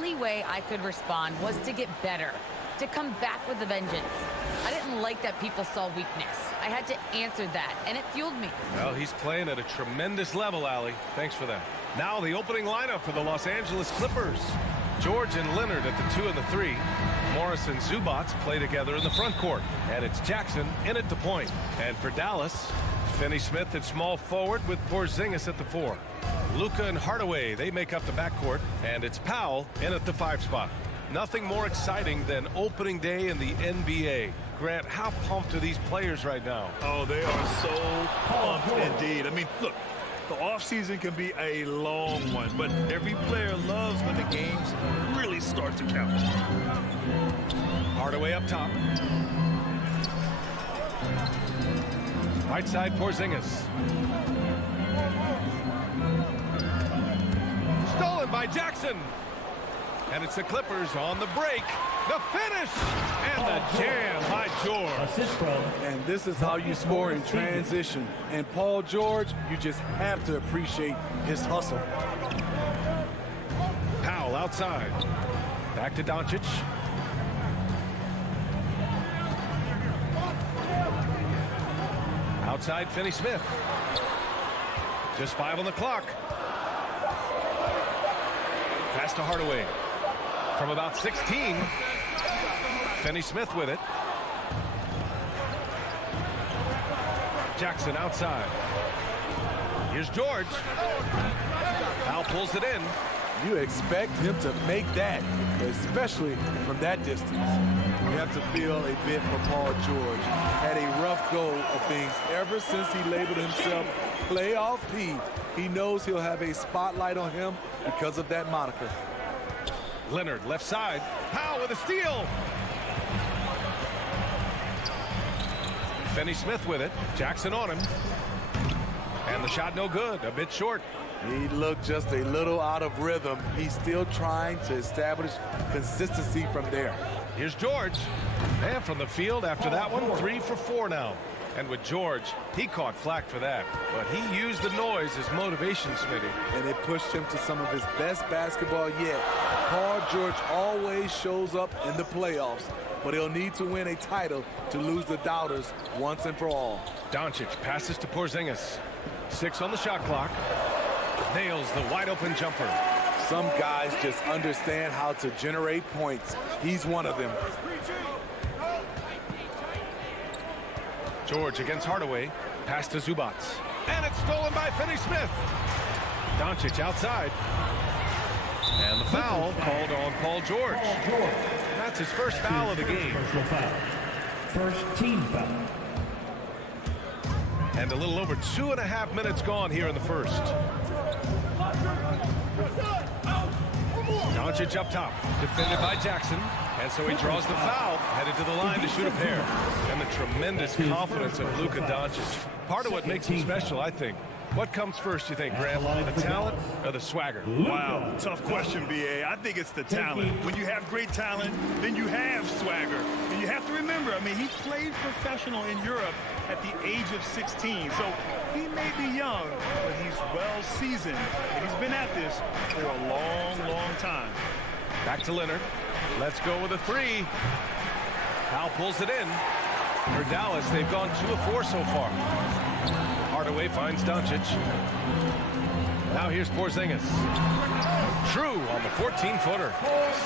only way I could respond was to get better, to come back with a vengeance. I didn't like that people saw weakness. I had to answer that, and it fueled me. Well, he's playing at a tremendous level, Allie. Thanks for that. Now the opening lineup for the Los Angeles Clippers. George and Leonard at the 2 and the 3. Morris and Zubats play together in the front court. And it's Jackson in at the point. And for Dallas, Finney Smith at small forward with Porzingis at the 4. Luka and Hardaway, they make up the backcourt. And it's Powell in at the 5 spot. Nothing more exciting than opening day in the NBA. Grant, how pumped are these players right now? Oh, they are so pumped indeed. I mean, look, the offseason can be a long one, but every player loves when the games really start to count. Hardaway up top. Right side, Porzingis. Stolen by Jackson. And it's the Clippers on the break. The finish! And the jam by George. And this is how you score in transition. And Paul George, you just have to appreciate his hustle. Powell outside. Back to Doncic. Outside, Finney Smith. Just 5 on the clock. Pass to Hardaway. From about 16, Finney Smith with it. Jackson outside. Here's George. Powell pulls it in. You expect him to make that, especially from that distance. You have to feel a bit for Paul George. Had a rough go of things ever since he labeled himself Playoff P. He knows he'll have a spotlight on him because of that moniker. Leonard left side. Powell with a steal. Finney Smith with it. Jackson on him. And the shot no good. A bit short. He looked just a little out of rhythm. He's still trying to establish consistency from there. Here's George. And from the field after that one, 3 for 4 now. And with George, he caught flack for that. But he used the noise as motivation, Smitty. And it pushed him to some of his best basketball yet. Paul George always shows up in the playoffs, but he'll need to win a title to lose the doubters once and for all. Doncic passes to Porzingis. 6 on the shot clock. Nails the wide-open jumper. Some guys just understand how to generate points. He's one of them. George against Hardaway. Pass to Zubats. And it's stolen by Finney Smith. Doncic outside. And the foul called on Paul George. That's his first foul of the game. First team foul. And a little over 2.5 minutes gone here in the first. Doncic up top, defended by Jackson. And so he draws the foul, headed to the line to shoot a pair. And the tremendous confidence of Luka Doncic. Part of what makes him special, I think. What comes first, you think, Grant? The talent or the swagger? Wow, tough question, B.A. I think it's the talent. When you have great talent, then you have swagger. And you have to remember, I mean, he played professional in Europe at the age of 16. So he may be young, but he's well seasoned. And he's been at this for a long, long time. Back to Leonard. Let's go with a 3. Powell pulls it in. For Dallas, they've gone 2 of 4 so far. Hardaway finds Doncic. Now here's Porzingis. True on the 14-footer.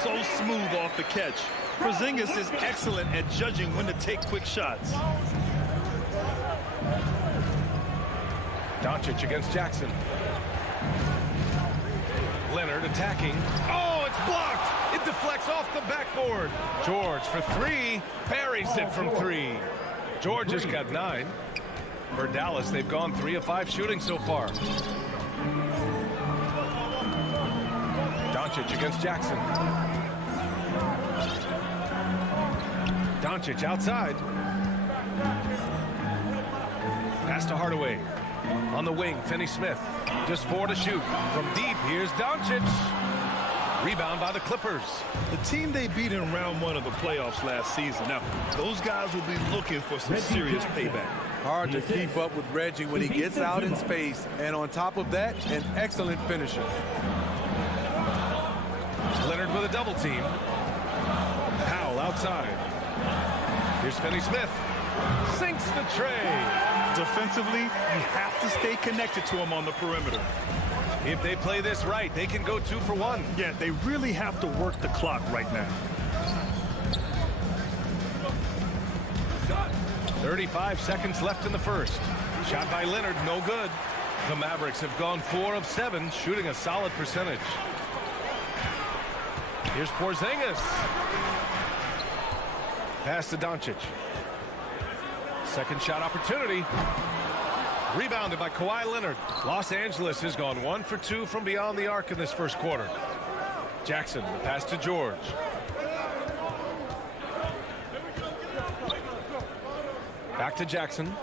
So smooth off the catch. Porzingis is excellent at judging when to take quick shots. Doncic against Jackson. Leonard attacking. Oh, it's blocked. It deflects off the backboard. George for 3. Buries it from 3. George has got 9. For Dallas, they've gone 3 of 5 shooting so far. Doncic against Jackson. Doncic outside. Pass to Hardaway. On the wing, Finney Smith. Just 4 to shoot. From deep, here's Doncic. Rebound by the Clippers. The team they beat in round 1 of the playoffs last season. Now, those guys will be looking for some serious payback. Hard to keep up with Reggie when he gets out in space. And on top of that, an excellent finisher. Leonard with a double team. Powell outside. Here's Finney Smith. Sinks the tray. Defensively, you have to stay connected to him on the perimeter. If they play this right, they can go 2 for 1. Yeah, they really have to work the clock right now. 35 seconds left in the first. Shot by Leonard, no good. The Mavericks have gone 4 of 7, shooting a solid percentage. Here's Porzingis. Pass to Doncic. Second shot opportunity. Rebounded by Kawhi Leonard. Los Angeles has gone 1 for 2 from beyond the arc in this first quarter. Jackson, the pass to George. Back to Jackson.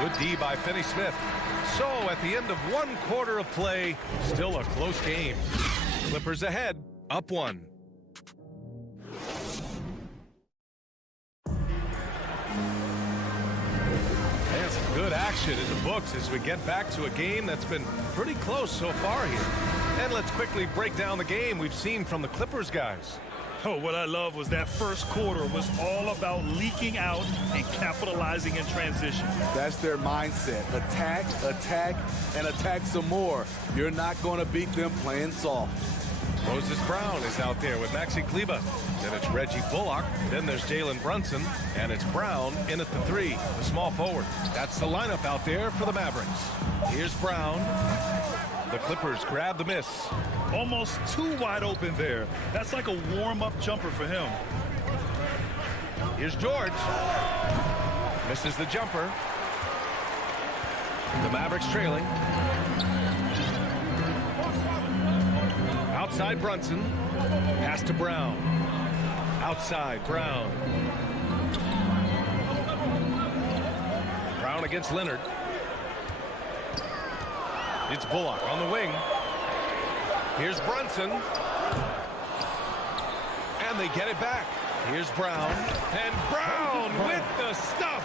Good D by Finney Smith. So at the end of 1 quarter of play, still a close game. Clippers ahead, up 1. And some good action in the books as we get back to a game that's been pretty close so far here. And let's quickly break down the game we've seen from the Clippers guys. Oh, what I love was that first quarter was all about leaking out and capitalizing in transition. That's their mindset. Attack, attack, and attack some more. You're not going to beat them playing soft. Moses Brown is out there with Maxi Kleber. Then it's Reggie Bullock. Then there's Jalen Brunson. And it's Brown in at the 3, the small forward. That's the lineup out there for the Mavericks. Here's Brown. The Clippers grab the miss. Almost too wide open there. That's like a warm-up jumper for him. Here's George. Misses the jumper. The Mavericks trailing. Outside Brunson. Pass to Brown. Outside Brown. Brown against Leonard. It's Bullock on the wing. Here's Brunson. And they get it back. Here's Brown. And Brown with the stuff.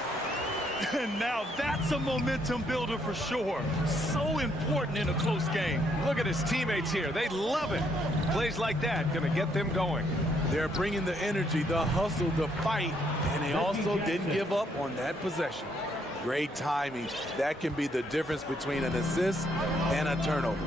And now that's a momentum builder for sure. So important in a close game. Look at his teammates here. They love it. Plays like that going to get them going. They're bringing the energy, the hustle, the fight, and they also didn't give up on that possession. Great timing. That can be the difference between an assist and a turnover.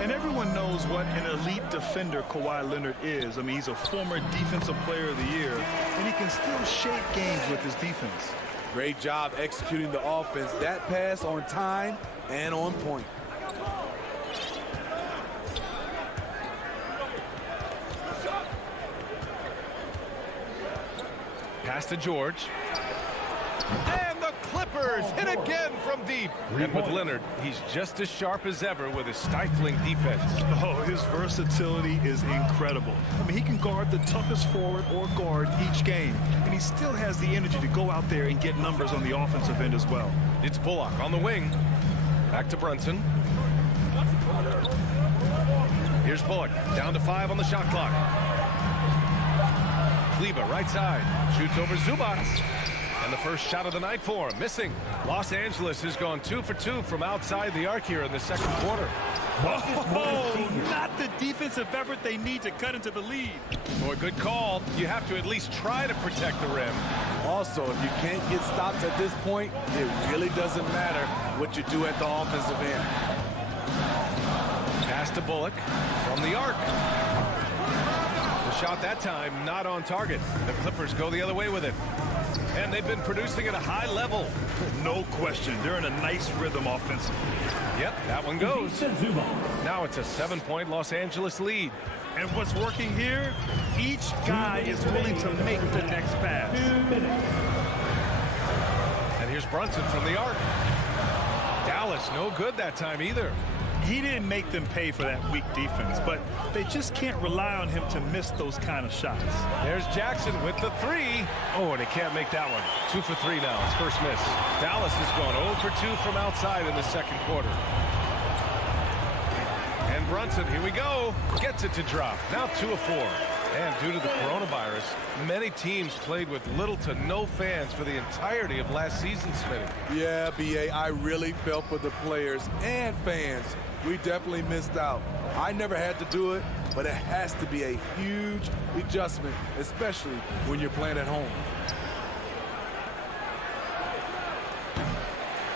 And everyone knows what an elite defender Kawhi Leonard is. I mean, he's a former Defensive Player of the Year, and he can still shape games with his defense. Great job executing the offense. That pass on time and on point. Pass to George. And the Clippers hit again from deep. And with Leonard, he's just as sharp as ever with his stifling defense. Oh, his versatility is incredible. I mean, he can guard the toughest forward or guard each game, and he still has the energy to go out there and get numbers on the offensive end as well. It's Bullock on the wing. Back to Brunson. Here's Bullock, down to 5 on the shot clock. Kleber, right side, shoots over Zubac. And the first shot of the night for him, missing. Los Angeles has gone 2 for 2 from outside the arc here in the second quarter. Oh, not the defensive effort they need to cut into the lead. Boy, good call. You have to at least try to protect the rim. Also, if you can't get stops at this point, it really doesn't matter what you do at the offensive end. Pass to Bullock from the arc. The shot that time not on target. The Clippers go the other way with it. And they've been producing at a high level. No question. They're in a nice rhythm offensively. Yep, that one goes. Now it's a 7-point Los Angeles lead. And what's working here, each guy is willing to make the next pass. And here's Brunson from the arc. Dallas, no good that time either. He didn't make them pay for that weak defense, but they just can't rely on him to miss those kind of shots. There's Jackson with the 3. Oh, and he can't make that one. 2 for 3 now, his first miss. Dallas has gone 0 for 2 from outside in the second quarter. And Brunson, here we go, gets it to drop. Now 2 of 4. And due to the coronavirus, many teams played with little to no fans for the entirety of last season, Smitty. Yeah, B.A., I really felt for the players and fans. We definitely missed out. I never had to do it, but it has to be a huge adjustment, especially when you're playing at home.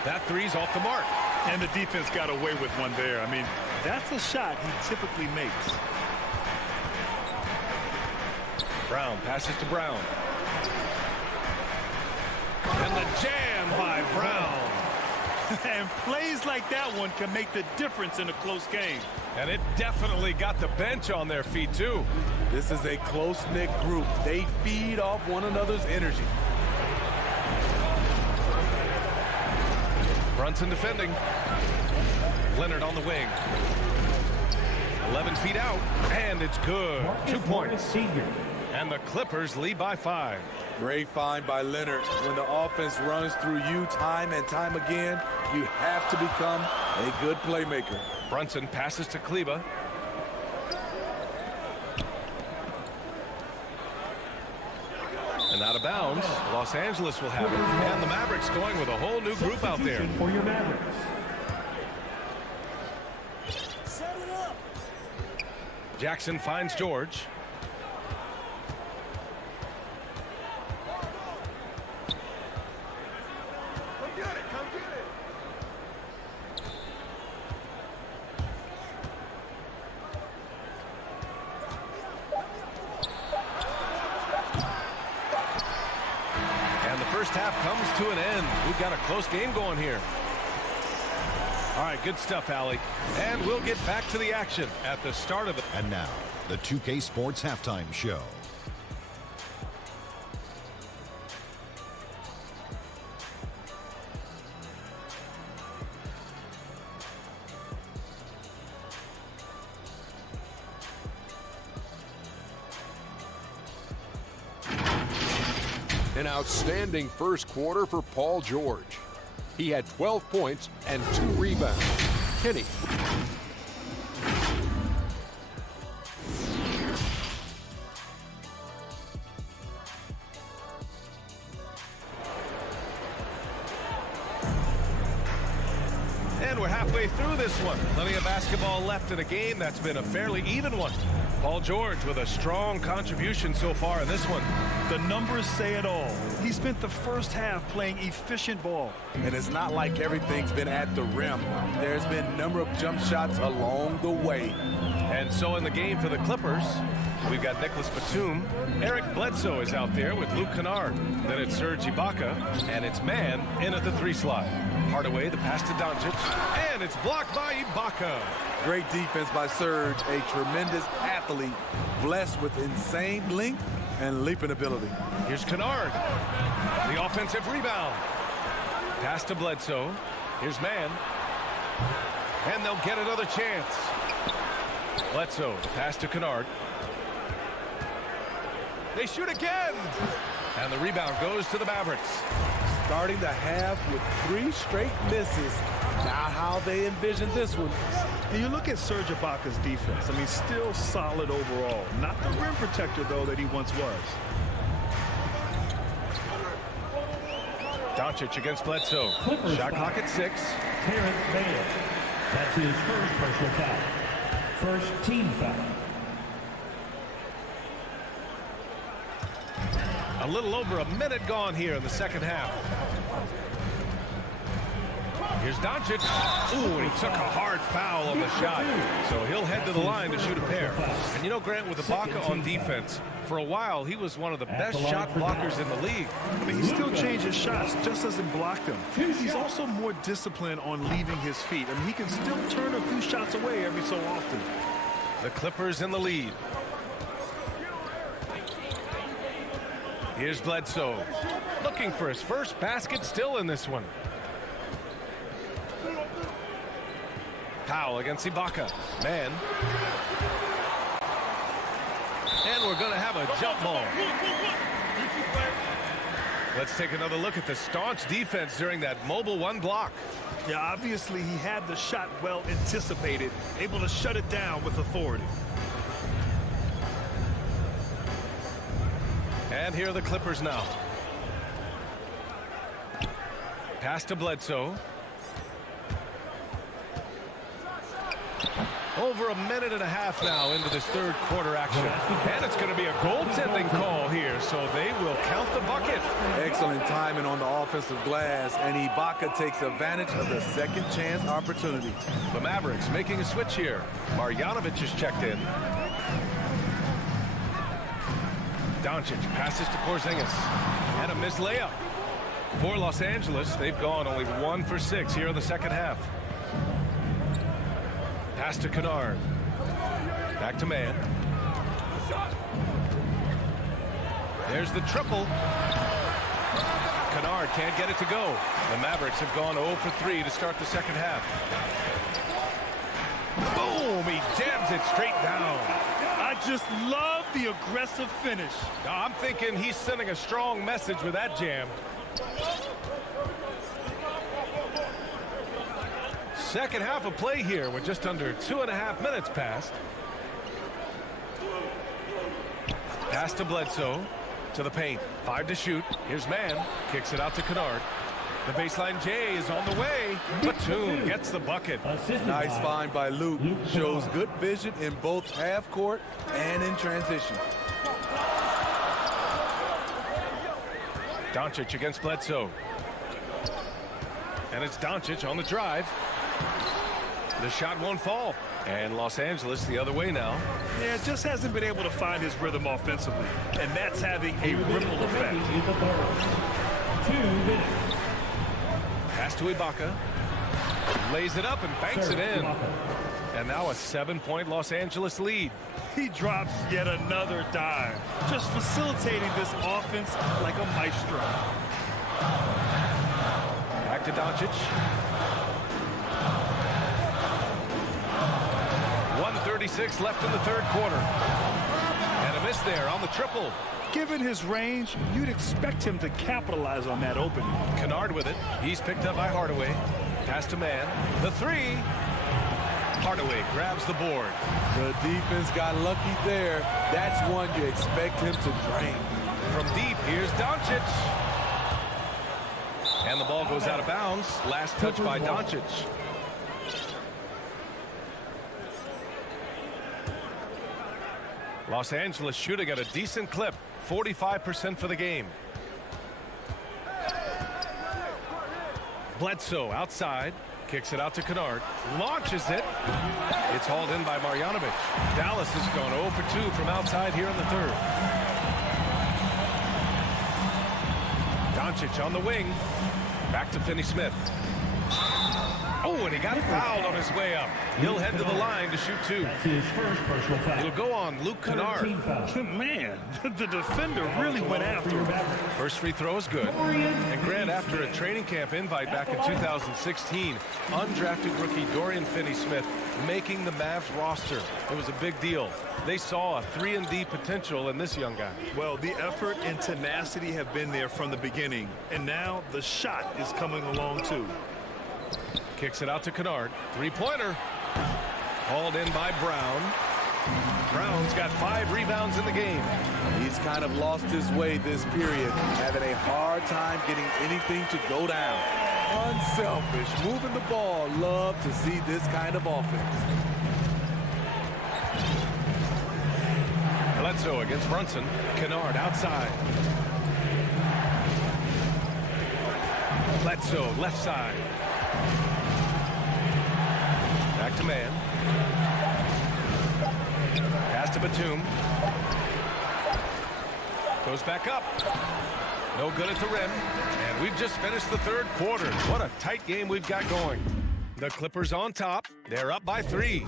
That three's off the mark. And the defense got away with one there. I mean, that's a shot he typically makes. Brown passes to Brown. And the jam by Brown. And plays like that one can make the difference in a close game. And it definitely got the bench on their feet, too. This is a close-knit group. They feed off one another's energy. Brunson defending. Leonard on the wing. 11 feet out, and it's good. 2 points. Senior. And the Clippers lead by 5. Great find by Leonard. When the offense runs through you time and time again, you have to become a good playmaker. Brunson passes to Kleba. And out of bounds, Los Angeles will have it. And the Mavericks going with a whole new group out there. For your Mavericks. Jackson finds George. First half comes to an end. We've got a close game going here. All right, good stuff, Allie. And we'll get back to the action at the start of it. And now, the 2K Sports Halftime Show. An outstanding first quarter for Paul George. He had 12 points and 2 rebounds. Kenny. And we're halfway through this one. Plenty of basketball left in a game that's been a fairly even one. Paul George with a strong contribution so far in this one. The numbers say it all. He spent the first half playing efficient ball. And it's not like everything's been at the rim. There's been a number of jump shots along the way. And so in the game for the Clippers, we've got Nicholas Batum. Eric Bledsoe is out there with Luke Kennard. Then it's Serge Ibaka, and it's Man in at the 3 slot. Hardaway, the pass to Doncic, and it's blocked by Ibaka. Great defense by Serge, a tremendous athlete, blessed with insane length and leaping ability. Here's Kennard, the offensive rebound. Pass to Bledsoe. Here's Man. And they'll get another chance. Bledsoe, the pass to Kennard. They shoot again. And the rebound goes to the Mavericks. Starting the half with 3 straight misses. Not how they envisioned this one. And you look at Serge Ibaka's defense. I mean, still solid overall. Not the rim protector, though, that he once was. Doncic against Bledsoe. Shot clock at 6. Terrence Mann. That's his first personal foul. First team foul. A little over a minute gone here in the second half. Here's Doncic. Ooh, and he took a hard foul on the shot. So he'll head to the line to shoot a pair. And you know, Grant, with Ibaka on defense, for a while he was one of the best shot blockers in the league. I mean, he still changes shots, just doesn't block them. He's also more disciplined on leaving his feet. I mean, he can still turn a few shots away every so often. The Clippers in the lead. Here's Bledsoe, looking for his first basket, still in this one. Powell against Ibaka. Man. And we're going to have a jump ball. Let's take another look at the staunch defense during that mobile 1 block. Yeah, obviously he had the shot well anticipated, able to shut it down with authority. And here are the Clippers now. Pass to Bledsoe. Over a minute and a half now into this third quarter action. And it's going to be a goaltending call here, so they will count the bucket. Excellent timing on the offensive glass, and Ibaka takes advantage of the second chance opportunity. The Mavericks making a switch here. Marjanovic is checked in. Doncic passes to Porzingis. And a missed layup. For Los Angeles, they've gone only 1 for 6 here in the second half. Pass to Kennard. Back to Mann. There's the triple. Kennard can't get it to go. The Mavericks have gone 0 for 3 to start the second half. Boom! He jams it straight down. I just love the aggressive finish. I'm thinking he's sending a strong message with that jam. Second half of play here with just under 2.5 minutes passed. Pass to Bledsoe. To the paint. 5 to shoot. Here's Mann. Kicks it out to Kennard. The baseline J is on the way. Batum gets the bucket. Nice find by Luke. Shows good vision in both half court and in transition. Doncic against Bledsoe. And it's Doncic on the drive. The shot won't fall. And Los Angeles the other way now. Yeah, just hasn't been able to find his rhythm offensively. And that's having a ripple effect. 2 minutes. Pass to Ibaka. Lays it up and banks it in. And now a 7-point Los Angeles lead. He drops yet another dive. Just facilitating this offense like a maestro. Back to Doncic. 1:36 left in the third quarter. And a miss there on the triple. Given his range, you'd expect him to capitalize on that opening. Kennard with it. He's picked up by Hardaway. Pass to Mann. The three. Hardaway grabs the board. The defense got lucky there. That's one you expect him to drain. From deep, here's Doncic. And the ball goes out of bounds. Last touch by Doncic. Los Angeles shooting at a decent clip. 45% for the game. Bledsoe outside. Kicks it out to Kennard. Launches it. It's hauled in by Marjanovic. Dallas has gone 0 for 2 from outside here in the third. Doncic on the wing. Back to Finney-Smith. Oh, and he got fouled on his way up. He'll head to the line to shoot 2. That's his first personal foul. It'll go on Luke Kennard. Man, the defender really went after him. First free throw is good. And Grant, after a training camp invite back in 2016, undrafted rookie Dorian Finney-Smith making the Mavs roster. It was a big deal. They saw a 3-and-D potential in this young guy. Well, the effort and tenacity have been there from the beginning. And now the shot is coming along too. Kicks it out to Kennard. Three-pointer. Hauled in by Brown. Brown's got 5 rebounds in the game. He's kind of lost his way this period, having a hard time getting anything to go down. Unselfish, moving the ball. Love to see this kind of offense. Bledsoe against Brunson. Kennard outside. Bledsoe left side. Back to Mann. Pass to Batum. Goes back up. No good at the rim. And we've just finished the third quarter. What a tight game we've got going. The Clippers on top. They're up by 3.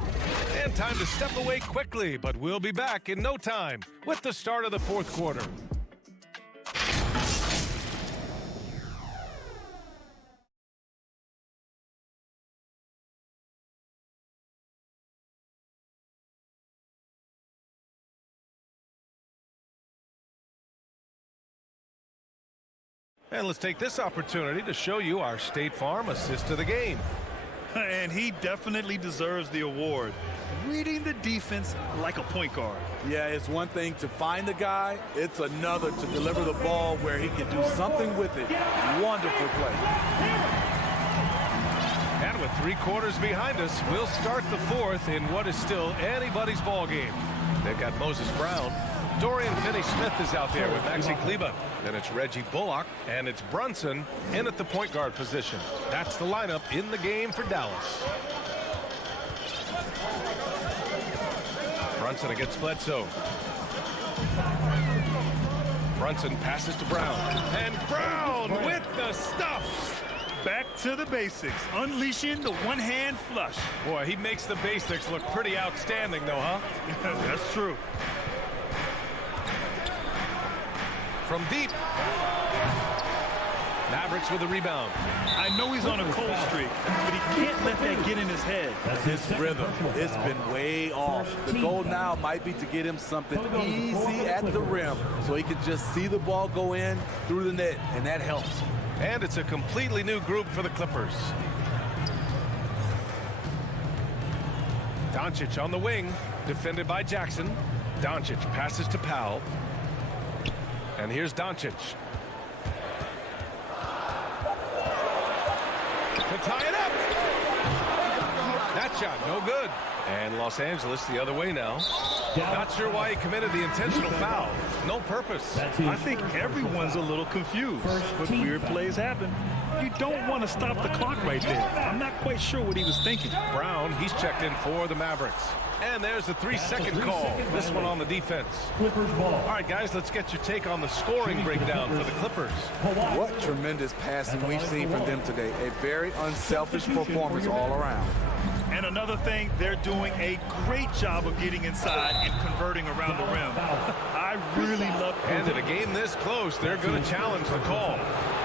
And time to step away quickly, but we'll be back in no time with the start of the fourth quarter. And let's take this opportunity to show you our State Farm assist to the game. And he definitely deserves the award. reading the defense like a point guard. Yeah, it's one thing to find the guy. It's another to deliver the ball where he can do something with it. Wonderful play. And with 3 quarters behind us, we'll start the 4th in what is still anybody's ball game. They've got Moses Brown. Dorian Finney-Smith is out there with Maxi Kleba. Then it's Reggie Bullock, and it's Brunson in at the point guard position. That's the lineup in the game for Dallas. Brunson against Bledsoe. Brunson passes to Brown. And Brown with the stuff. Back to the basics, unleashing the one-hand flush. Boy, he makes the basics look pretty outstanding, though, huh? That's true. From deep. Mavericks with a rebound. I know he's on a cold streak, but he can't let that get in his head. His rhythm, it's been way off. The goal now might be to get him something easy at the rim so he can just see the ball go in through the net, and that helps. And it's a completely new group for the Clippers. Doncic on the wing, defended by Jackson. Doncic passes to Powell. And here's Doncic. To tie it up. That shot, no good. And Los Angeles the other way now. Not sure why he committed the intentional foul. No purpose. I think everyone's a little confused, but weird plays happen. You don't want to stop the clock right there. I'm not quite sure what he was thinking. Brown, he's checked in for the Mavericks. And there's the 3-second call. This one on the defense. Clippers ball. All right, guys, let's get your take on the scoring breakdown for the Clippers. What tremendous passing we've seen from them today. A very unselfish performance all around. And another thing, they're doing a great job of getting inside and converting around the rim. I really love it. And in a game this close, they're going to challenge the call.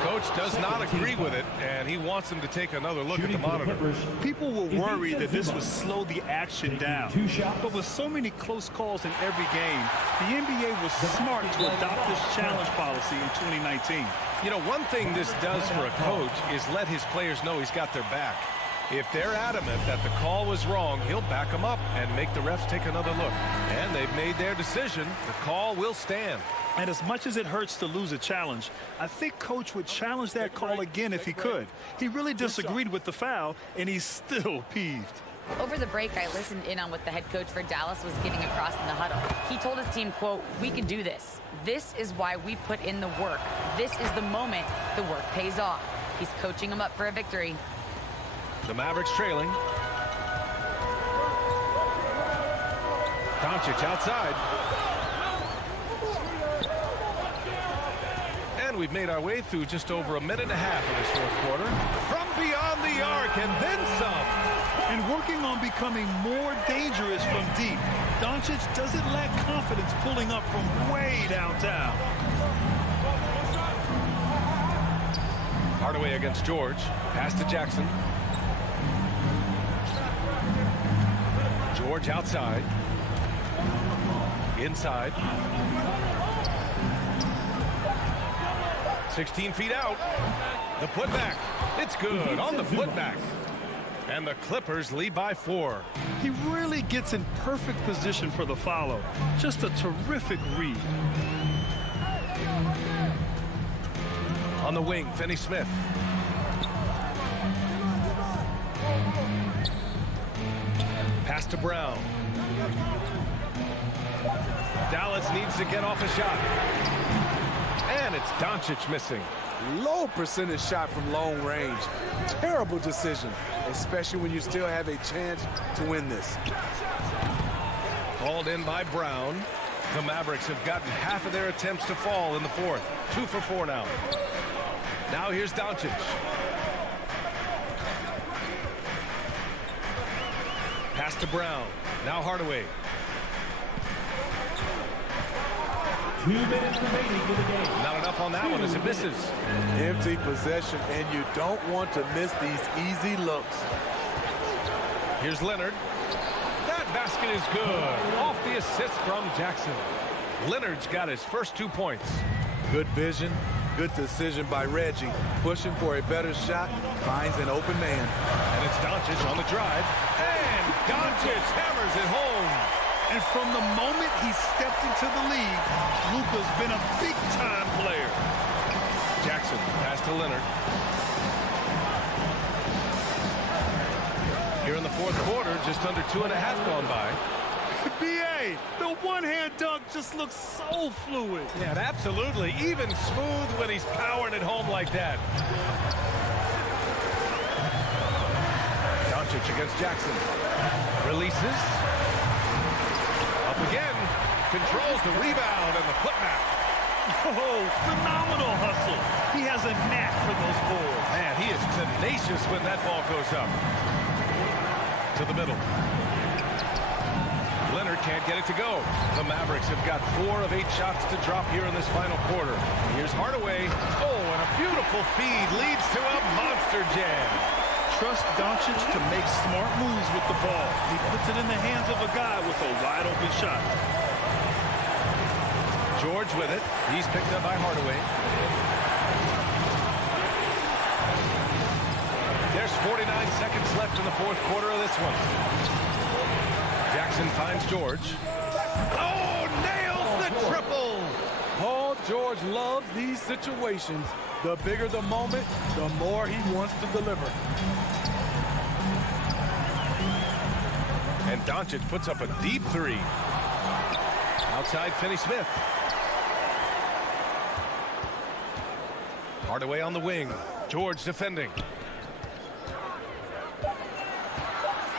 Coach does not agree with it, and he wants them to take another look at the monitor. People were worried that this would slow the action down. But with so many close calls in every game, the NBA was smart to adopt this challenge policy in 2019. You know, one thing this does for a coach is let his players know he's got their back. If they're adamant that the call was wrong, he'll back them up and make the refs take another look. And they've made their decision. The call will stand. And as much as it hurts to lose a challenge, I think Coach would challenge that call again if he could. He really disagreed with the foul, and he's still peeved. Over the break, I listened in on what the head coach for Dallas was getting across in the huddle. He told his team, quote, "We can do this. This is why we put in the work. This is the moment the work pays off." He's coaching them up for a victory. The Mavericks trailing. Doncic outside. And we've made our way through just over a minute and a half of this 4th quarter. From beyond the arc and then some. And working on becoming more dangerous from deep. Doncic doesn't lack confidence pulling up from way downtown. Hardaway against George. Pass to Jackson. George outside. Inside. 16 feet out. The putback. It's good on the putback. And the Clippers lead by 4. He really gets in perfect position for the follow. Just a terrific read. On the wing, Finney-Smith. Pass to Brown. Dallas needs to get off a shot. And it's Doncic missing. Low percentage shot from long range. Terrible decision, especially when you still have a chance to win this. Called in by Brown. The Mavericks have gotten half of their attempts to fall in the 4th. 2 for 4 now. Now here's Doncic. Pass to Brown. Now Hardaway. 2 minutes remaining in the game. Not enough on that one as it misses. Empty possession, and you don't want to miss these easy looks. Here's Leonard. That basket is good. Off the assist from Jackson. Leonard's got his first 2 points. Good vision, good decision by Reggie. Pushing for a better shot, finds an open man. And it's Doncic on the drive. And Doncic hammers it home. And from the moment he stepped into the league, Luka's been a big-time player. Jackson pass to Leonard. Here in the fourth quarter, just under 2.5 gone by. B.A., the one-hand dunk just looks so fluid. Yeah, absolutely. Even smooth when he's powering it home like that. Doncic against Jackson. Releases. Up again. Controls the rebound and the putback. Oh, phenomenal hustle. He has a knack for those boards. Man, he is tenacious when that ball goes up. To the middle. Leonard can't get it to go. The Mavericks have got 4 of 8 shots to drop here in this final quarter. Here's Hardaway. Oh, and a beautiful feed leads to a monster jam. Trust Doncic to make smart moves with the ball. He puts it in the hands of a guy with a wide-open shot. George with it. He's picked up by Hardaway. There's 49 seconds left in the fourth quarter of this one. Jackson finds George. Oh, nails the triple! Paul George loves these situations. The bigger the moment, the more he wants to deliver. And Doncic puts up a deep 3. Outside Finney-Smith. Hardaway on the wing. George defending.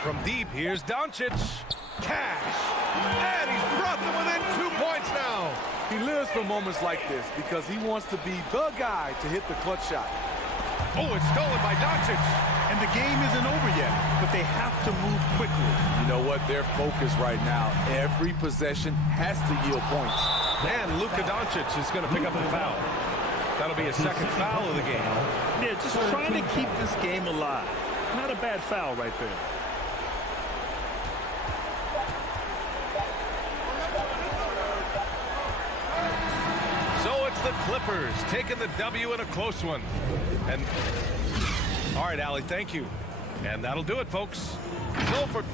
From deep, here's Doncic. Cash. And he's brought them within 2 points now. He lives for moments like this because he wants to be the guy to hit the clutch shot. Oh, it's stolen by Doncic. And the game isn't over yet, but they have to move quickly. You know what? Their focus right now, every possession has to yield points. And Luka Doncic is going to pick up the foul. That'll be his second foul of the game. Yeah, just trying to keep this game alive. Not a bad foul right there. The Clippers taking the W in a close one. And all right, Allie, thank you. And that'll do it, folks. So for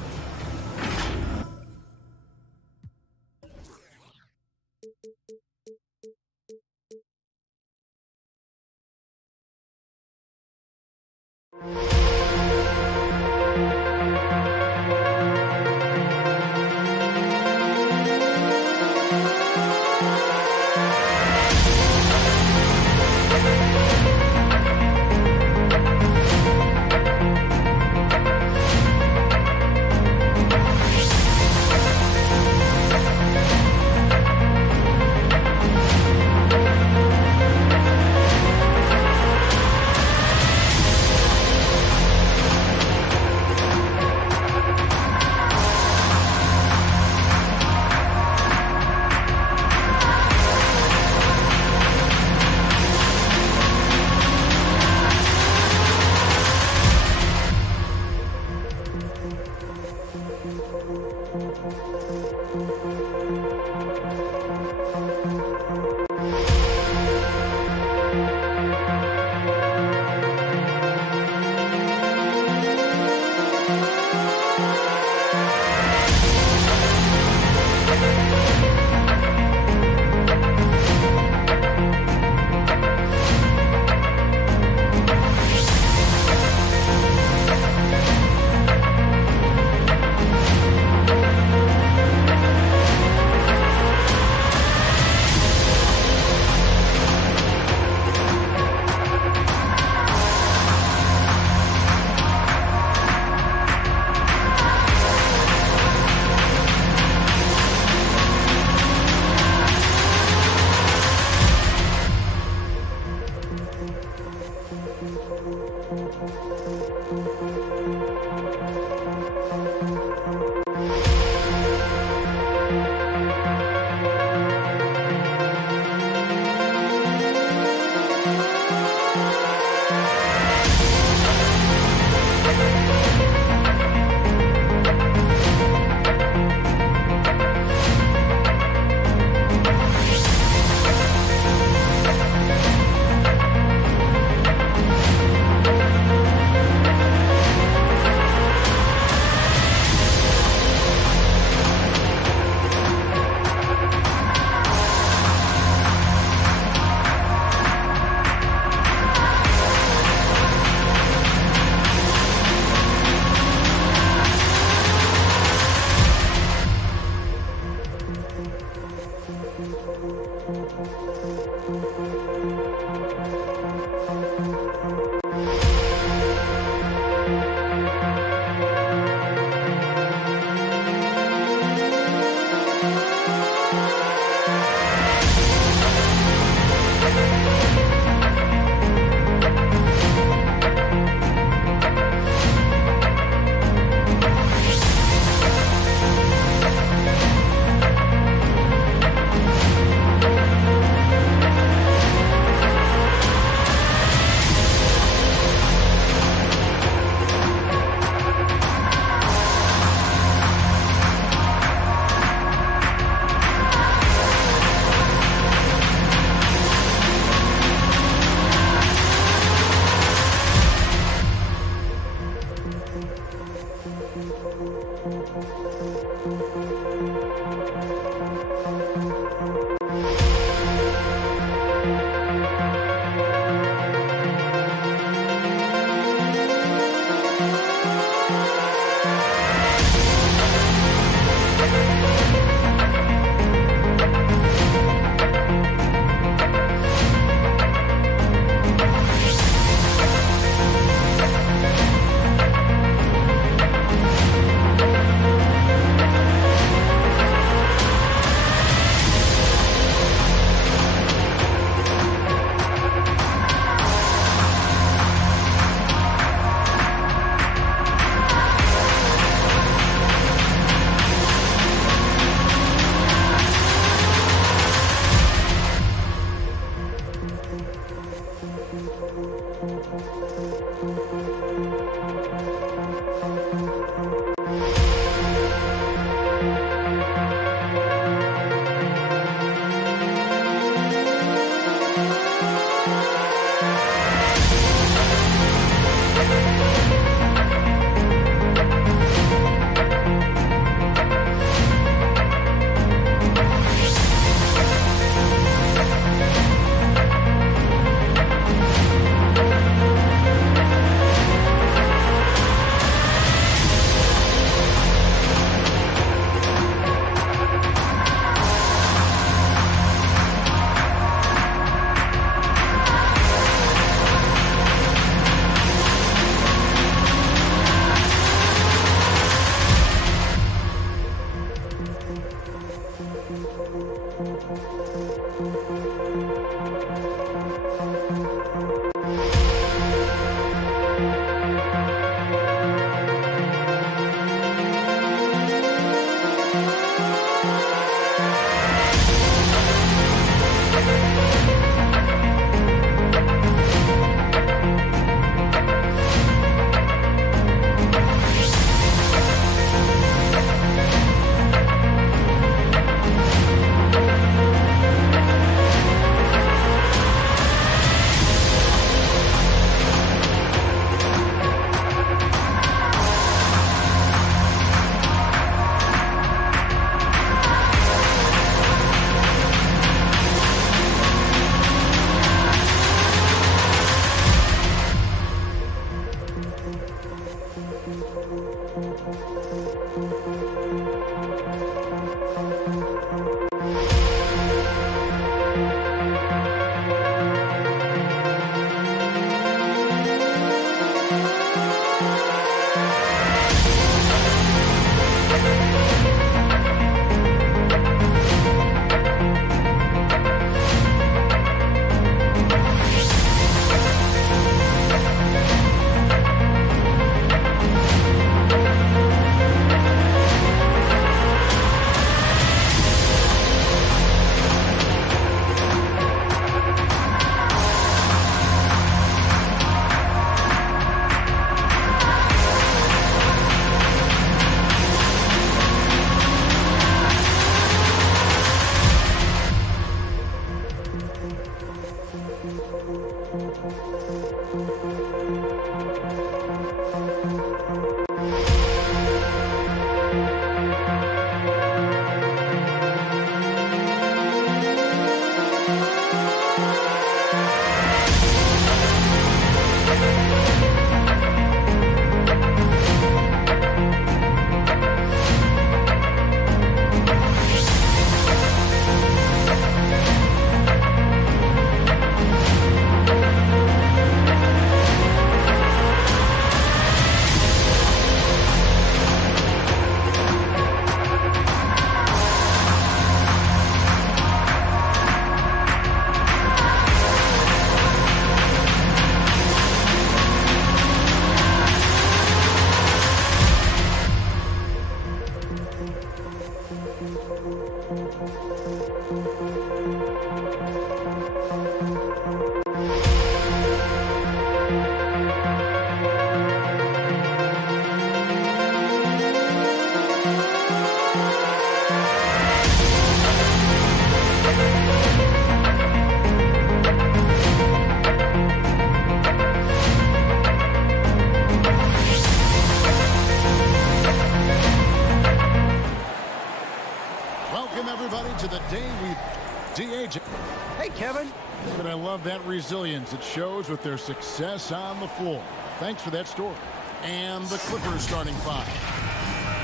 Hey, Kevin. But I love that resilience it shows with their success on the floor. Thanks for that story. And the Clippers starting five.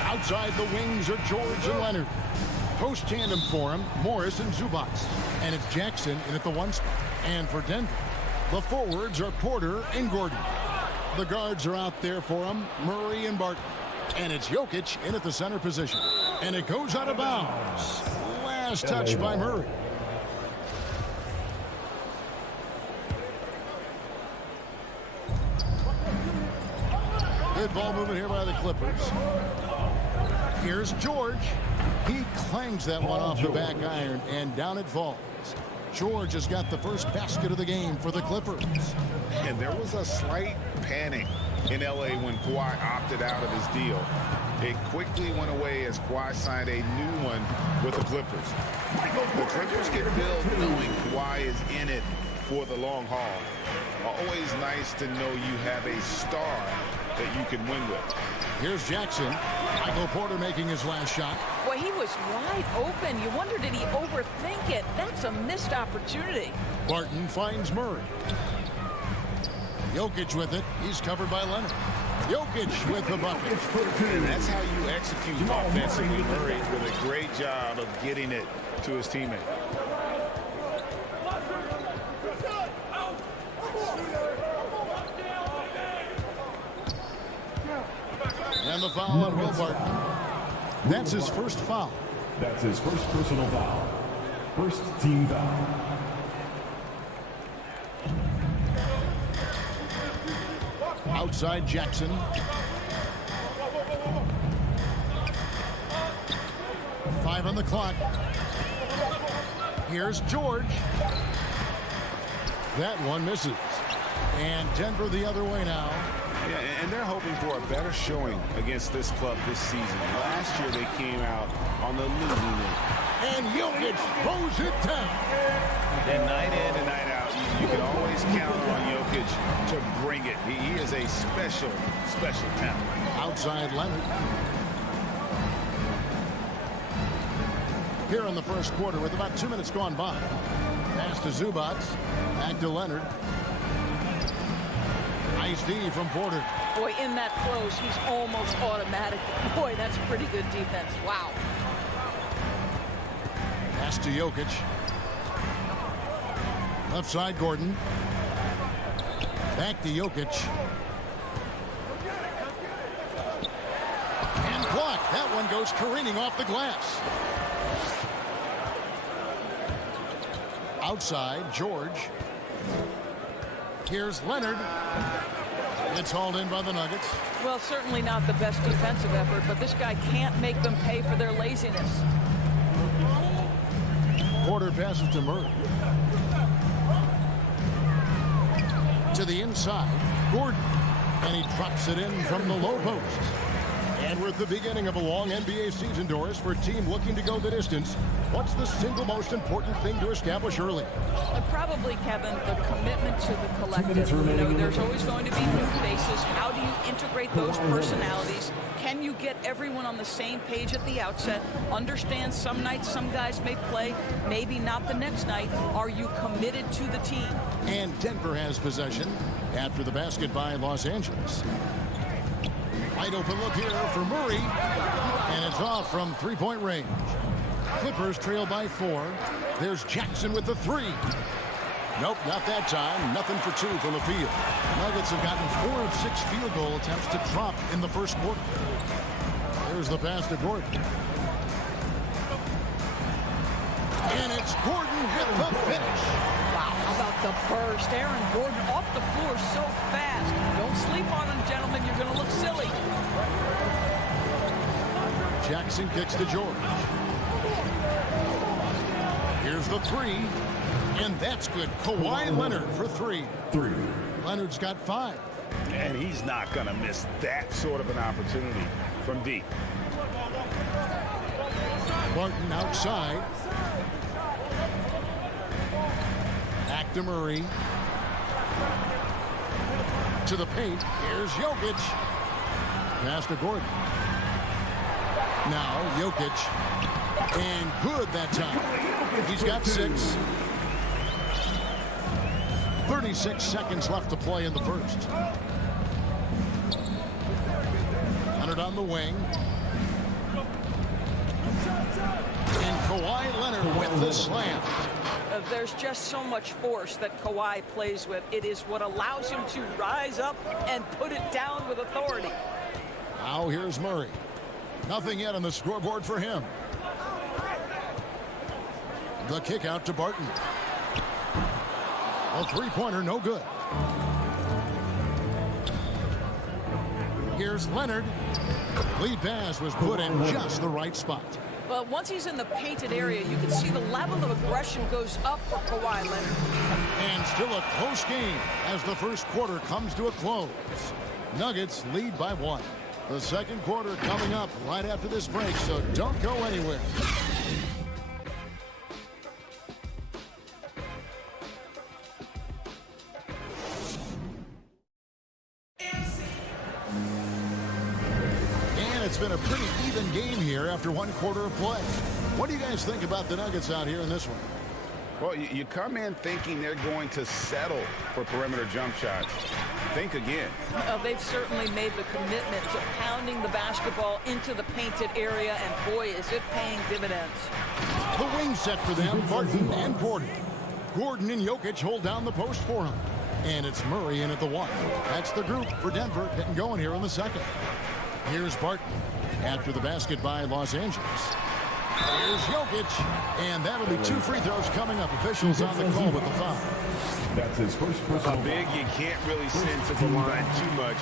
Outside the wings are George and Leonard. Post tandem for him, Morris and Zubac. And it's Jackson in at the one spot. And for Denver, the forwards are Porter and Gordon. The guards are out there for him, Murray and Barton. And it's Jokic in at the center position. And it goes out of bounds. Last touch by Murray. Good ball movement here by the Clippers. Here's George. He clangs that one off the back iron, and down it falls. George has got the first basket of the game for the Clippers. And there was a slight panic in L.A. when Kawhi opted out of his deal. It quickly went away as Kawhi signed a new one with the Clippers. The Clippers get built knowing Kawhi is in it for the long haul. Always nice to know you have a star that you can win with. Here's Jackson. Michael Porter making his last shot. Well, he was wide open. You wonder, did he overthink it? That's a missed opportunity. Barton finds Murray. Jokic with it. He's covered by Leonard. Jokic with the bucket. And that's how you execute offensively. Murray with a great job of getting it to his teammate. And the foul on Will Barton. That's his first foul. That's his first personal foul. First team foul. Outside Jackson. Five on the clock. Here's George. That one misses. And Denver the other way now. Yeah, and they're hoping for a better showing against this club this season. Last year they came out on the losing end. And Jokic throws it down. And night in and night out, you can always count on Jokic to bring it. He is a special, special talent. Outside Leonard. Here in the first quarter with about 2 minutes gone by. Pass to Zubac. Back to Leonard. Nice D from Porter. Boy, in that close, he's almost automatic. Boy, that's pretty good defense. Wow. Pass to Jokic. Left side, Gordon. Back to Jokic. And blocked. That one goes careening off the glass. Outside, George. Here's Leonard. It's hauled in by the Nuggets. Well, certainly not the best defensive effort, but this guy can't make them pay for their laziness. Porter passes to Murray. To the inside, Gordon. And he drops it in from the low post. And we're at the beginning of a long NBA season, Doris, for a team looking to go the distance. What's the single most important thing to establish early? Probably, Kevin, the commitment to the collective. You know, there's always going to be new faces. How do you integrate those personalities? Can you get everyone on the same page at the outset? Understand some nights some guys may play, maybe not the next night. Are you committed to the team? And Denver has possession after the basket by Los Angeles. Wide open look here for Murray. And it's off from three-point range. Clippers trail by 4. There's Jackson with the 3. Nope, not that time. Nothing for 2 from the field. Nuggets have gotten 4 of 6 field goal attempts to drop in the first quarter. There's the pass to Gordon. And it's Gordon with the finish. Wow, how about the burst? Aaron Gordon off the floor so fast. Don't sleep on him, gentlemen. You're going to look silly. Jackson kicks to George. Here's the 3. And that's good. Kawhi Leonard for 3. Leonard's got 5. And he's not going to miss that sort of an opportunity from deep. Barton outside. Back to Murray. To the paint. Here's Jokic. Pass to Gordon. Now Jokic. And good that time. He's got 6. 36 seconds left to play in the first. Leonard on the wing. And Kawhi Leonard with the slam. There's just so much force that Kawhi plays with. It is what allows him to rise up and put it down with authority. Now here's Murray. Nothing yet on the scoreboard for him. The kick out to Barton. A three-pointer, no good. Here's Leonard. Lead pass was put in just the right spot. Well, once he's in the painted area, you can see the level of aggression goes up for Kawhi Leonard. And still a close game as the first quarter comes to a close. Nuggets lead by 1. The second quarter coming up right after this break, so don't go anywhere. It's been a pretty even game here after 1 quarter of play. What do you guys think about the Nuggets out here in this one? Well, you come in thinking they're going to settle for perimeter jump shots. Think again. Well, they've certainly made the commitment to pounding the basketball into the painted area, and boy, is it paying dividends. The wing set for them, Barton and Gordon. Gordon and Jokic hold down the post for him. And it's Murray in at the 1. That's the group for Denver getting going here in the second. Here's Barton after the basket by Los Angeles. Here's Jokic, and that'll be 2 free throws coming up. Officials on the call with the foul. That's his first personal A big you can't really send to the line too much.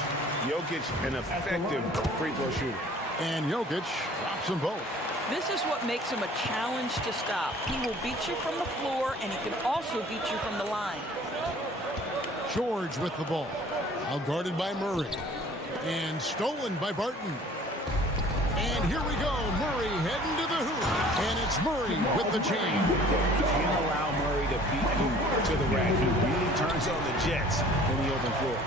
Jokic, an effective free throw shooter. And Jokic drops them both. This is what makes him a challenge to stop. He will beat you from the floor, and he can also beat you from the line. George with the ball. Now guarded by Murray. And stolen by Barton. And here we go. Murray heading to the hoop. And it's Murray with the chain. You can't allow Murray to beat you to the rack. He really turns on the Jets in the open floor.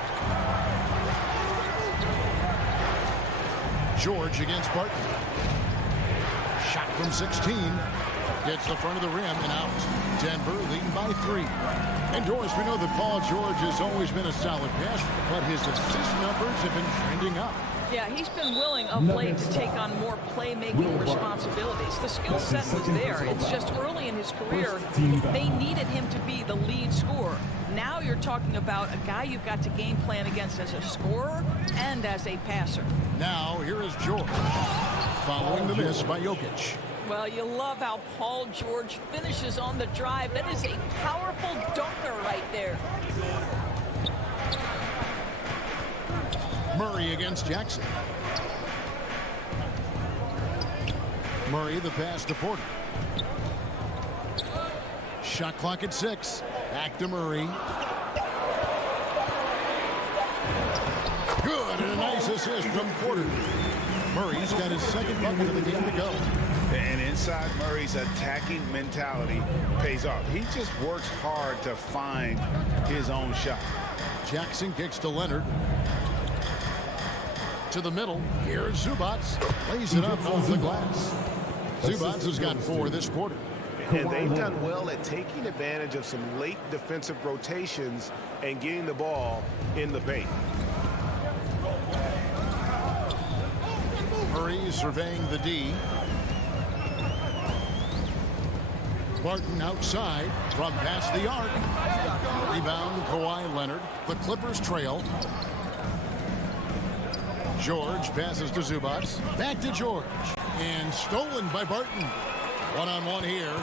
George against Barton. Shot from 16. Gets the front of the rim and out. Denver leading by 3. And Doris, we know that Paul George has always been a solid passer, but his assist numbers have been trending up. Yeah, he's been willing of late to take on more playmaking responsibilities. The skill set was there. It's just early in his career, they needed him to be the lead scorer. Now you're talking about a guy you've got to game plan against as a scorer and as a passer. Now, here is George, following the miss by Jokic. Well, you love how Paul George finishes on the drive. That is a powerful dunker right there. Murray against Jackson. Murray the pass to Porter. Shot clock at 6. Back to Murray. Good, and a nice assist from Porter. Murray's got his second bucket of the game to go. And inside Murray's attacking mentality pays off. He just works hard to find his own shot. Jackson kicks to Leonard. To the middle. Here's Zubats. Lays it up off the glass. Zubats has got 4 this quarter. And they've done well at taking advantage of some late defensive rotations and getting the ball in the paint. Murray surveying the D. Barton outside from past the arc. Rebound Kawhi Leonard. The Clippers trail. George passes to Zubats. Back to George. And stolen by Barton. One-on-one here.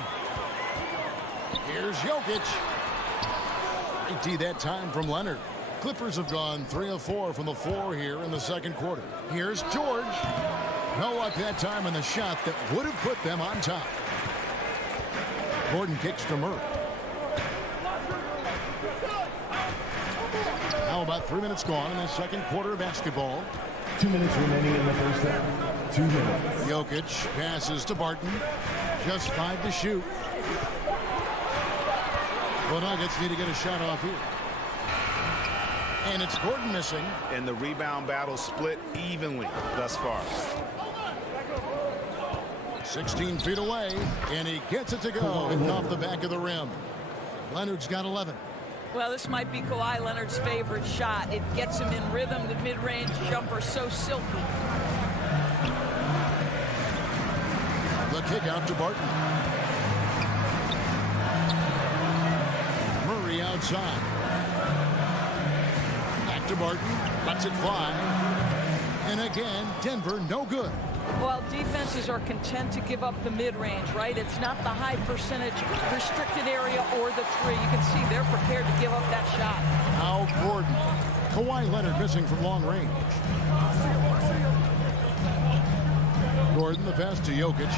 Here's Jokic. 80 that time from Leonard. Clippers have gone 3 of 4 from the floor here in the second quarter. Here's George. No luck that time in the shot that would have put them on top. Gordon kicks to Murray. Now about 3 minutes gone in the second quarter of basketball. 2 minutes remaining in the first half. 2 minutes. Jokic passes to Barton. Just 5 to shoot. The Nuggets need to get a shot off here. And it's Gordon missing. And the rebound battle split evenly thus far. 16 feet away, and he gets it to go and off the back of the rim. Leonard's got 11. Well, this might be Kawhi Leonard's favorite shot. It gets him in rhythm. The mid-range jumper so silky. The kick out to Barton. Murray outside. Back to Barton. Lets it fly. And again, Denver no good. Well, defenses are content to give up the mid-range, right? It's not the high percentage restricted area or the 3. You can see they're prepared to give up that shot. Now Gordon. Kawhi Leonard missing from long range. Gordon the pass to Jokic.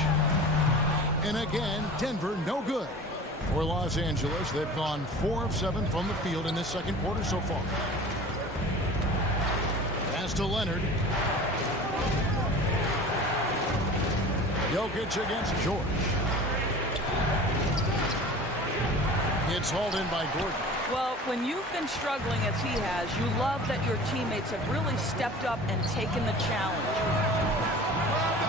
And again, Denver no good. For Los Angeles, they've gone 4 of 7 from the field in this second quarter so far. Pass to Leonard. Jokic against George. It's hauled in by Gordon. Well, when you've been struggling as he has, you love that your teammates have really stepped up and taken the challenge.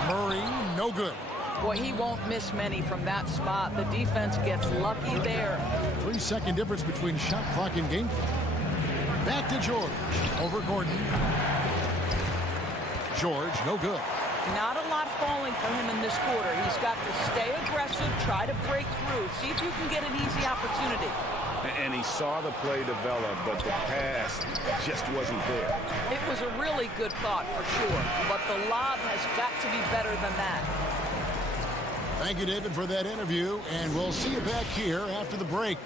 Murray, no good. Boy, he won't miss many from that spot. The defense gets lucky there. 3-second difference between shot clock and game. Back to George. Over Gordon. George, no good. Not a lot falling for him in this quarter. He's got to stay aggressive, try to break through, see if you can get an easy opportunity. And he saw the play develop, but the pass just wasn't there. It was a really good thought for sure, but the lob has got to be better than that. Thank you, David, for that interview, and we'll see you back here after the break.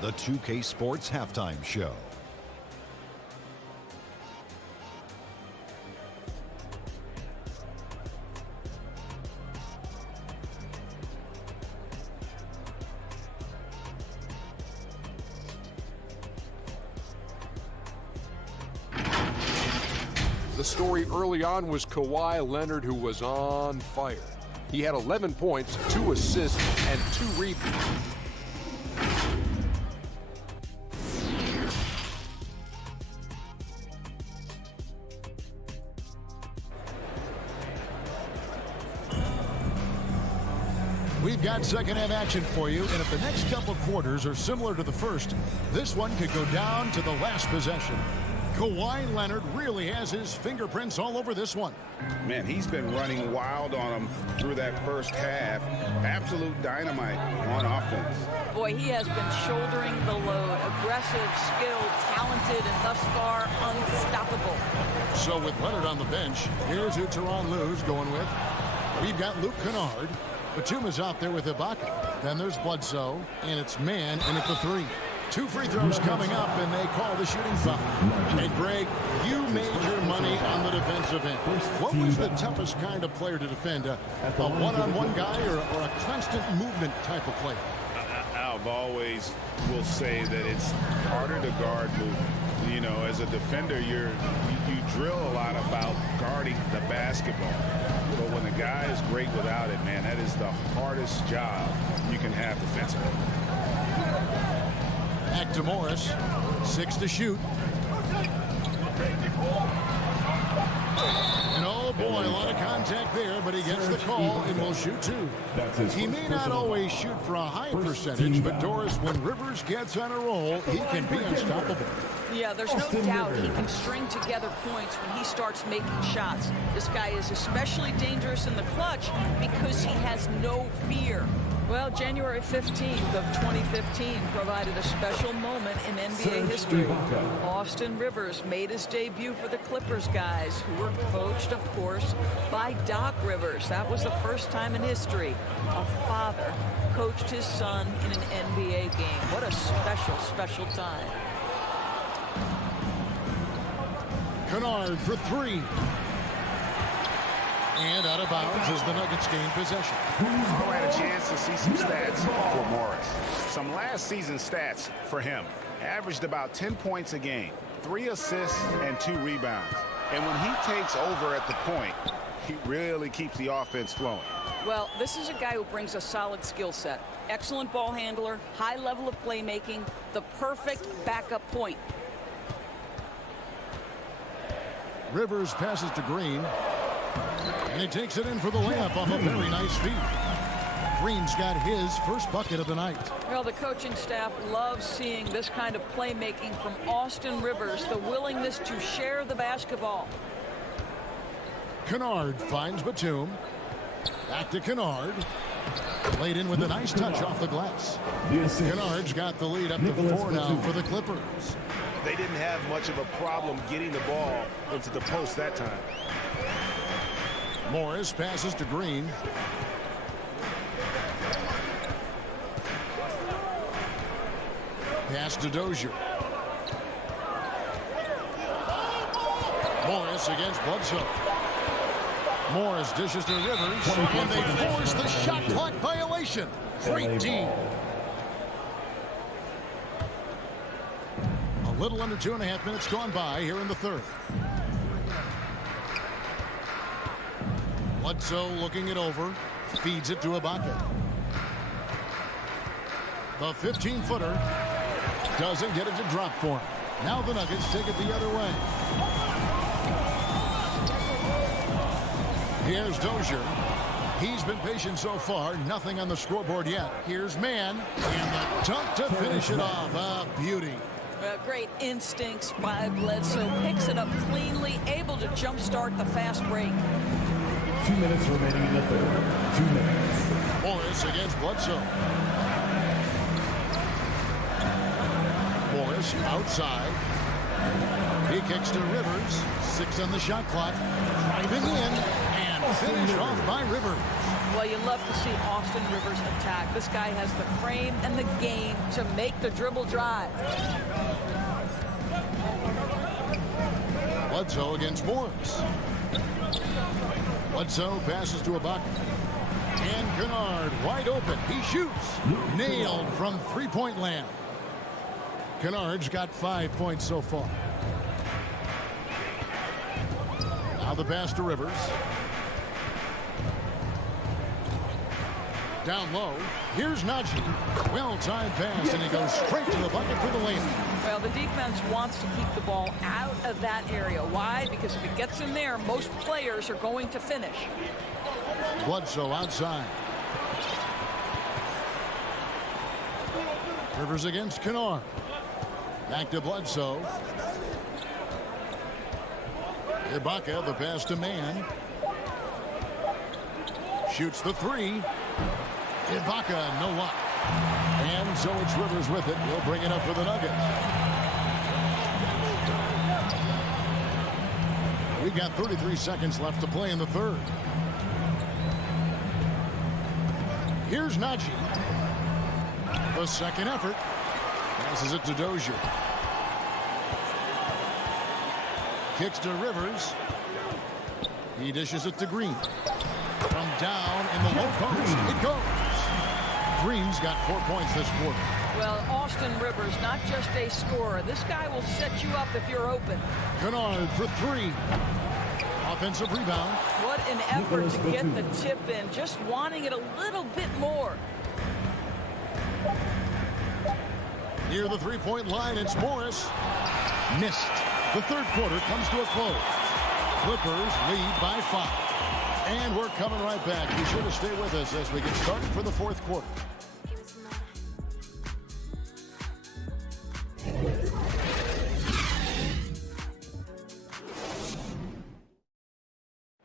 The 2K Sports Halftime Show. The story early on was Kawhi Leonard, who was on fire. He had 11 points, 2 assists, and 2 rebounds. We've got second half action for you, and if the next couple quarters are similar to the first, this one could go down to the last possession. Kawhi Leonard really has his fingerprints all over this one. Man, he's been running wild on him through that first half. Absolute dynamite on offense. Boy, he has been shouldering the load. Aggressive, skilled, talented, and thus far unstoppable. So with Leonard on the bench, here's who Tyronn Lue's going with. We've got Luke Kennard. Batuma's out there with Ibaka. Then there's Bledsoe, and it's man in at the 3. 2 free throws coming up, and they call the shooting foul. And Greg, you made your money on the defensive end. What was the toughest kind of player to defend? A one-on-one guy or a constant movement type of player? I've always will say that it's harder to guard movement. You know, as a defender, you drill a lot about guarding the basketball. But when the guy is great without it, man, that is the hardest job you can have defensively. Back to Morris. 6 to shoot. And oh boy, a lot of contact there, but he gets the call and will shoot 2. He may not always shoot for a high percentage, but Doris, when Rivers gets on a roll, he can be unstoppable. Yeah, there's no doubt he can string together points when he starts making shots. This guy is especially dangerous in the clutch because he has no fear. Well, January 15th of 2015 provided a special moment in NBA history. Austin Rivers made his debut for the Clippers guys, who were coached, of course, by Doc Rivers. That was the first time in history a father coached his son in an NBA game. What a special, special time. Kennard for 3. And out of bounds as the Nuggets gain possession. I had a chance to see some stats for Morris. Some last season stats for him. Averaged about 10 points a game, 3 assists, and 2 rebounds. And when he takes over at the point, he really keeps the offense flowing. Well, this is a guy who brings a solid skill set. Excellent ball handler, high level of playmaking, the perfect backup point. Rivers passes to Green. And he takes it in for the layup off a very nice feed. Green's got his first bucket of the night. Well, the coaching staff loves seeing this kind of playmaking from Austin Rivers, the willingness to share the basketball. Kennard finds Batum. Back to Kennard. Laid in with a nice touch off the glass. Kennard's got the lead up to 4 now for the Clippers. They didn't have much of a problem getting the ball into the post that time. Morris passes to Green. Pass to Dozier. Morris against Bledsoe. Morris dishes to Rivers, and they force the shot clock violation. Great D. A little under 2.5 minutes gone by here in the third. Bledsoe looking it over, feeds it to Ibaka. The 15-footer doesn't get it to drop for him. Now the Nuggets take it the other way. Here's Dozier. He's been patient so far. Nothing on the scoreboard yet. Here's Mann. And the dunk to finish it off. A beauty. Great instincts by Bledsoe. Picks it up cleanly. Able to jumpstart the fast break. 2 minutes remaining in the third. 2 minutes. Morris against Bledsoe. Morris outside. He kicks to Rivers. 6 on the shot clock. Driving in and finished off by Rivers. Well, you love to see Austin Rivers attack. This guy has the frame and the game to make the dribble drive. Bledsoe against Morris. Bledsoe passes to Ibaka. And Kennard wide open. He shoots. Nailed from three-point land. Kennard's got 5 points so far. Now the pass to Rivers. Down low. Here's Najee. Well-timed pass, and he goes straight to the bucket for the layup. Well, the defense wants to keep the ball out of that area. Why? Because if it gets in there, most players are going to finish. Bledsoe outside. Rivers against Kennard. Back to Bledsoe. Ibaka, the pass to Mann. Shoots the three. Ibaka, no luck. And so it's Rivers with it. He'll bring it up for the Nuggets. We've got 33 seconds left to play in the third. Here's Najee. The second effort. Passes it to Dozier. Kicks to Rivers. He dishes it to Green. From down in the low post, it goes. Green's got 4 points this quarter. Well, Austin Rivers, not just a scorer. This guy will set you up if you're open. Kennard for three. Offensive rebound. What an effort to get the tip in. Just wanting it a little bit more. Near the three-point line, it's Morris. Missed. The third quarter comes to a close. Clippers lead by 5. And we're coming right back. Be sure to stay with us as we get started for the fourth quarter.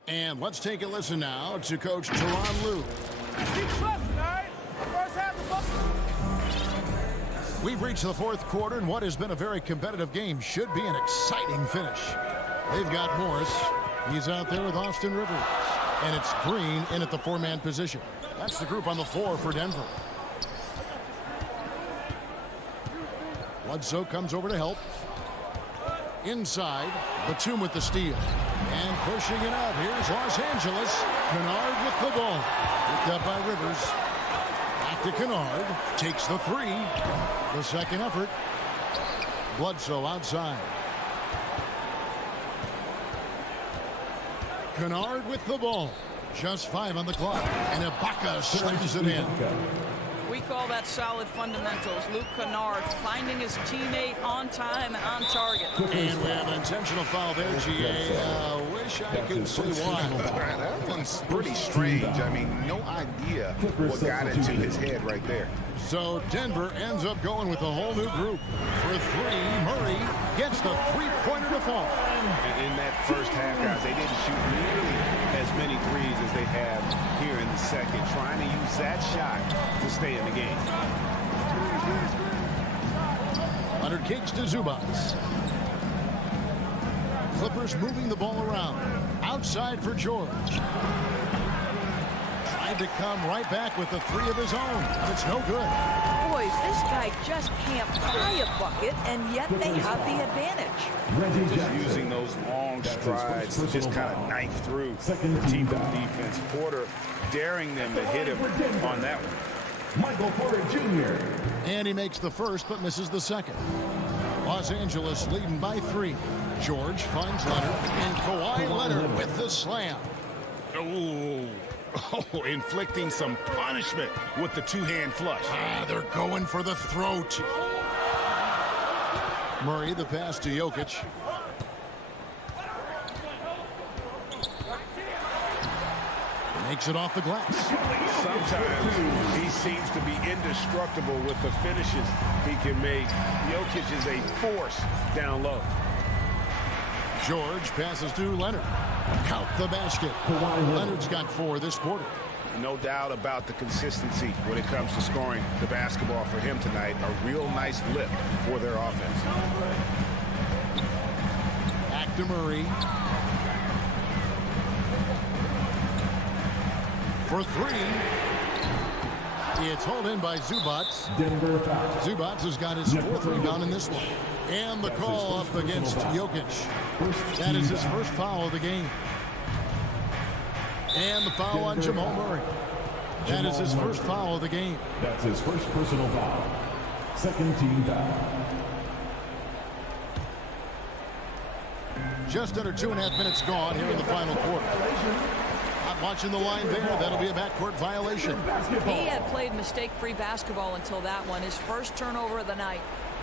And let's take a listen now to Coach Tyronn Lue. We've reached the fourth quarter, and what has been a very competitive game should be an exciting finish. They've got Morris. He's out there with Austin Rivers. And it's Green in at the four-man position. That's the group on the floor for Denver. Bledsoe comes over to help. Inside, Batum with the steal. And pushing it up, here's Los Angeles. Kennard with the ball. Picked up by Rivers. Back to Kennard. Takes the three. The second effort. Bledsoe outside. Kennard with the ball. Just 5 on the clock. And Ibaka slams it in. We call that solid fundamentals. Luke Kennard finding his teammate on time and on target. And we have an intentional foul there, GA. Wish I could see why. That one's pretty strange. I mean, no idea what got into his head right there. So Denver ends up going with a whole new group. For three, Murray gets the three-pointer to fall. In that first half, guys, they didn't shoot nearly as many threes as they have here in the second, trying to use that shot to stay in the game. Leonard kicks to Zubac. Clippers moving the ball around. Outside for George. Tried to come right back with the three of his own. It's no good. Boys, this guy just can't buy a bucket, and yet they have the advantage. Just using those long strides to just kind of knife through the team defense. Porter daring them to hit him on that one. Michael Porter Jr. And he makes the first but misses the second. Los Angeles leading by 3. George finds Leonard, and Kawhi Leonard with the slam. Oh, inflicting some punishment with the two-hand flush. They're going for the throat. Murray, the pass to Jokic. Makes it off the glass. Sometimes he seems to be indestructible with the finishes he can make. Jokic is a force down low. George passes to Leonard. Count the basket. Leonard's got 4 this quarter. No doubt about the consistency when it comes to scoring the basketball for him tonight. A real nice lift for their offense. Back to Murray. For three. It's hauled in by Zubats. Denver foul. Zubats has got his fourth rebound in this one. And the call up against Jokic. That is his first foul of the game. And the foul on Jamal Murray. That is his first foul of the game. That's his first personal foul. Second team foul. Just under 2.5 minutes gone here in the final quarter. Not watching the line there. That'll be a backcourt violation. He had played mistake-free basketball until that one. His first turnover of the night.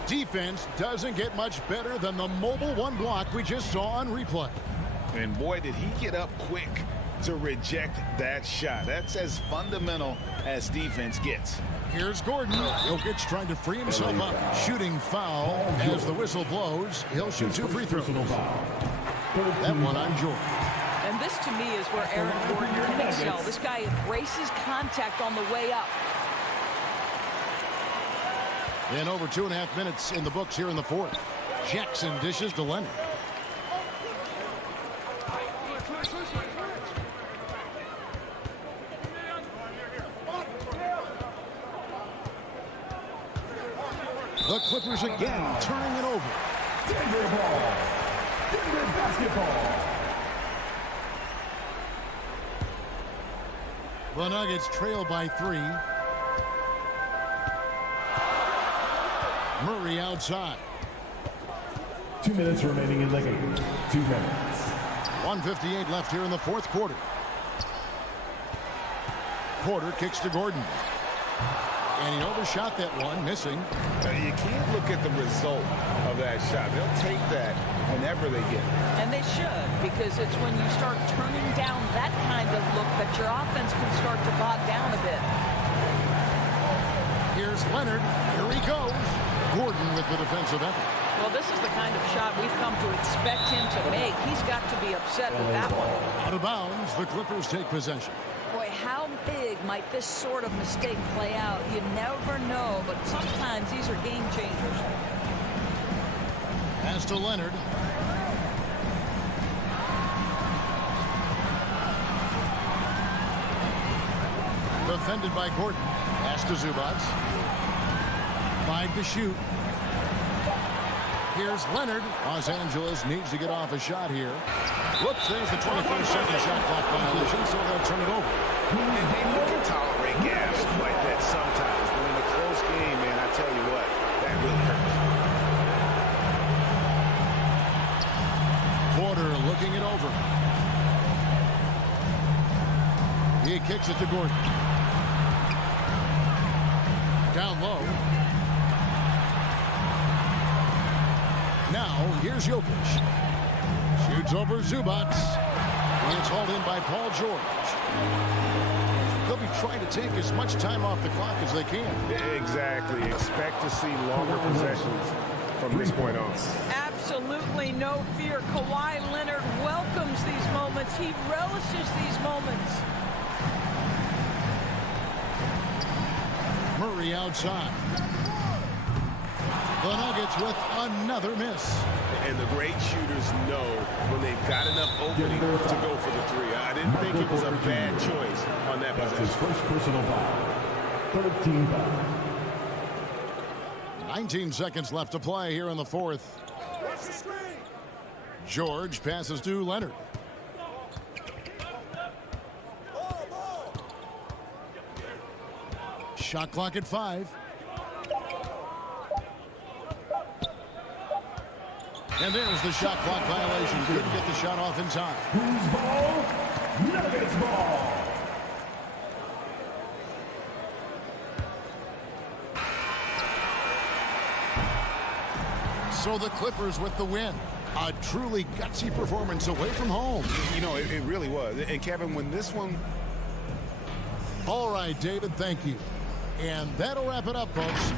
Defense doesn't get much better than the mobile one block we just saw on replay. And boy, did he get up quick to reject that shot. That's as fundamental as defense gets. Here's Gordon. Jokic trying to free himself up. Shooting foul as the whistle blows. He'll shoot 2 free throws. That one on George. And this, to me, is where Aaron Gordon can excel. This guy embraces contact on the way up. And over 2.5 minutes in the books here in the fourth. Jackson dishes to Leonard. The Clippers again turning it over. Denver ball. Denver basketball. The Nuggets trail by 3. Murray outside. 2 minutes remaining in the game. 2 minutes. 1:58 left here in the fourth quarter. Porter kicks to Gordon. And he overshot that one, missing. You can't look at the result of that shot. They'll take that whenever they get it. And they should, because it's when you start turning down that kind of look that your offense can start to bog down a bit. Here's Leonard. Here he goes. Gordon with the defensive effort. Well, this is the kind of shot we've come to expect him to make. He's got to be upset with that one. Out of bounds, the Clippers take possession. Boy, how big might this sort of mistake play out? You never know, but sometimes these are game changers. Pass to Leonard. Defended by Gordon. Pass to Zubats. 5 to shoot. Here's Leonard. Los Angeles needs to get off a shot here. Whoops, there's the 24-second shot clock violation, so they'll turn it over. And you can tolerate gaps like that sometimes, but in a close game, man, I tell you what, that really hurts. Porter looking it over. He kicks it to Gordon. Down low. Now, here's Jokic. Shoots over Zubats. And it's hauled in by Paul George. They'll be trying to take as much time off the clock as they can. Exactly. Expect to see longer possessions from this point on. Absolutely no fear. Kawhi Leonard welcomes these moments. He relishes these moments. Murray outside. The Nuggets with another miss. And the great shooters know when they've got enough opening to go for the three. I didn't think it was a bad choice on that That's possession. his first personal foul. 13 foul. 19 seconds left to play here in the fourth. George passes to Leonard. Shot clock at 5. And there's the shot clock violation. Couldn't get the shot off in time. Whose ball? Nuggets ball. So the Clippers with the win. A truly gutsy performance away from home. You know, it really was. And Kevin, when this one... All right, David, thank you. And that'll wrap it up, folks.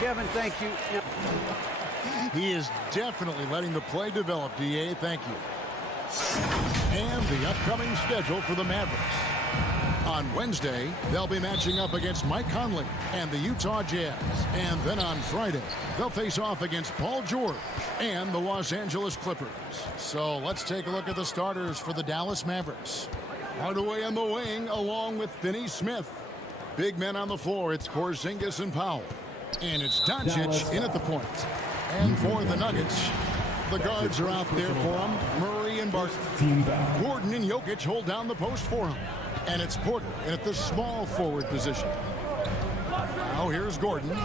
Kevin, thank you. He is definitely letting the play develop, DA. Thank you. And the upcoming schedule for the Mavericks. On Wednesday, they'll be matching up against Mike Conley and the Utah Jazz. And then on Friday, they'll face off against Paul George and the Los Angeles Clippers. So let's take a look at the starters for the Dallas Mavericks. Hardaway on the wing along with Finney Smith. Big men on the floor, it's Porzingis and Powell. And it's Doncic in at the point. And for the Nuggets, the guards are out there for him. Murray and Barton. Gordon and Jokic hold down the post for him. And it's Porter in at the small forward position. Now here's Gordon.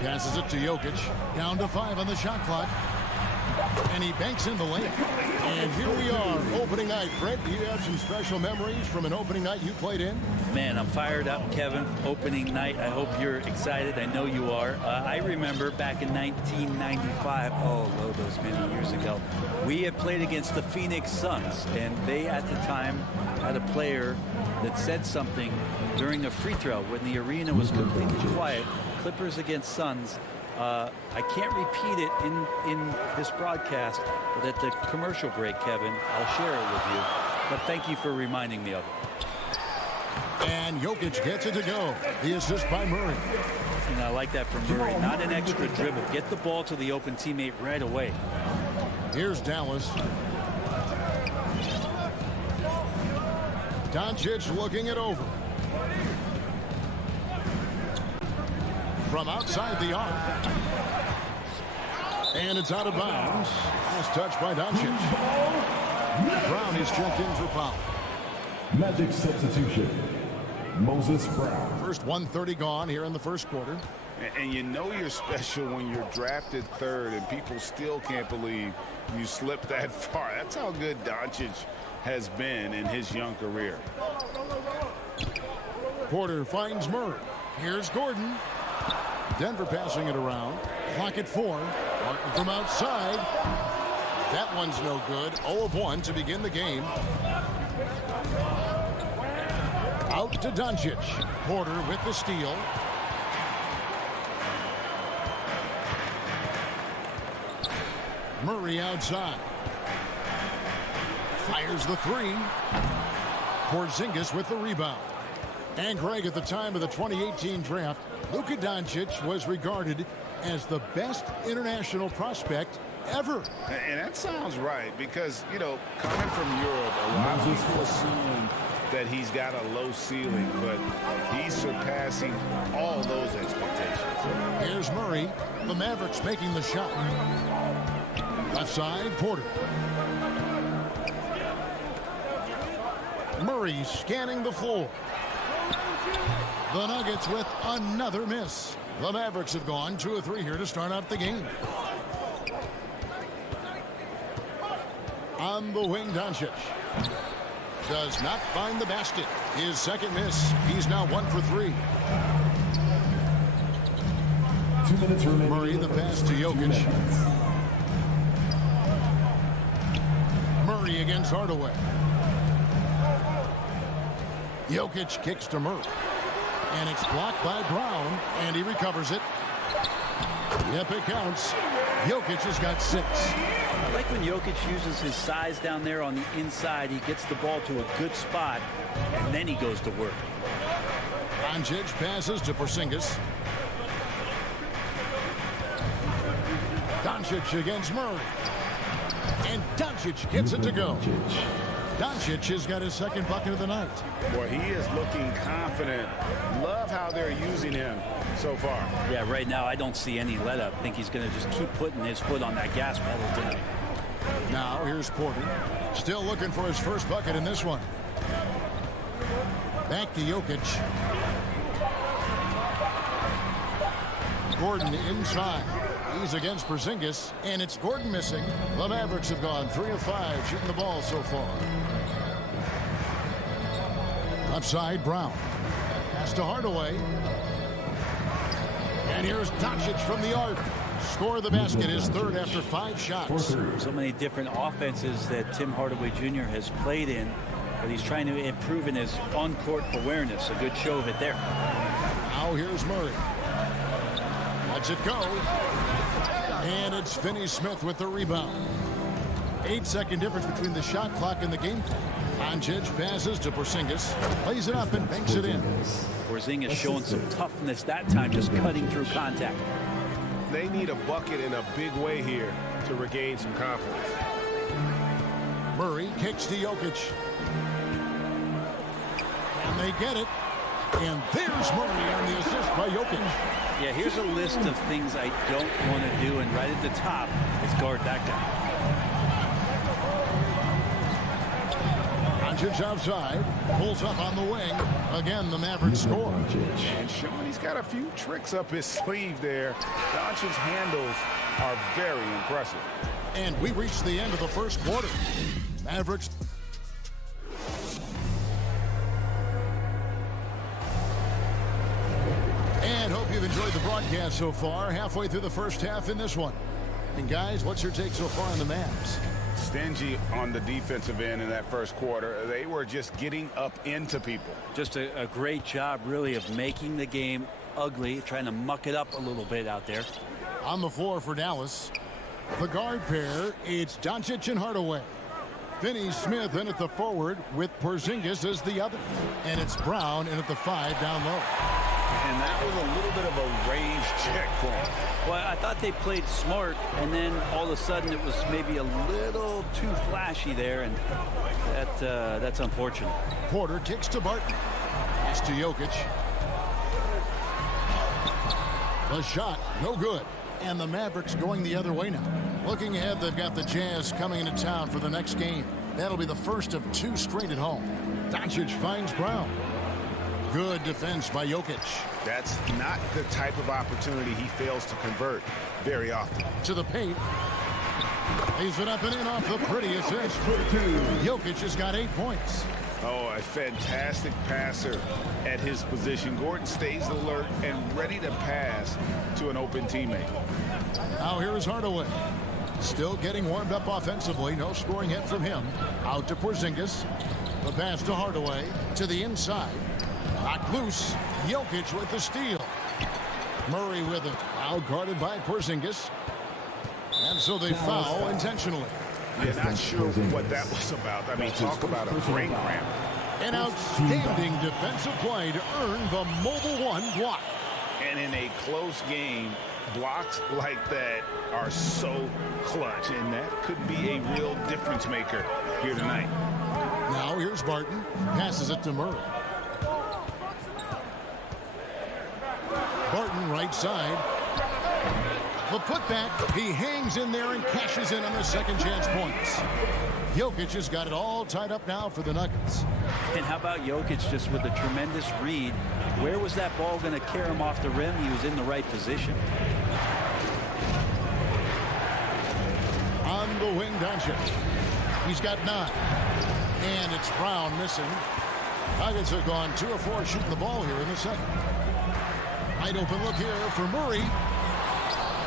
Passes it to Jokic. Down to 5 on the shot clock. And he banks in the lane. And here we are, opening night. Brent, do you have some special memories from an opening night you played in? Man, I'm fired up, Kevin. Opening night. I hope you're excited. I know you are. I remember back in 1995, those many years ago, we had played against the Phoenix Suns, and they at the time had a player that said something during a free throw when the arena was completely quiet. Clippers against Suns. I can't repeat it in this broadcast, but at the commercial break, Kevin, I'll share it with you. But thank you for reminding me of it. And Jokic gets it to go. The assist by Murray. And I like that from Murray. Not an extra dribble. Get the ball to the open teammate right away. Here's Dallas. Doncic looking it over. From outside the arc. And it's out of bounds. Last touch by Doncic. Brown is checked in for foul. Magic substitution. Moses Brown. First 1:30 gone here in the first quarter. And you know you're special when you're drafted third and people still can't believe you slipped that far. That's how good Doncic has been in his young career. Porter finds Murray. Here's Gordon. Denver passing it around. Clock at 4. Martin from outside. That one's no good. 0 of 1 to begin the game. Out to Doncic. Porter with the steal. Murray outside. Fires the 3. Porzingis with the rebound. And Greg, at the time of the 2018 draft, Luka Doncic was regarded as the best international prospect ever. And that sounds right because, you know, coming from Europe, a lot of people assume that he's got a low ceiling, but he's surpassing all those expectations. Here's Murray. The Mavericks making the shot. Left side, Porter. Murray scanning the floor. The Nuggets with another miss. The Mavericks have gone 2 of 3 here to start out the game. On the wing, Doncic. Does not find the basket. His second miss. He's now 1 for 3. 2 minutes remaining. Murray the pass to Jokic. Murray against Hardaway. Jokic kicks to Murray. And it's blocked by Brown, and he recovers it. Yep, it counts. Jokic has got 6. I like when Jokic uses his size down there on the inside. He gets the ball to a good spot, and then he goes to work. Doncic passes to Porzingis. Doncic against Murray. And Doncic gets it to go. Doncic has got his second bucket of the night. Boy, he is looking confident. Love how they're using him so far. Yeah, right now I don't see any let up. I think he's going to just keep putting his foot on that gas pedal tonight. Now here's Porter. Still looking for his first bucket in this one. Back to Jokic. Gordon inside. He's against Porzingis, and it's Gordon missing. The Mavericks have gone 3 of 5 shooting the ball so far. Left side, Brown. Pass to Hardaway. And here's Doncic from the arc. Score the basket, his third after 5 shots. So many different offenses that Tim Hardaway Jr. has played in, but he's trying to improve in his on-court awareness. A good show of it there. Now here's Murray. Lets it go. And it's Finney-Smith with the rebound. 8-second difference between the shot clock and the game clock. Doncic passes to Porzingis. Plays it up and banks it in. Porzingis showing some toughness that time, just cutting through contact. They need a bucket in a big way here to regain some confidence. Murray kicks to Jokic. And they get it. And there's Murray on the assist by Jokic. Yeah, here's a list of things I don't want to do, and right at the top is guard that guy. Doncic outside, pulls up on the wing. Again, the Mavericks score. And Sean, he's got a few tricks up his sleeve there. Doncic's handles are very impressive. And we reached the end of the first quarter. Mavericks. And hope you've enjoyed the broadcast so far. Halfway through the first half in this one. And guys, what's your take so far on the Mavs? Stingy on the defensive end in that first quarter. They were just getting up into people. Just a great job, really, of making the game ugly, trying to muck it up a little bit out there. On the floor for Dallas, the guard pair, it's Doncic and Hardaway. Finney-Smith in at the forward with Porzingis as the other. And it's Brown in at the 5 down low. And that was a little bit of a raised check for him. Well, I thought they played smart, and then all of a sudden it was maybe a little too flashy there, and that's unfortunate. Porter kicks to Barton. Pass to Jokic. The shot, no good. And the Mavericks going the other way now. Looking ahead, they've got the Jazz coming into town for the next game. That'll be the first of 2 straight at home. Doncic finds Brown. Good defense by Jokic. That's not the type of opportunity he fails to convert very often. To the paint. Lays it up and in off the pretty assist. Jokic has got 8 points. Oh, a fantastic passer at his position. Gordon stays alert and ready to pass to an open teammate. Now here is Hardaway. Still getting warmed up offensively. No scoring hit from him. Out to Porzingis. The pass to Hardaway. To the inside. Knocked loose. Jokic with the steal. Murray with it. Now guarded by Porzingis. And so they foul intentionally. Yeah, not sure what that was about. I mean, talk about a brain cramp. An outstanding defensive play to earn the Mobile One block. And in a close game, blocks like that are so clutch, and that could be a real difference maker here tonight. Now here's Barton. Passes it to Murray. Barton right side. The putback, he hangs in there and cashes in on the second chance points. Jokic has got it all tied up now for the Nuggets. And how about Jokic just with a tremendous read? Where was that ball going to carry him off the rim? He was in the right position. On the wing, Doncic. He's got 9. And it's Brown missing. Nuggets have gone 2 of 4 shooting the ball here in the second. Wide open look here for Murray.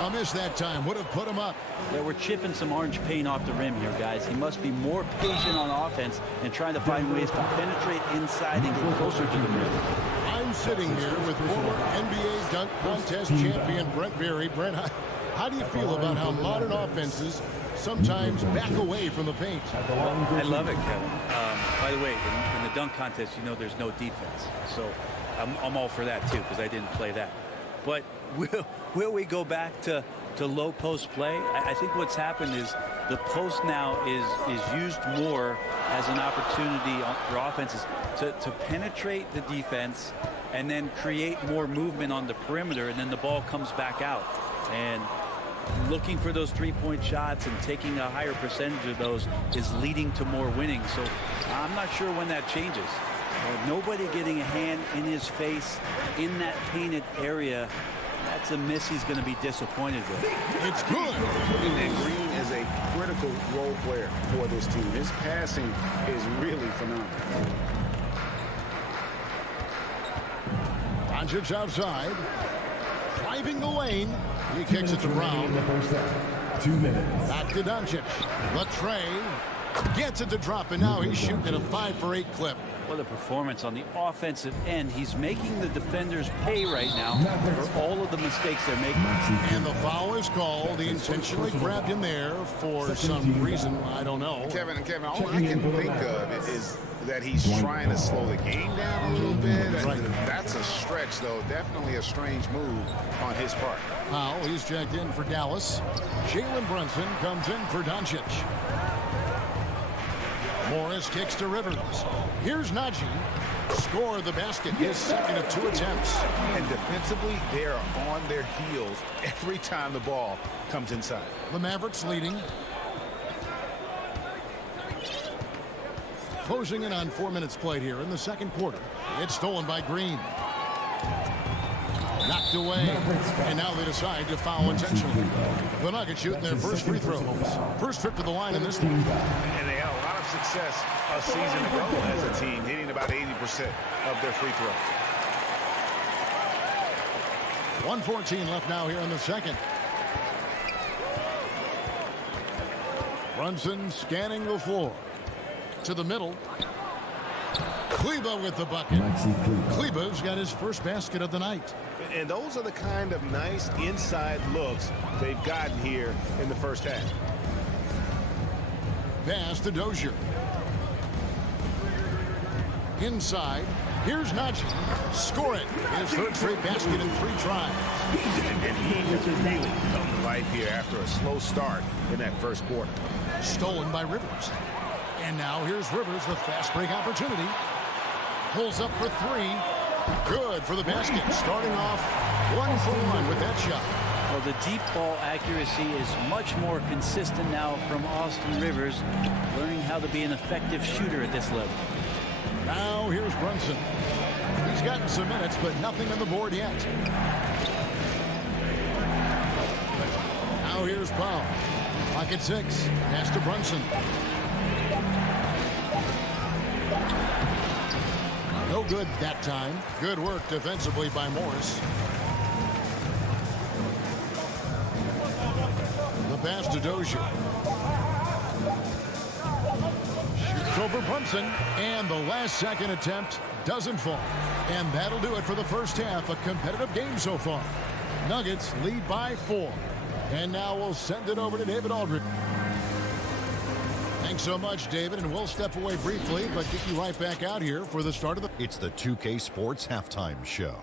A miss that time would have put him up. Yeah, we're chipping some orange paint off the rim here, guys. He must be more patient on offense and trying to find ways to penetrate inside and get closer to the rim. I'm sitting here with former NBA dunk contest champion Brent Berry. Brent, how do you feel about how modern offenses sometimes back away from the paint? I love it, Kevin. By the way, in the dunk contest, you know there's no defense. So I'm all for that, too, because I didn't play that. But will we go back to low post play? I think what's happened is the post now is used more as an opportunity for offenses to penetrate the defense and then create more movement on the perimeter, and then the ball comes back out. And looking for those three-point shots and taking a higher percentage of those is leading to more winning. So I'm not sure when that changes. Nobody getting a hand in his face in that painted area. That's a miss he's going to be disappointed with. It's good. And Green is a critical role player for this team. His passing is really phenomenal. Doncic outside. Driving the lane. He kicks it to Brown. 2 minutes. Back to Doncic. Latrey gets it to drop, and now he's shooting at a 5-for-8 clip. What a performance on the offensive end. He's making the defenders pay right now for all of the mistakes they're making. And the foul is called. He intentionally grabbed him there for some reason. I don't know. Kevin, all I can think of is that he's trying to slow the game down a little bit. That's a stretch, though. Definitely a strange move on his part. Powell, he's checked in for Dallas. Jalen Brunson comes in for Doncic. Morris kicks to Rivers. Here's Najee. Score the basket. His second of 2 attempts. And defensively, they are on their heels every time the ball comes inside. The Mavericks leading. Closing in on 4 minutes played here in the second quarter. It's stolen by Green. Knocked away. And now they decide to foul intentionally. The Nuggets shooting their first free throws. First trip to the line in this one. And they had a lot of success a season ago as a team, hitting about 80% of their free throws. 1:14 left now here in the second. Brunson scanning the floor. To the middle. Kleba with the bucket. Kleba's got his first basket of the night. And those are the kind of nice inside looks they've gotten here in the first half. Pass to Dozier. Inside. Here's Najee. Score it. His third straight basket in 3 tries. And he has really come to life here after a slow start in that first quarter. Stolen by Rivers. And now here's Rivers with fast break opportunity. Pulls up for 3. Good for the basket. Starting off 1 for 1 with that shot. Well, the deep ball accuracy is much more consistent now from Austin Rivers, learning how to be an effective shooter at this level. Now here's Brunson. He's gotten some minutes, but nothing on the board yet. Now here's Powell. Pocket 6. Pass to Brunson. No good that time. Good work defensively by Morris. The pass to Dozier. Shoots over Brunson. And the last second attempt doesn't fall. And that'll do it for the first half. A competitive game so far. Nuggets lead by 4. And now we'll send it over to David Aldridge. Thanks so much, David, and we'll step away briefly, but get you right back out here for the start of the... It's the 2K Sports Halftime Show.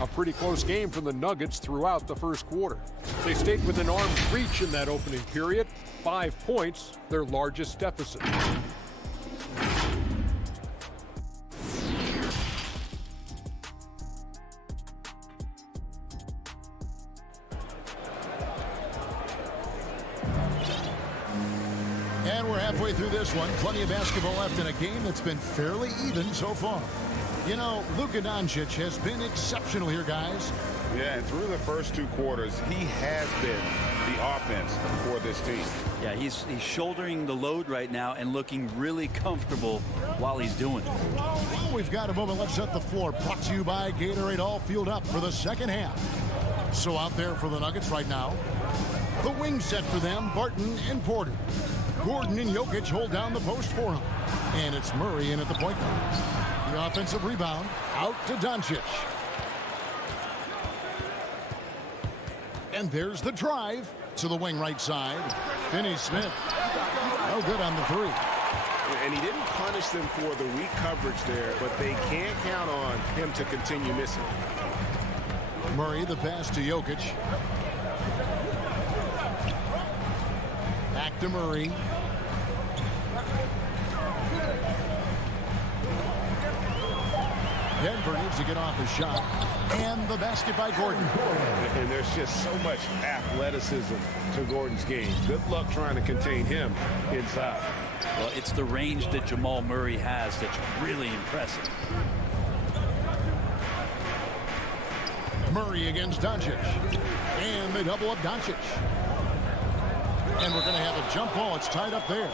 A pretty close game from the Nuggets throughout the first quarter. They stayed within arm's reach in that opening period. 5 points, their largest deficit. And we're halfway through this one. Plenty of basketball left in a game that's been fairly even so far. You know, Luka Doncic has been exceptional here, guys. Yeah, and through the first 2 quarters, he has been the offense for this team. Yeah, he's shouldering the load right now and looking really comfortable while he's doing it. Well, we've got a moment. Let's set the floor. Brought to you by Gatorade. All fueled up for the second half. So out there for the Nuggets right now. The wing set for them, Barton and Porter. Gordon and Jokic hold down the post for him. And it's Murray in at the point guard. The offensive rebound out to Doncic. And there's the drive to the wing right side. Finney-Smith. No good on the 3. And he didn't punish them for the weak coverage there, but they can't count on him to continue missing. Murray, the pass to Jokic. Back to Murray. Denver needs to get off his shot. And the basket by Gordon. And there's just so much athleticism to Gordon's game. Good luck trying to contain him inside. Well, it's the range that Jamal Murray has that's really impressive. Murray against Doncic. And they double up Doncic. And we're going to have a jump ball. It's tied up there.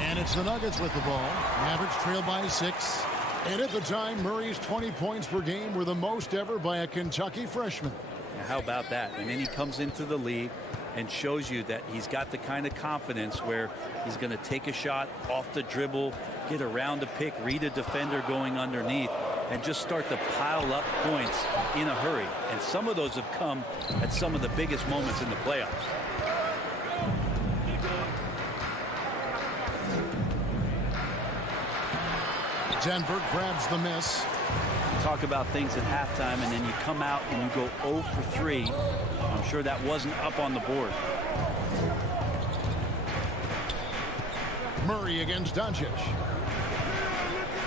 And it's the Nuggets with the ball. Mavericks trail by 6. And at the time, Murray's 20 points per game were the most ever by a Kentucky freshman. Now, how about that? And then he comes into the league and shows you that he's got the kind of confidence where he's going to take a shot off the dribble, get around the pick, read a defender going underneath, and just start to pile up points in a hurry. And some of those have come at some of the biggest moments in the playoffs. Denver grabs the miss. Talk about things at halftime, and then you come out and you go 0 for 3. I'm sure that wasn't up on the board. Murray against Doncic.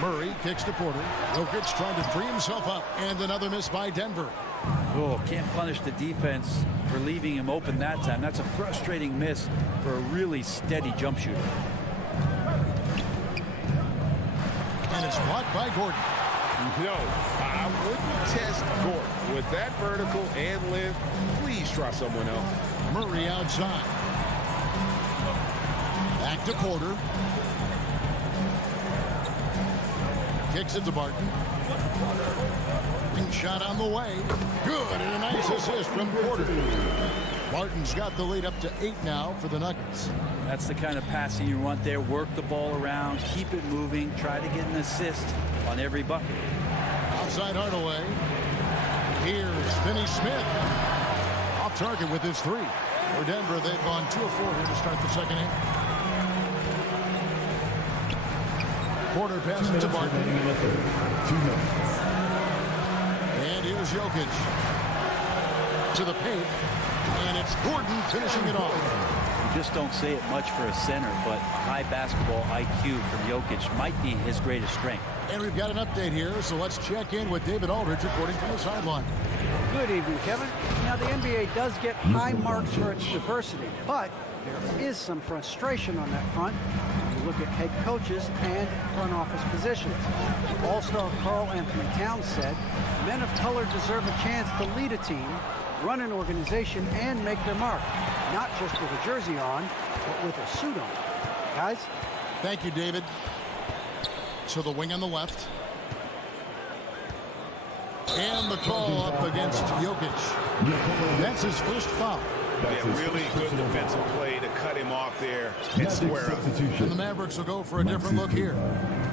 Murray kicks to Porter. Jokic trying to free himself up. And another miss by Denver. Oh, can't punish the defense for leaving him open that time. That's a frustrating miss for a really steady jump shooter. And it's blocked by Gordon. No, I wouldn't test Gordon. With that vertical and length, please try someone else. Murray outside. Back to Porter. Kicks it to Barton. Wing shot on the way. Good, and a nice assist from Porter. Barton's got the lead up to 8 now for the Nuggets. That's the kind of passing you want there. Work the ball around, keep it moving, try to get an assist on every bucket. Outside Hardaway. Here's Finney-Smith. Off target with his 3. For Denver, they've gone 2 of 4 here to start the second half. Porter passes to Barton. 2 minutes. And here's Jokic. To the paint. And it's Gordon finishing it off. You just don't say it much for a center, but high basketball IQ from Jokic might be his greatest strength. And we've got an update here, so let's check in with David Aldridge reporting from the sideline. Good evening, Kevin. Now, the NBA does get high marks for its diversity, but there is some frustration on that front. You look at head coaches and front office positions. All-star Karl Anthony Towns said, men of color deserve a chance to lead a team, run an organization, and make their mark. Not just with a jersey on, but with a suit on. Guys? Thank you, David. To the wing on the left. And the call up against Jokic. That's his first foul. Yeah, really good defensive play to cut him off there and square up. And the Mavericks will go for a different look here.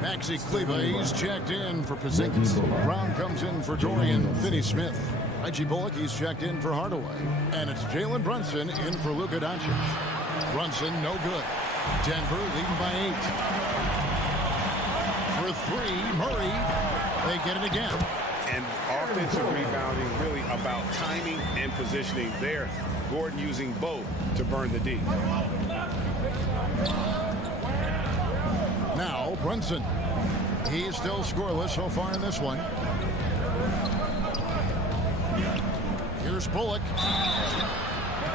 Maxi Kleba, he's checked in for Porzingis. Brown comes in for Dorian Finney-Smith. Reggie Bullock, he's checked in for Hardaway. And it's Jalen Brunson in for Luka Doncic. Brunson, no good. Denver leading by 8. For 3, Murray. They get it again. And offensive rebounding really about timing and positioning there. Gordon using both to burn the D. Now Brunson. He's still scoreless so far in this one. Here's Here's Bullock.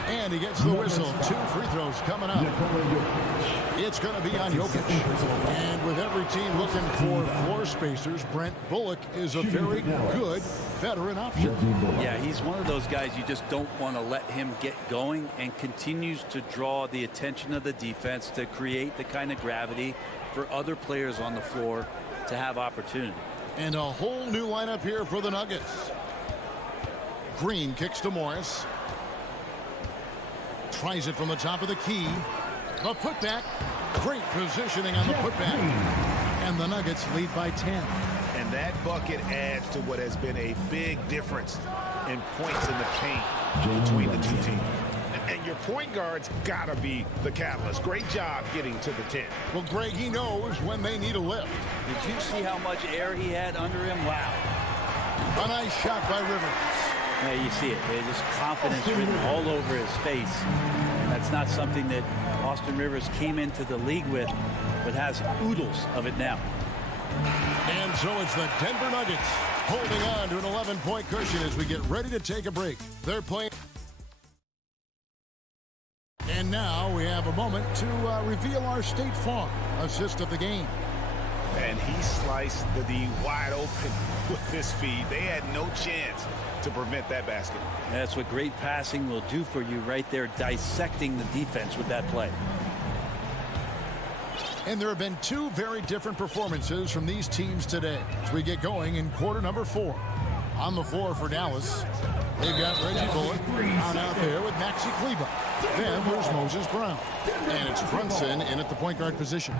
And he gets the whistle. 2 free throws coming up. It's going to be on Jokic. And with every team looking for floor spacers, Brent, Bullock is a very good veteran option. Yeah, he's one of those guys you just don't want to let him get going, and continues to draw the attention of the defense to create the kind of gravity for other players on the floor to have opportunity. And a whole new lineup here for the Nuggets. Green kicks to Morris. Tries it from the top of the key. The putback. Great positioning on the putback. And the Nuggets lead by 10. And that bucket adds to what has been a big difference in points in the paint between the two teams. And your point guard's got to be the catalyst. Great job getting to the 10. Well, Greg, he knows when they need a lift. Did you see how much air he had under him? Wow. A nice shot by Rivers. Yeah, you see it. There's just confidence written all over his face. And that's not something that Austin Rivers came into the league with, but has oodles of it now. And so it's the Denver Nuggets holding on to an 11-point cushion as we get ready to take a break. They're playing. And now we have a moment to reveal our State Farm assist of the game. And he sliced the D wide open with this feed. They had no chance to prevent that basket. That's what great passing will do for you right there, dissecting the defense with that play. And there have been 2 very different performances from these teams today as we get going in quarter number 4. On the floor for Dallas, they've got Reggie Bullock out there with Maxi Kleber. Then there's Moses Brown. And it's Brunson in at the point guard position.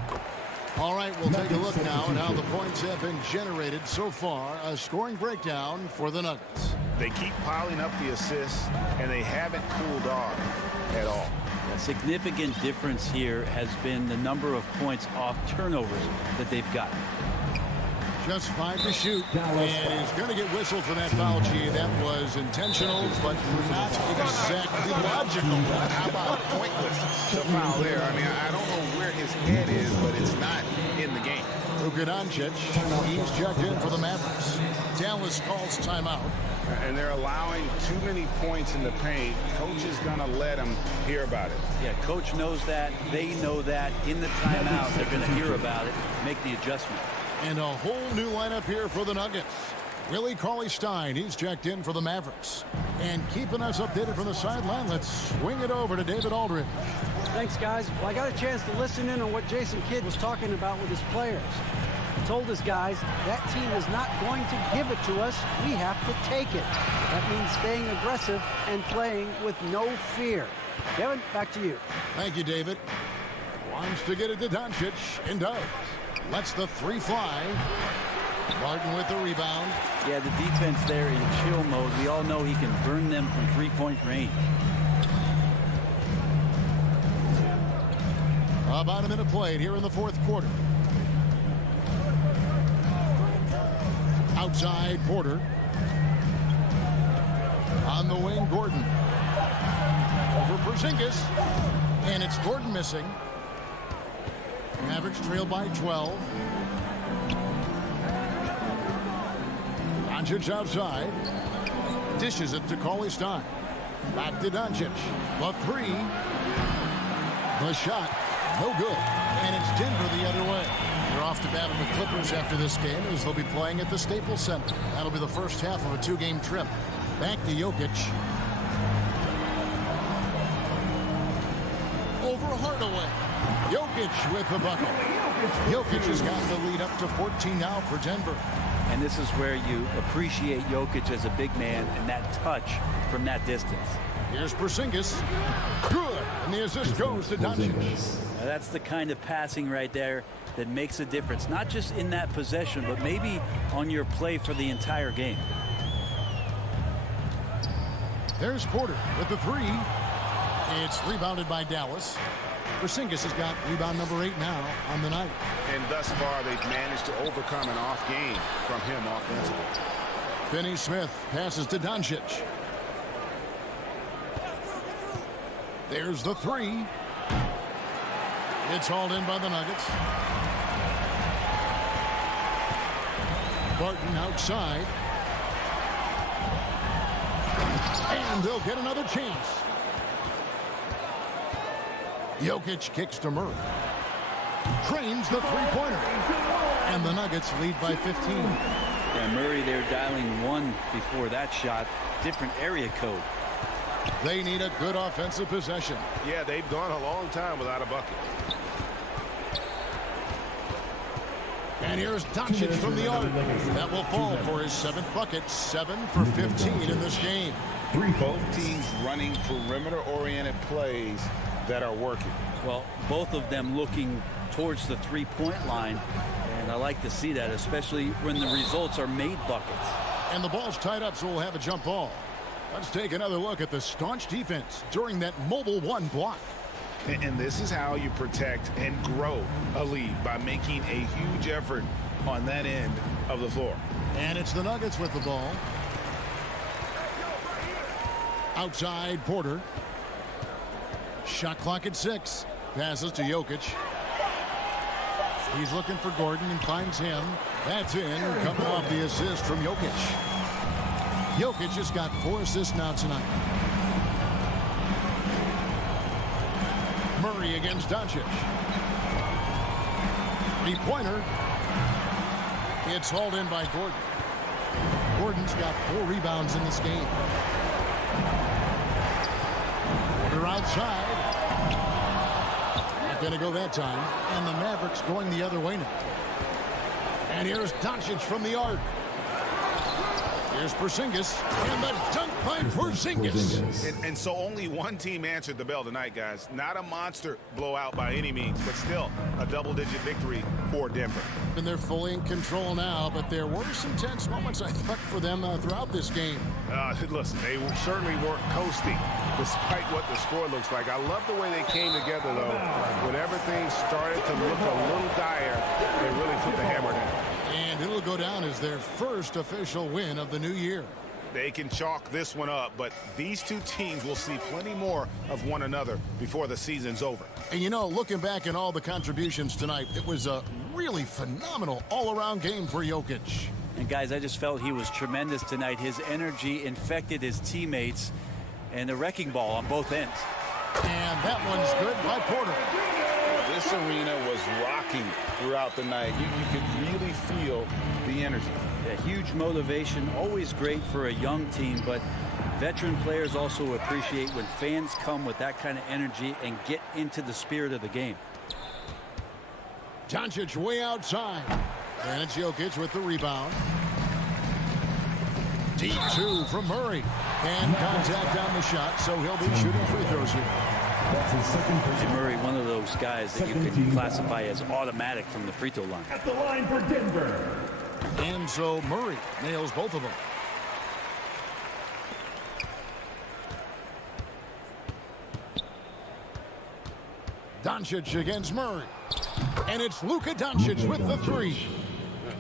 All right, we'll take a look now at how the points have been generated so far. A scoring breakdown for the Nuggets. They keep piling up the assists, and they haven't cooled off at all. A significant difference here has been the number of points off turnovers that they've gotten. Just 5 to shoot, and he's going to get whistled for that foul, G. That was intentional, but not exactly logical. How about pointless, the foul there? I mean, I don't know where his head is, but it's not in the game. Luka Doncic, he's checked in for the Mavericks. Dallas calls timeout. And they're allowing too many points in the paint. Coach is going to let them hear about it. Yeah, coach knows that. They know that. In the timeout, they're going to hear about it, make the adjustment. And a whole new lineup here for the Nuggets. Willie Cauley-Stein, he's checked in for the Mavericks. And keeping us updated from the sideline, let's swing it over to David Aldridge. Thanks, guys. Well, I got a chance to listen in on what Jason Kidd was talking about with his players. He told his guys, that team is not going to give it to us. We have to take it. That means staying aggressive and playing with no fear. Kevin, back to you. Thank you, David. Wants to get it to Doncic, and does. Lets the 3 fly. Martin with the rebound. Yeah, the defense there in chill mode. We all know he can burn them from 3-point range. About a minute played here in the 4th quarter. Outside, Porter. On the wing, Gordon. Over Porzingis. And it's Gordon missing. Mavericks trail by 12. Doncic outside. Dishes it to Cauley-Stein. Back to Doncic. The 3. The shot. No good. And it's Denver the other way. They're off to battle the Clippers after this game as they'll be playing at the Staples Center. That'll be the first half of a 2-game trip. Back to Jokic. Over Hardaway. Jokic with the bucket. Jokic has gotten the lead up to 14 now for Denver. And this is where you appreciate Jokic as a big man and that touch from that distance. Here's Porzingis. Good. And the assist goes to Doncic. Now that's the kind of passing right there that makes a difference, not just in that possession, but maybe on your play for the entire game. There's Porter with the 3. It's rebounded by Dallas. Porzingis has got rebound number 8 now on the night. And thus far, they've managed to overcome an off game from him offensively. Finney Smith passes to Doncic. There's the 3. It's hauled in by the Nuggets. Barton outside. And they'll get another chance. Jokic kicks to Murray. Trains the three-pointer. And the Nuggets lead by 15. Yeah, Murray there dialing one before that shot. Different area code. They need a good offensive possession. Yeah, they've gone a long time without a bucket. And here's Doncic from the arc. That will fall for his 7th bucket. 7 for 15 in this game. Both teams running perimeter-oriented plays that are working. Well, both of them looking towards the three-point line. And I like to see that, especially when the results are made buckets. And the ball's tied up, so we'll have a jump ball. Let's take another look at the staunch defense during that mobile one block. And this is how you protect and grow a lead, by making a huge effort on that end of the floor. And it's the Nuggets with the ball. Outside Porter. Shot clock at 6. Passes to Jokic. He's looking for Gordon and finds him. That's in, coming off the assist from Jokic. Jokic has got 4 assists now tonight. Murray against Doncic. 3-pointer. It's hauled in by Gordon. Gordon's got 4 rebounds in this game. Porter outside. Not going to go that time. And the Mavericks going the other way now. And here's Doncic from the arc. Here's Porzingis, and the dunk by Porzingis. And so only one team answered the bell tonight, guys. Not a monster blowout by any means, but still a double-digit victory for Denver. And they're fully in control now, but there were some tense moments, I thought, for them throughout this game. Listen, they certainly weren't coasting, despite what the score looks like. I love the way they came together, though. Whenever things started to look a little dire, they really put the hammer down. And it'll go down as their first official win of the new year. They can chalk this one up, but these two teams will see plenty more of one another before the season's over. And you know, looking back at all the contributions tonight, it was a really phenomenal all-around game for Jokic. And guys, I just felt he was tremendous tonight. His energy infected his teammates, and the wrecking ball on both ends. And that one's good by Porter. This arena was rocking throughout the night. You could really feel the energy. A huge motivation, always great for a young team, but veteran players also appreciate when fans come with that kind of energy and get into the spirit of the game. Doncic way outside. And it's Jokic with the rebound. Deep 2 from Murray. And contact on the shot, so he'll be shooting free throws here. And Murray, one of those guys that you could classify as automatic from the free throw line. At the line for Denver. And so Murray nails both of them. Doncic against Murray. And it's Luka Doncic with the 3.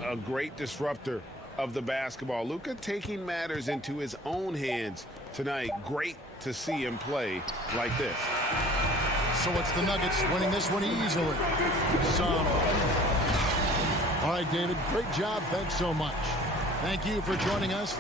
A great disruptor of the basketball. Luka taking matters into his own hands tonight. Great to see him play like this. So it's the Nuggets winning this one easily. All right, David, great job. Thanks so much. Thank you for joining us.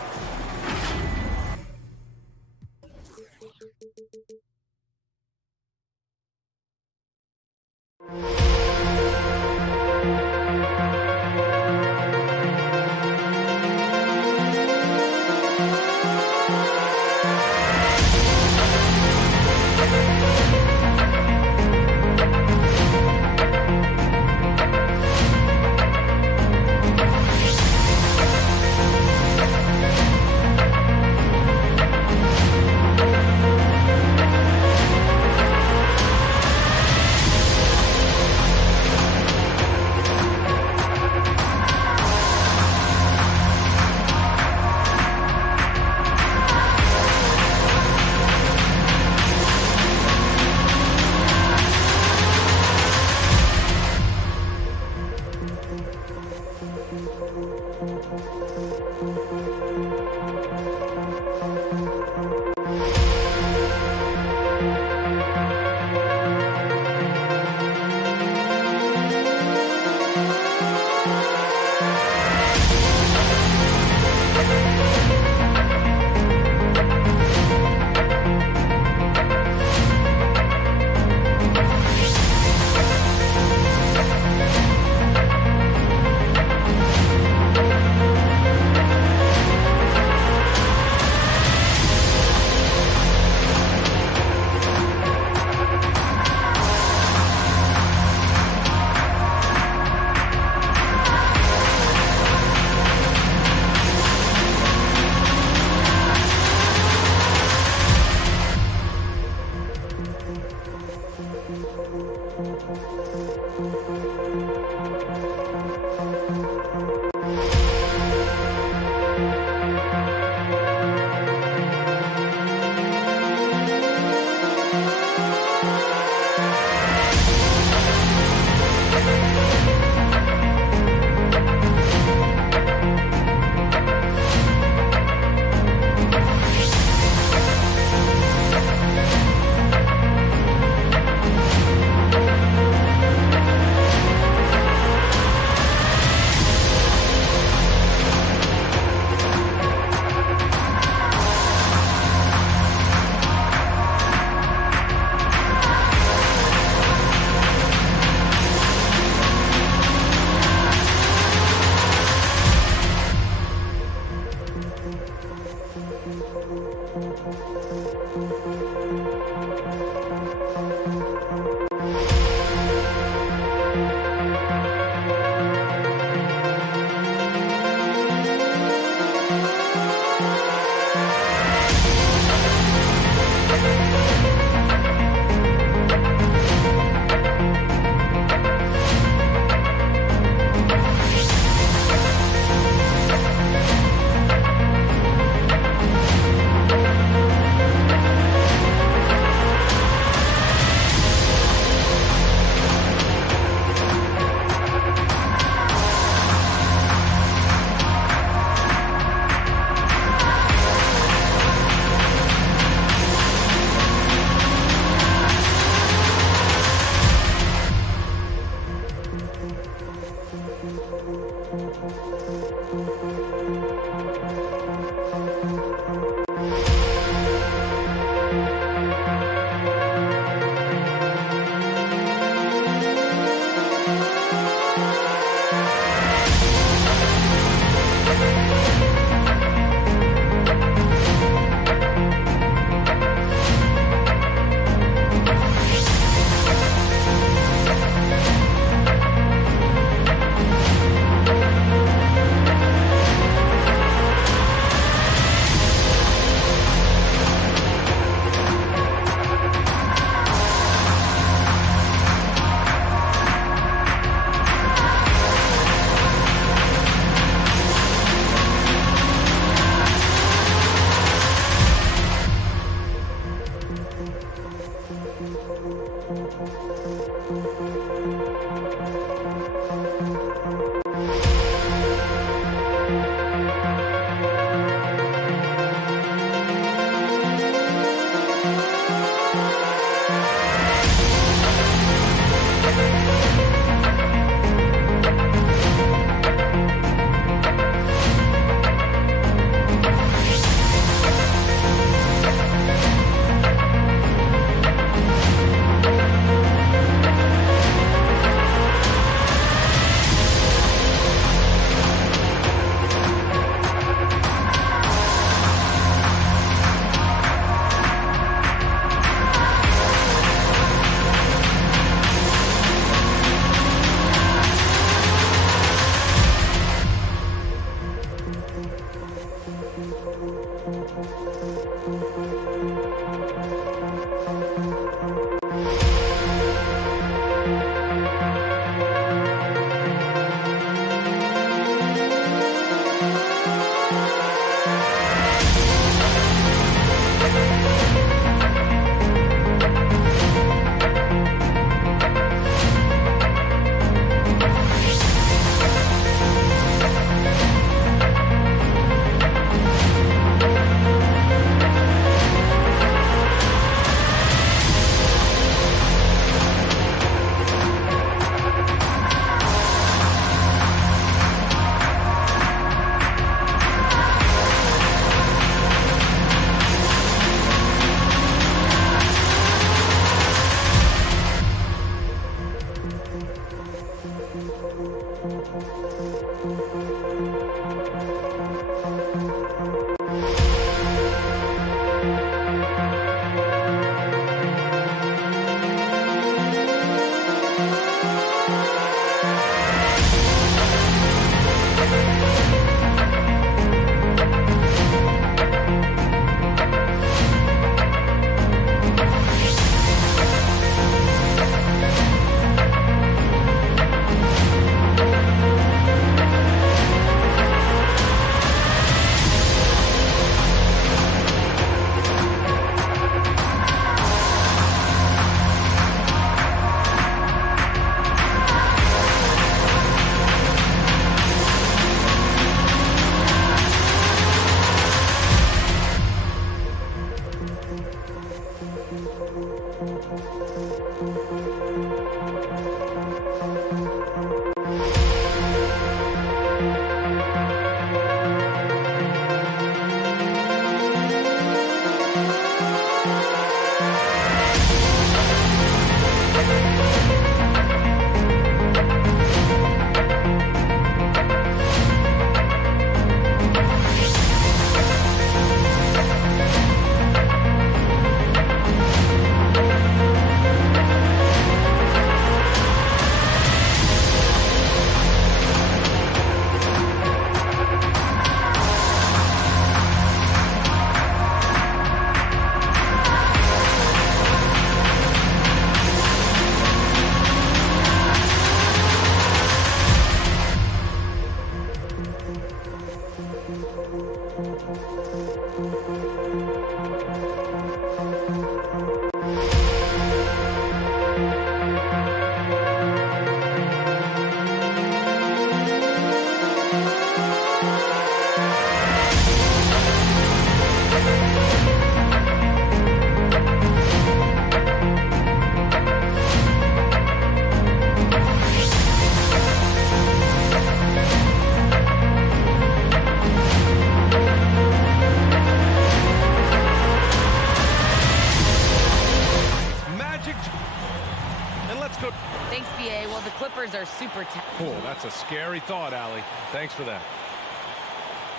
Thanks, BA. Well, the Clippers are super cool. That's a scary thought, Allie. Thanks for that.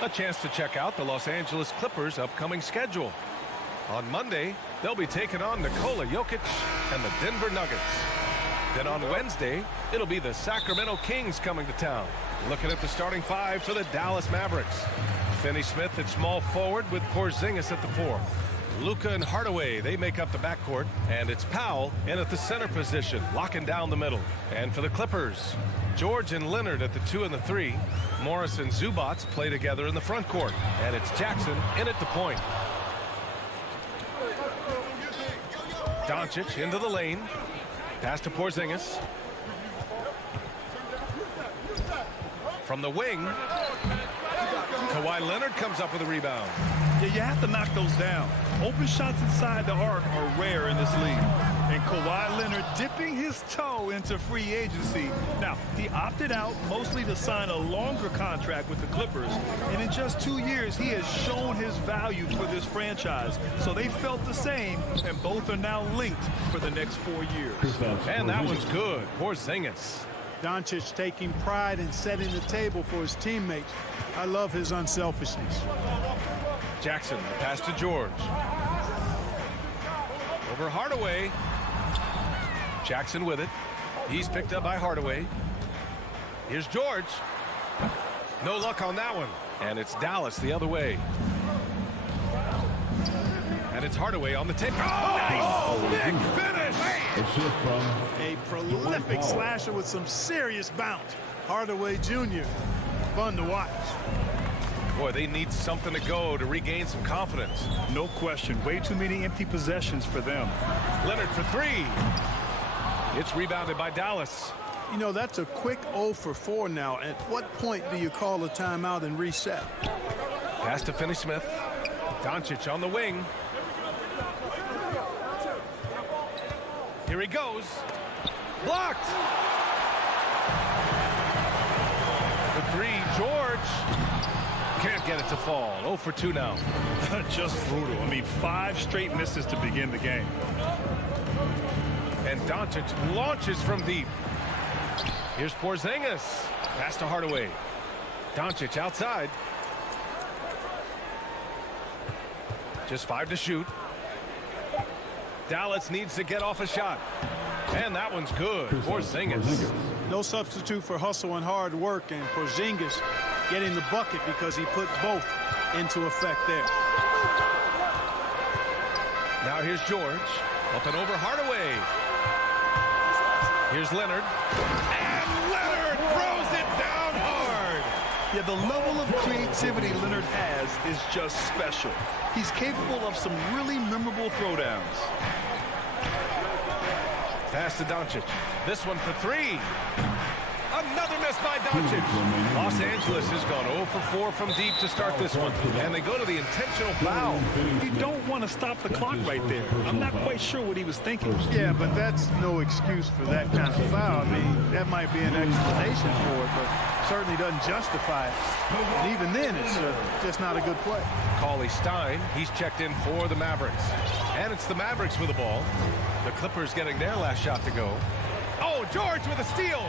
A chance to check out the Los Angeles Clippers' upcoming schedule. On Monday, they'll be taking on Nikola Jokic and the Denver Nuggets. Then on Wednesday, it'll be the Sacramento Kings coming to town. Looking at the starting five for the Dallas Mavericks. Finney Smith at small forward with Porzingis at the 4. Luka and Hardaway, they make up the backcourt, and it's Powell in at the center position, locking down the middle. And for the Clippers, George and Leonard at the 2 and the 3. Morris and Zubac play together in the front court, and it's Jackson in at the point. Doncic into the lane, pass to Porzingis. From the wing, Kawhi Leonard comes up with a rebound. Yeah, you have to knock those down. Open shots inside the arc are rare in this league. And Kawhi Leonard dipping his toe into free agency. Now, he opted out mostly to sign a longer contract with the Clippers. And in just 2 years, he has shown his value for this franchise. So they felt the same, and both are now linked for the next 4 years. And that one's good. Porzingis. Doncic taking pride in setting the table for his teammates. I love his unselfishness. Jackson, the pass to George. Over Hardaway. Jackson with it. He's picked up by Hardaway. Here's George. No luck on that one. And it's Dallas the other way. And it's Hardaway on the take. Oh, nice! Big finish! A prolific slasher with some serious bounce. Hardaway Jr. Fun to watch. Boy, they need something to go to regain some confidence. No question. Way too many empty possessions for them. Leonard for 3. It's rebounded by Dallas. You know, that's a quick 0 for 4 now. At what point do you call a timeout and reset? Pass to Finney Smith. Doncic on the wing. Here he goes. Blocked. The 3, George. Can't get it to fall. 0 for 2 now. Just brutal. I mean, 5 straight misses to begin the game. And Doncic launches from deep. Here's Porzingis. Pass to Hardaway. Doncic outside. Just 5 to shoot. Dallas needs to get off a shot. And that one's good. Porzingis. No substitute for hustle and hard work, and Porzingis getting the bucket because he put both into effect there. Now here's George. Up and over Hardaway. Here's Leonard. And Leonard throws it down hard. Yeah, the level of creativity Leonard has is just special. He's capable of some really memorable throwdowns. Pass to Doncic. This one for 3. Another miss by Doncic. Los Angeles has gone 0 for 4 from deep to start this one, and they go to the intentional foul. You don't want to stop the clock right there. I'm not quite sure what he was thinking. Yeah, but that's no excuse for that kind of foul. I mean, that might be an explanation for it, but certainly doesn't justify it. And even then, it's just not a good play. Cauley Stein, he's checked in for the Mavericks. And it's the Mavericks with the ball. The Clippers getting their last shot to go. Oh, George with a steal.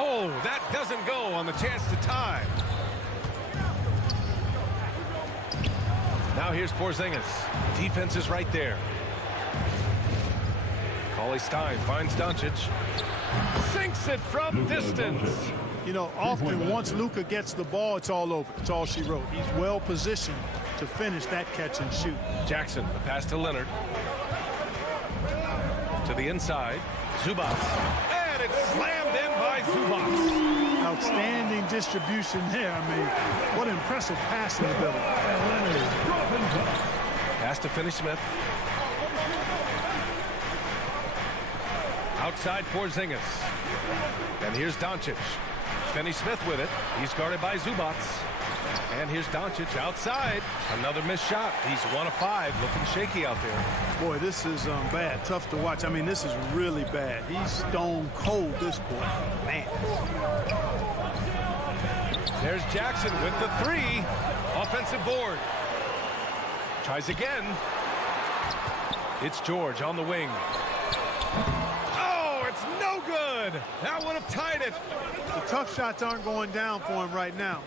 Oh, that doesn't go on the chance to tie. Now here's Porzingis. Defense is right there. Cauley Stein finds Doncic. Sinks it from distance. You know, often once Luka gets the ball, it's all over. It's all she wrote. He's well positioned to finish that catch and shoot. Jackson, the pass to Leonard. To the inside. Zubac. And it's slammed in by Zubac. Outstanding distribution there. I mean, what impressive passing ability. Pass to Finney-Smith. Outside Porzingis. And here's Doncic. Finney-Smith with it. He's guarded by Zubac. And here's Doncic outside. Another missed shot. He's 1 of 5. Looking shaky out there. Boy, this is bad. Tough to watch. I mean, this is really bad. He's stone cold this quarter. Man. There's Jackson with the 3. Offensive board. Tries again. It's George on the wing. Oh, it's no good. That would have tied it. The tough shots aren't going down for him right now.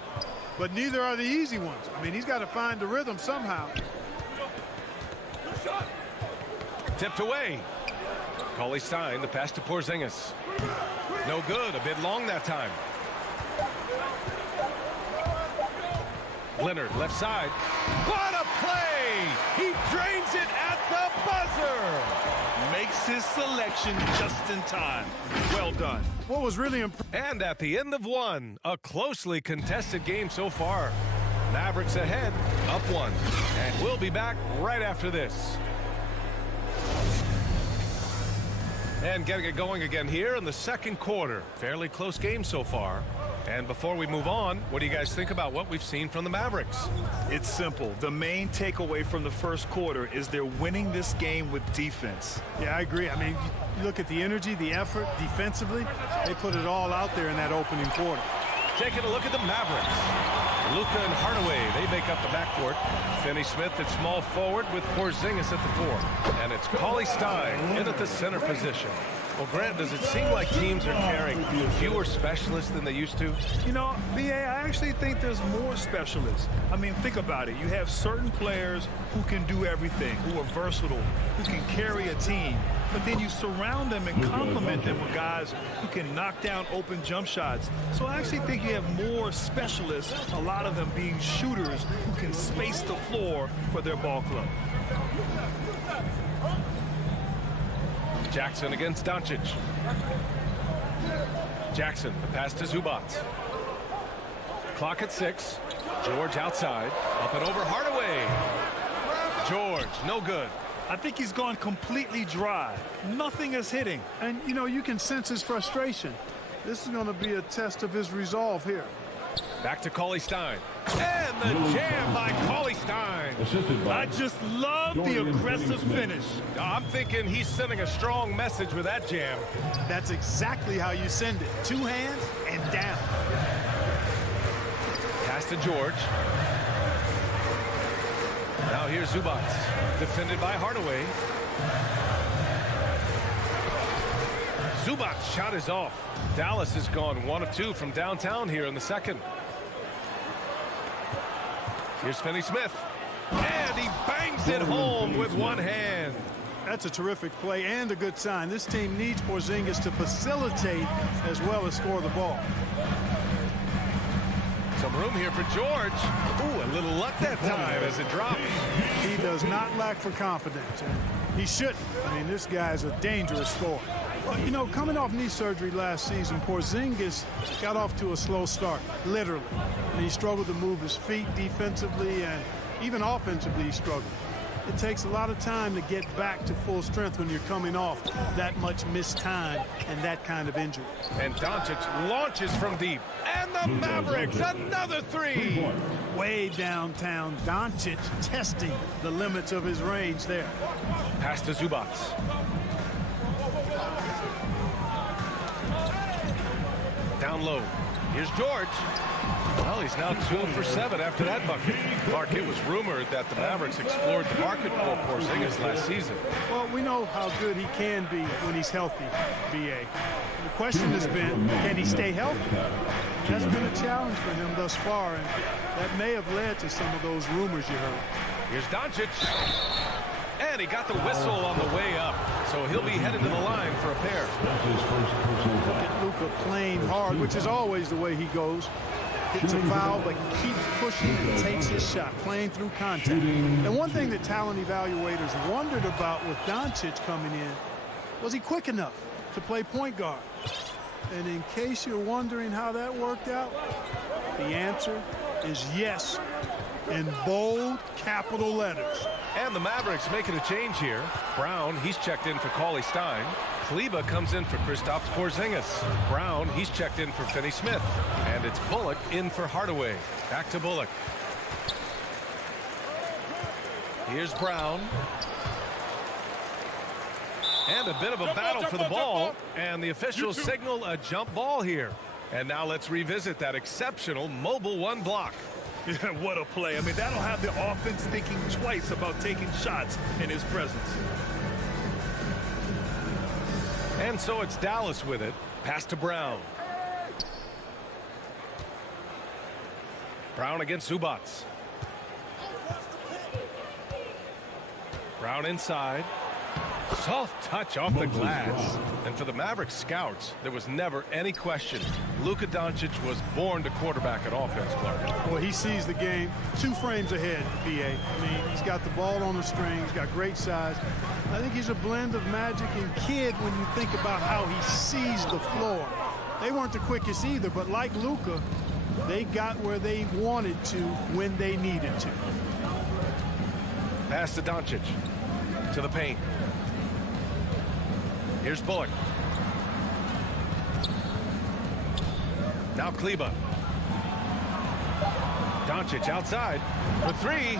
But neither are the easy ones. I mean, he's got to find the rhythm somehow. Tipped away. Cauley Stein, the pass to Porzingis. No good. A bit long that time. Leonard, left side. What a play! He drains it at the buzzer! Makes his selection just in time. Well done. What was really impressive. And at the end of one, a closely contested game so far. Mavericks ahead, up 1. And we'll be back right after this. And getting it going again here in the second quarter. Fairly close game so far. And before we move on, what do you guys think about what we've seen from the Mavericks? It's simple. The main takeaway from the first quarter is they're winning this game with defense. Yeah, I agree. I mean, you look at the energy, the effort defensively. They put it all out there in that opening quarter. Taking a look at the Mavericks. Luka and Hardaway, they make up the backcourt. Finney-Smith at small forward with Porzingis at the 4. And it's Cauley Stein in at the center position. Well, Grant, does it seem like teams are carrying fewer specialists than they used to? You know, B.A., I actually think there's more specialists. I mean, think about it. You have certain players who can do everything, who are versatile, who can carry a team. But then you surround them and complement them with guys who can knock down open jump shots. So I actually think you have more specialists, a lot of them being shooters who can space the floor for their ball club. Jackson against Doncic. Jackson, the pass to Zubac. Clock at 6. George outside. Up and over Hardaway. George, no good. I think he's gone completely dry. Nothing is hitting. And, you know, you can sense his frustration. This is going to be a test of his resolve here. Back to Cauley Stein. And the jam by Cauley Stein. I just love the aggressive finish. I'm thinking he's sending a strong message with that jam. That's exactly how you send it. 2 hands and down. Pass to George. Now here's Zubac. Defended by Hardaway. Zubac's shot is off. Dallas has gone 1 of 2 from downtown here in the second. Here's Finney-Smith. And he bangs it home with one hand. That's a terrific play and a good sign. This team needs Porzingis to facilitate as well as score the ball. Some room here for George. Ooh, a little luck that time as it drops. He does not lack for confidence. He shouldn't. I mean, this guy's a dangerous scorer. Well, you know, coming off knee surgery last season, Porzingis got off to a slow start, literally. And he struggled to move his feet defensively, and even offensively he struggled. It takes a lot of time to get back to full strength when you're coming off that much missed time and that kind of injury. And Doncic launches from deep. And the Mavericks, another three. Way downtown, Doncic testing the limits of his range there. Pass to Zubac. Down low. Here's George. Well, he's now 2 for 7 after that bucket. Clark, it was rumored that the Mavericks explored the market for Porzingis last season. Well, we know how good he can be when he's healthy, B.A. The question has been, can he stay healthy? That's been a challenge for him thus far, and that may have led to some of those rumors you heard. Here's Doncic. And he got the whistle on the way up, so he'll be headed to the line for a pair. Look at Luka playing hard, which is always the way he goes. Hits a foul, but keeps pushing and takes his shot, playing through contact. And one thing that talent evaluators wondered about with Doncic coming in, was he quick enough to play point guard? And in case you're wondering how that worked out, the answer is yes, in bold capital letters. And the Mavericks making a change here. Brown, he's checked in for Cauley Stein. Kleber comes in for Kristaps Porzingis. Brown, he's checked in for Finney Smith. And it's Bullock in for Hardaway. Back to Bullock. Here's Brown. And a bit of a battle for the ball. And the officials signal a jump ball here. And now let's revisit that exceptional mobile one block. Yeah, what a play. I mean, that'll have the offense thinking twice about taking shots in his presence. And so it's Dallas with it. Pass to Brown. Brown against Zubac. Brown inside. Soft touch off the glass. And for the Mavericks scouts, there was never any question. Luka Doncic was born to quarterback an offense, Clark. Well, he sees the game 2 frames ahead, B.A. I mean, he's got the ball on the string. He's got great size. I think he's a blend of Magic and Kidd when you think about how he sees the floor. They weren't the quickest either, but like Luka, they got where they wanted to when they needed to. Pass to Doncic. To the paint. Here's Bullock. Now Kleber. Doncic outside for 3.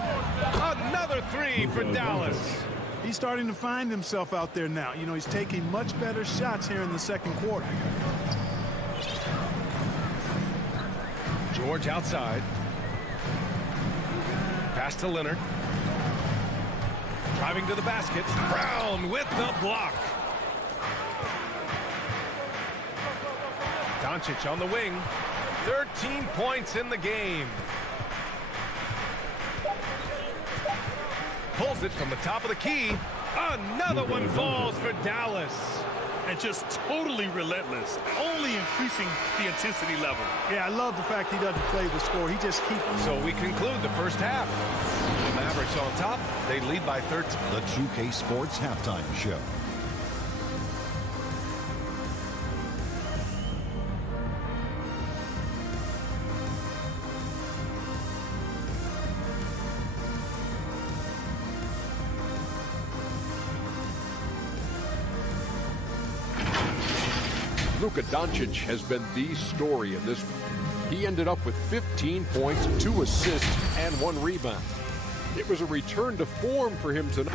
Another 3 for Dallas. He's starting to find himself out there now. You know, he's taking much better shots here in the second quarter. George outside. Pass to Leonard. Driving to the basket. Brown with the block. Doncic on the wing. 13 points in the game. Pulls it from the top of the key. Another one falls for Dallas. And just totally relentless, only increasing the intensity level. Yeah, I love the fact he doesn't play the score. He just keeps it. So we conclude the first half. The Mavericks on top. They lead by 13. The 2K Sports Halftime Show. Luka Doncic has been the story in this one. He ended up with 15 points, 2 assists, and 1 rebound. It was a return to form for him tonight.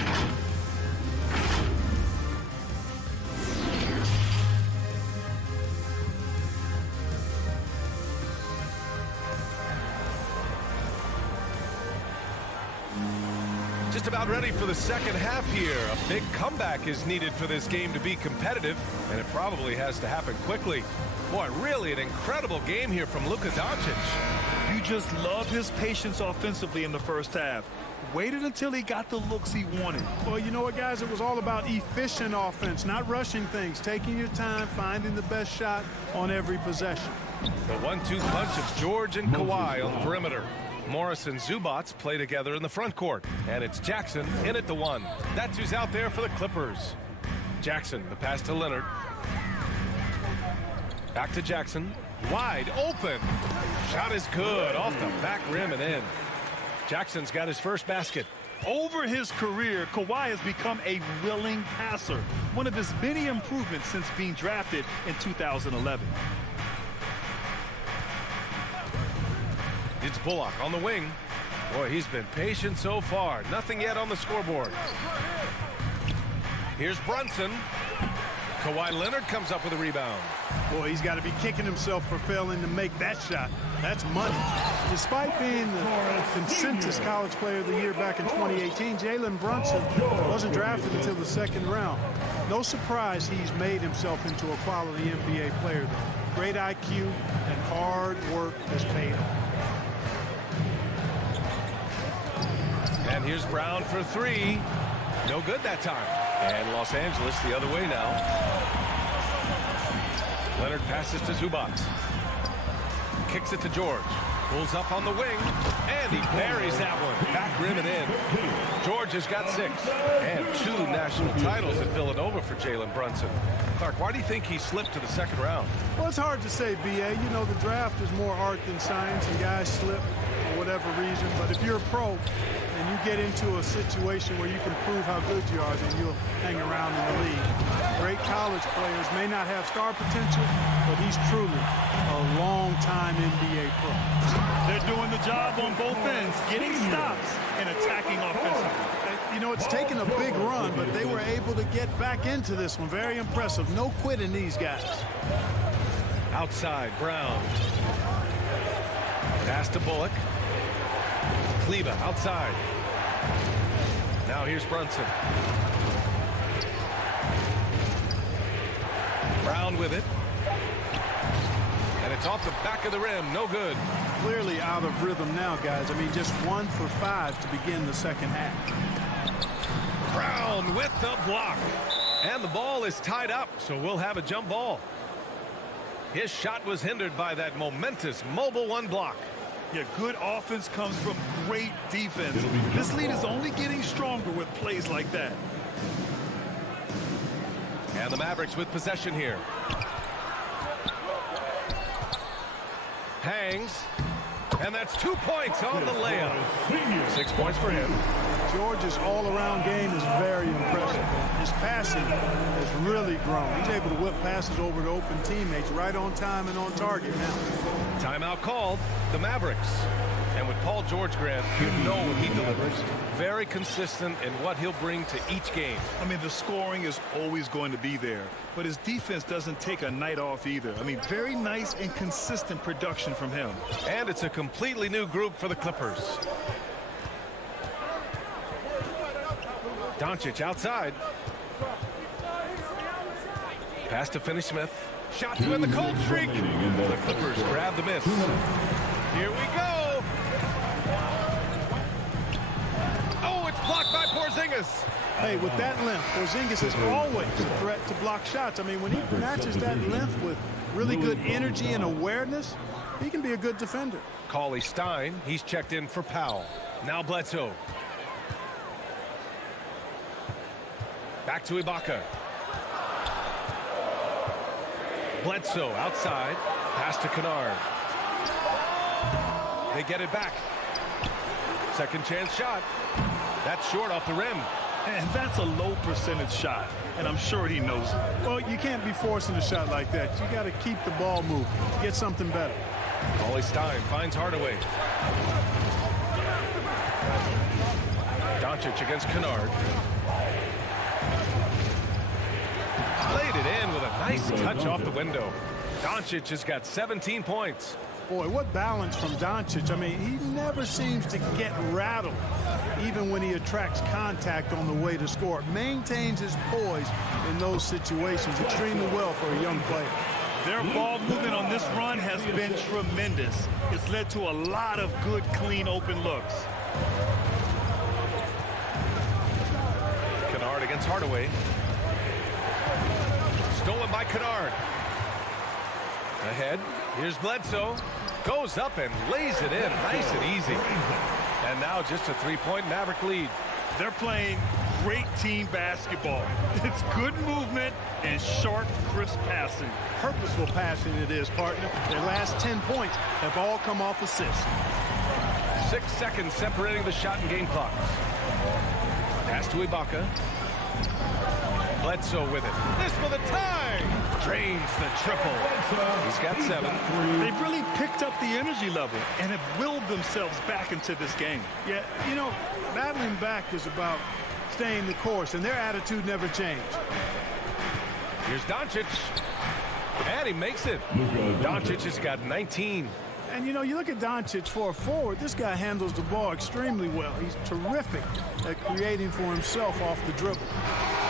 Just about ready for the second half here. A big comeback is needed for this game to be competitive, and it probably has to happen quickly. Boy, really an incredible game here from Luka Doncic. You just love his patience offensively in the first half. Waited until he got the looks he wanted. Well, you know what, guys? It was all about efficient offense, not rushing things, taking your time, finding the best shot on every possession. The 1-2 punch of George and Kawhi on the perimeter. Morris and Zubac play together in the front court. And it's Jackson in at the 1. That's who's out there for the Clippers. Jackson, the pass to Leonard. Back to Jackson. Wide open. Shot is good. Off the back rim and in. Jackson's got his first basket. Over his career, Kawhi has become a willing passer, one of his many improvements since being drafted in 2011. It's Bullock on the wing. Boy, he's been patient so far. Nothing yet on the scoreboard. Here's Brunson. Kawhi Leonard comes up with a rebound. Boy, he's got to be kicking himself for failing to make that shot. That's money. Despite being the consensus college player of the year back in 2018, Jalen Brunson wasn't drafted until the second round. No surprise he's made himself into a quality NBA player. Great IQ and hard work has paid off. And here's Brown for three. No good that time. And Los Angeles the other way now. Leonard passes to Zubac. Kicks it to George. Pulls up on the wing. And he buries that one. Back rim and in. George has got 6. And 2 national titles at Villanova for Jalen Brunson. Clark, why do you think he slipped to the second round? Well, it's hard to say, B.A. You know, the draft is more art than science, and guys slip for whatever reason. But if you're a pro and you get into a situation where you can prove how good you are, then you'll hang around in the league. Great college players may not have star potential, but he's truly a long-time NBA pro. They're doing the job on both ends, getting stops and attacking offensively. You know, it's taken a big run, but they were able to get back into this one. Very impressive. No quitting these guys. Outside, Brown. Pass to Bullock. Kleba outside. Now here's Brunson. Brown with it. And it's off the back of the rim. No good. Clearly out of rhythm now, guys. I mean, just 1 for 5 to begin the second half. Brown with the block. And the ball is tied up, so we'll have a jump ball. His shot was hindered by that momentous mobile 1 block. Yeah, good offense comes from great defense. This lead is only getting stronger with plays like that. And the Mavericks with possession here. Hangs. And that's 2 points on the layup. 6 points for him. George's all-around game is very impressive. His passing has really grown. He's able to whip passes over to open teammates right on time and on target now. Timeout called. The Mavericks. And with Paul George, Grant, you know what he delivers. Very consistent in what he'll bring to each game. I mean, the scoring is always going to be there, but his defense doesn't take a night off either. I mean, very nice and consistent production from him. And it's a completely new group for the Clippers. Doncic outside. Pass to Finney-Smith. Shot to end the cold streak. The Clippers grab the miss. Here we go. Oh, it's blocked by Porzingis. Hey, with that length, Porzingis is always a threat to block shots. I mean, when he matches that length with really good energy and awareness, he can be a good defender. Cauley Stein, he's checked in for Powell. Now Bledsoe. Back to Ibaka. Bledsoe outside. Pass to Kennard. They get it back. Second chance shot. That's short off the rim. And that's a low percentage shot, and I'm sure he knows it. Well, you can't be forcing a shot like that. You got to keep the ball moving. Get something better. Cauley Stein finds Hardaway. Doncic against Kennard. Played it in with a nice touch off the window. Doncic has got 17 points. Boy, what balance from Doncic. I mean, he never seems to get rattled, even when he attracts contact on the way to score. Maintains his poise in those situations extremely well for a young player. Their ball movement on this run has been tremendous. It's led to a lot of good, clean, open looks. Kennard against Hardaway. Stolen by Kennard. Ahead. Here's Bledsoe. Goes up and lays it in. Nice and easy. And now just a three-point Maverick lead. They're playing great team basketball. It's good movement and sharp, crisp passing. Purposeful passing it is, partner. Their last 10 points have all come off assists. 6 seconds separating the shot and game clocks. Pass to Ibaka. Bledsoe with it. This for the tie. Drains the triple. He's got 7. They've really picked up the energy level and have willed themselves back into this game. Yeah, you know, battling back is about staying the course, and their attitude never changed. Here's Doncic. And he makes it. Doncic has got 19. And, you know, you look at Doncic for a forward, this guy handles the ball extremely well. He's terrific at creating for himself off the dribble.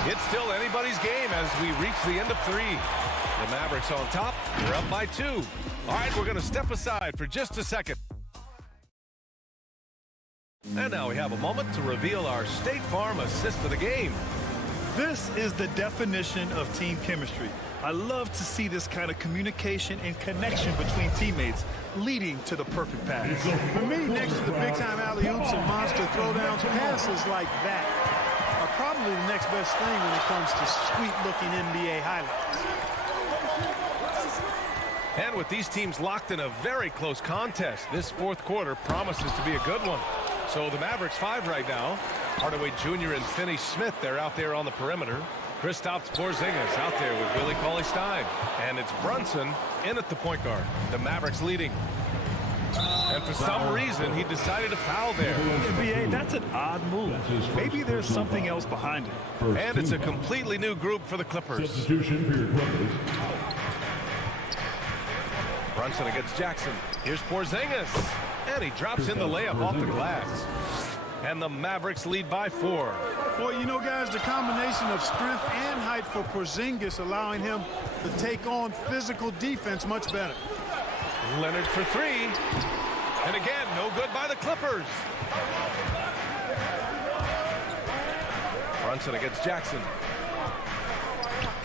It's still anybody's game as we reach the end of 3. The Mavericks on top. They're up by 2. All right, we're going to step aside for just a second. And now we have a moment to reveal our State Farm assist of the game. This is the definition of team chemistry. I love to see this kind of communication and connection between teammates leading to the perfect pass. For me, next to the big-time alley-oops and monster throwdowns, passes like that are probably the next best thing when it comes to sweet-looking NBA highlights. And with these teams locked in a very close contest, this fourth quarter promises to be a good one. So the Mavericks 5 right now. Hardaway Jr. and Finney Smith, they're out there on the perimeter. Kristaps Porzingis out there with Willie Cauley-Stein. And it's Brunson in at the point guard. The Mavericks leading. And for some reason, he decided to foul there. NBA, that's an odd move. Maybe there's something else behind it. And it's a completely new group for the Clippers. Substitution for your Clippers. Brunson against Jackson. Here's Porzingis. And he drops in the layup off the glass. And the Mavericks lead by 4. Boy, you know, guys, the combination of strength and height for Porzingis allowing him to take on physical defense much better. Leonard for 3. And again, no good by the Clippers. Brunson against Jackson.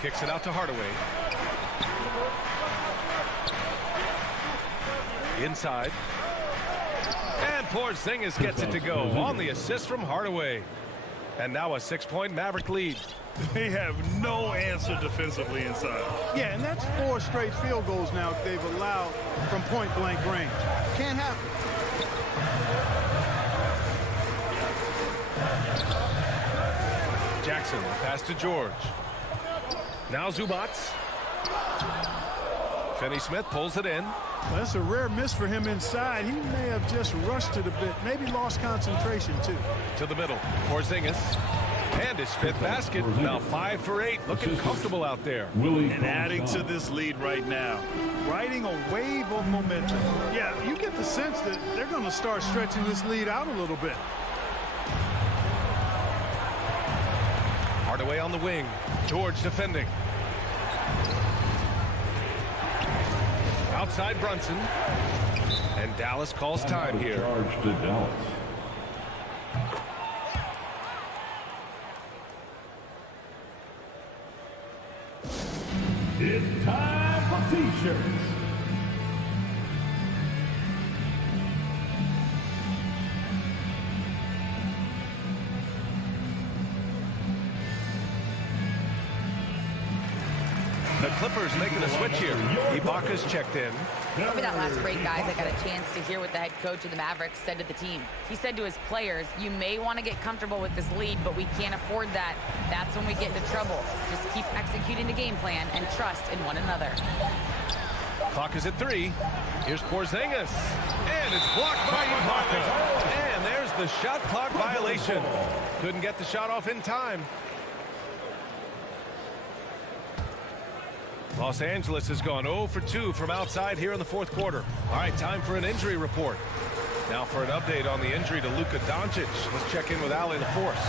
Kicks it out to Hardaway. Inside. And Porzingis gets it to go on the assist from Hardaway. And now a 6-point Maverick lead. They have no answer defensively inside. Yeah, and that's 4 straight field goals now they've allowed from point-blank range. Can't happen. Jackson, pass to George. Now Zubats. Finney Smith pulls it in. Well, that's a rare miss for him inside. He may have just rushed it a bit, maybe lost concentration too. To the middle, Porzingis. And his 5th basket. Now 5 for 8. Looking comfortable out there. And adding to this lead right now. Riding a wave of momentum. Yeah, you get the sense that they're going to start stretching this lead out a little bit. Hardaway on the wing. George defending. Outside Brunson. And Dallas calls time here. Charge to Dallas. It's time for T-shirts. The Clippers making a switch here. Ibaka's checked in. Over that last break, guys, I got a chance to hear what the head coach of the Mavericks said to the team. He said to his players, you may want to get comfortable with this lead, but we can't afford that. That's when we get into trouble. Just keep executing the game plan and trust in one another. Clock is at 3. Here's Porzingis. And it's blocked by Ibaka. And there's the shot clock violation. Couldn't get the shot off in time. Los Angeles has gone 0 for 2 from outside here in the fourth quarter. All right, time for an injury report. Now for an update on the injury to Luka Doncic. Let's check in with Allie LaForce.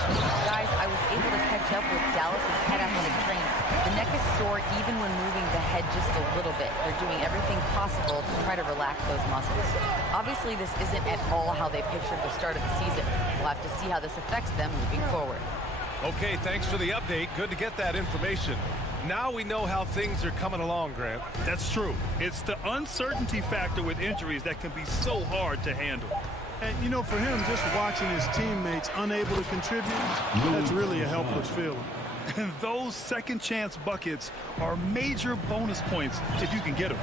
Guys, I was able to catch up with Dallas's head athletic trainer. The neck is sore even when moving the head just a little bit. They're doing everything possible to try to relax those muscles. Obviously, this isn't at all how they pictured the start of the season. We'll have to see how this affects them moving forward. Okay, thanks for the update. Good to get that information. Now we know how things are coming along, Grant. That's true. It's the uncertainty factor with injuries that can be so hard to handle. And, you know, for him, just watching his teammates unable to contribute, that's really a helpless feeling. And those second chance buckets are major bonus points if you can get them.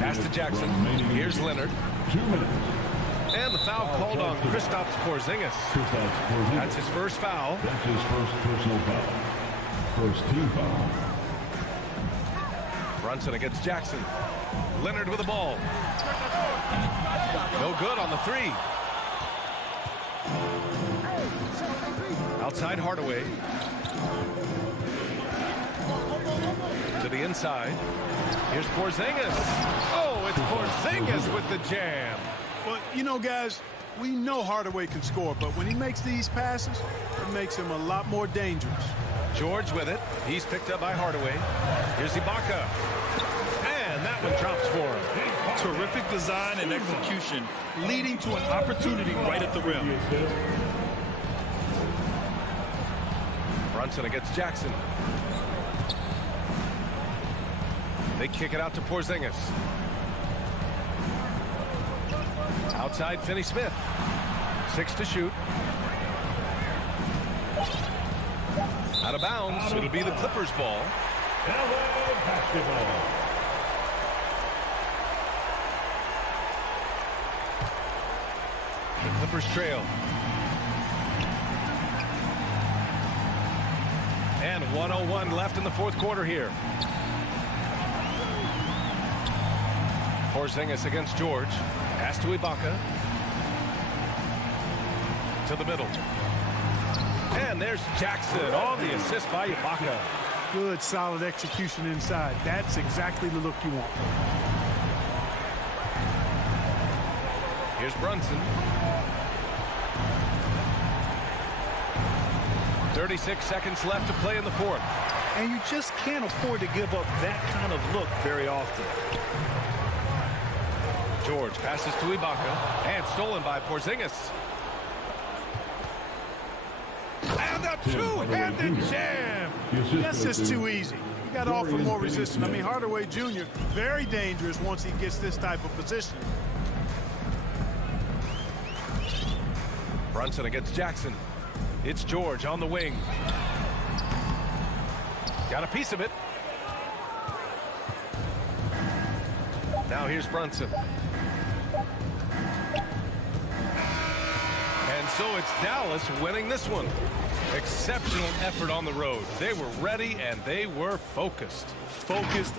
Pass to Jackson. Here's Leonard. 2 minutes. And the foul called on Kristaps Porzingis. That's his first foul. That's his first personal foul. First team foul. Brunson against Jackson. Leonard with the ball. No good on the three. Outside Hardaway. To the inside. Here's Porzingis. Oh, it's Porzingis with the jam. Well, you know, guys, we know Hardaway can score, but when he makes these passes, it makes him a lot more dangerous. George with it. He's picked up by Hardaway. Here's Ibaka. And that one drops for him. Terrific design and execution, leading to an opportunity right at the rim. Brunson against Jackson. They kick it out to Porzingis. Outside Finney-Smith. 6 to shoot. Out of bounds. It'll be the Clippers ball. LA basketball. The Clippers trail. And 1:01 left in the fourth quarter here. Porzingis against George. Pass to Ibaka. To the middle. And there's Jackson on the assist by Ibaka. Good, solid execution inside. That's exactly the look you want. Here's Brunson. 36 seconds left to play in the fourth. And you just can't afford to give up that kind of look very often. George passes to Ibaka. And stolen by Porzingis. And a two-handed jam. That's just too easy. You got to offer more resistance. I mean, Hardaway Jr., very dangerous once he gets this type of position. Brunson against Jackson. It's George on the wing. Got a piece of it. Now here's Brunson. And so it's Dallas winning this one. Exceptional effort on the road. They were ready and they were focused. Focused.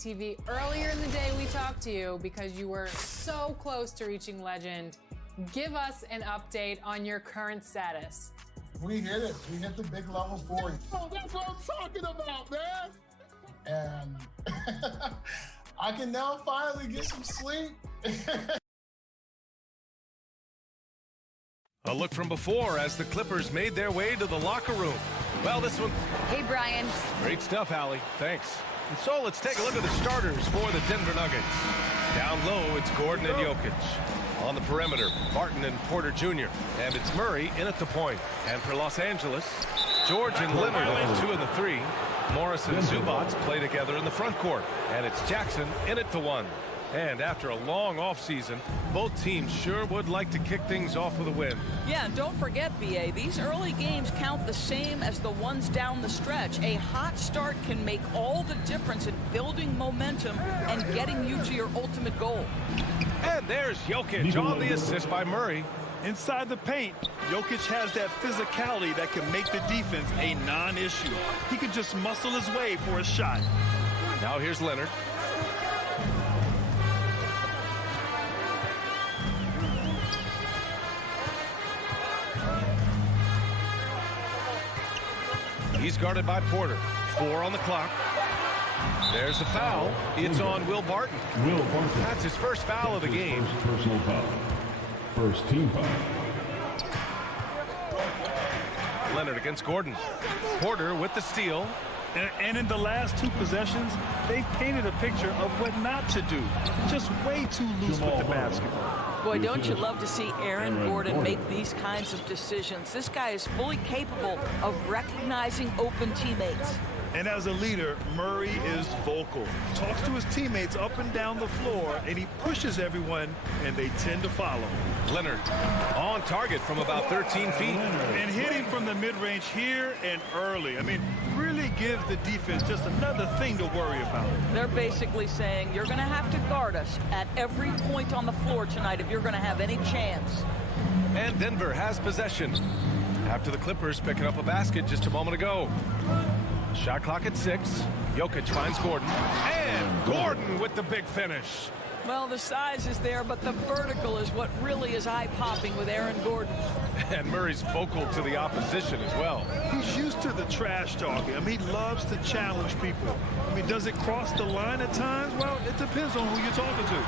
TV. Earlier in the day, we talked to you because you were so close to reaching legend. Give us an update on your current status. We hit it. We hit the big level 40. Oh, that's what I'm talking about, man. And I can now finally get some sleep. A look from before as the Clippers made their way to the locker room. Well, this one... Hey, Brian. Great stuff, Allie. Thanks. And so let's take a look at the starters for the Denver Nuggets. Down low, it's Gordon and Jokic. On the perimeter, Barton and Porter Jr. And it's Murray in at the point. And for Los Angeles, George and Leonard at the 2 and the 3. Morris and Zubats play together in the front court. And it's Jackson in at the 1. And after a long offseason, both teams sure would like to kick things off with a win. Yeah, and don't forget, B.A., these early games count the same as the ones down the stretch. A hot start can make all the difference in building momentum and getting you to your ultimate goal. And there's Jokic on the assist by Murray. Inside the paint, Jokic has that physicality that can make the defense a non-issue. He could just muscle his way for a shot. Now here's Leonard. He's guarded by Porter. 4 on the clock. There's the foul. It's on Will Barton. Will Barton. That's his first foul of the game. First personal foul. First team foul. Leonard against Gordon. Porter with the steal. And in the last 2 possessions, they've painted a picture of what not to do. Just way too loose with the basketball. Boy, don't you love to see Aaron Gordon make these kinds of decisions. This guy is fully capable of recognizing open teammates. And as a leader, Murray is vocal. Talks to his teammates up and down the floor, and he pushes everyone, and they tend to follow. Leonard on target from about 13 feet. And hitting from the mid-range here and early. I mean, really gives the defense just another thing to worry about. They're basically saying you're going to have to guard us at every point on the floor tonight if you're going to have any chance. And Denver has possession after the Clippers picking up a basket just a moment ago. Shot clock at 6. Jokic finds Gordon. And Gordon with the big finish. Well, the size is there, but the vertical is what really is eye-popping with Aaron Gordon. And Murray's vocal to the opposition as well. He's used to the trash talking. I mean, he loves to challenge people. I mean, does it cross the line at times? Well, it depends on who you're talking to.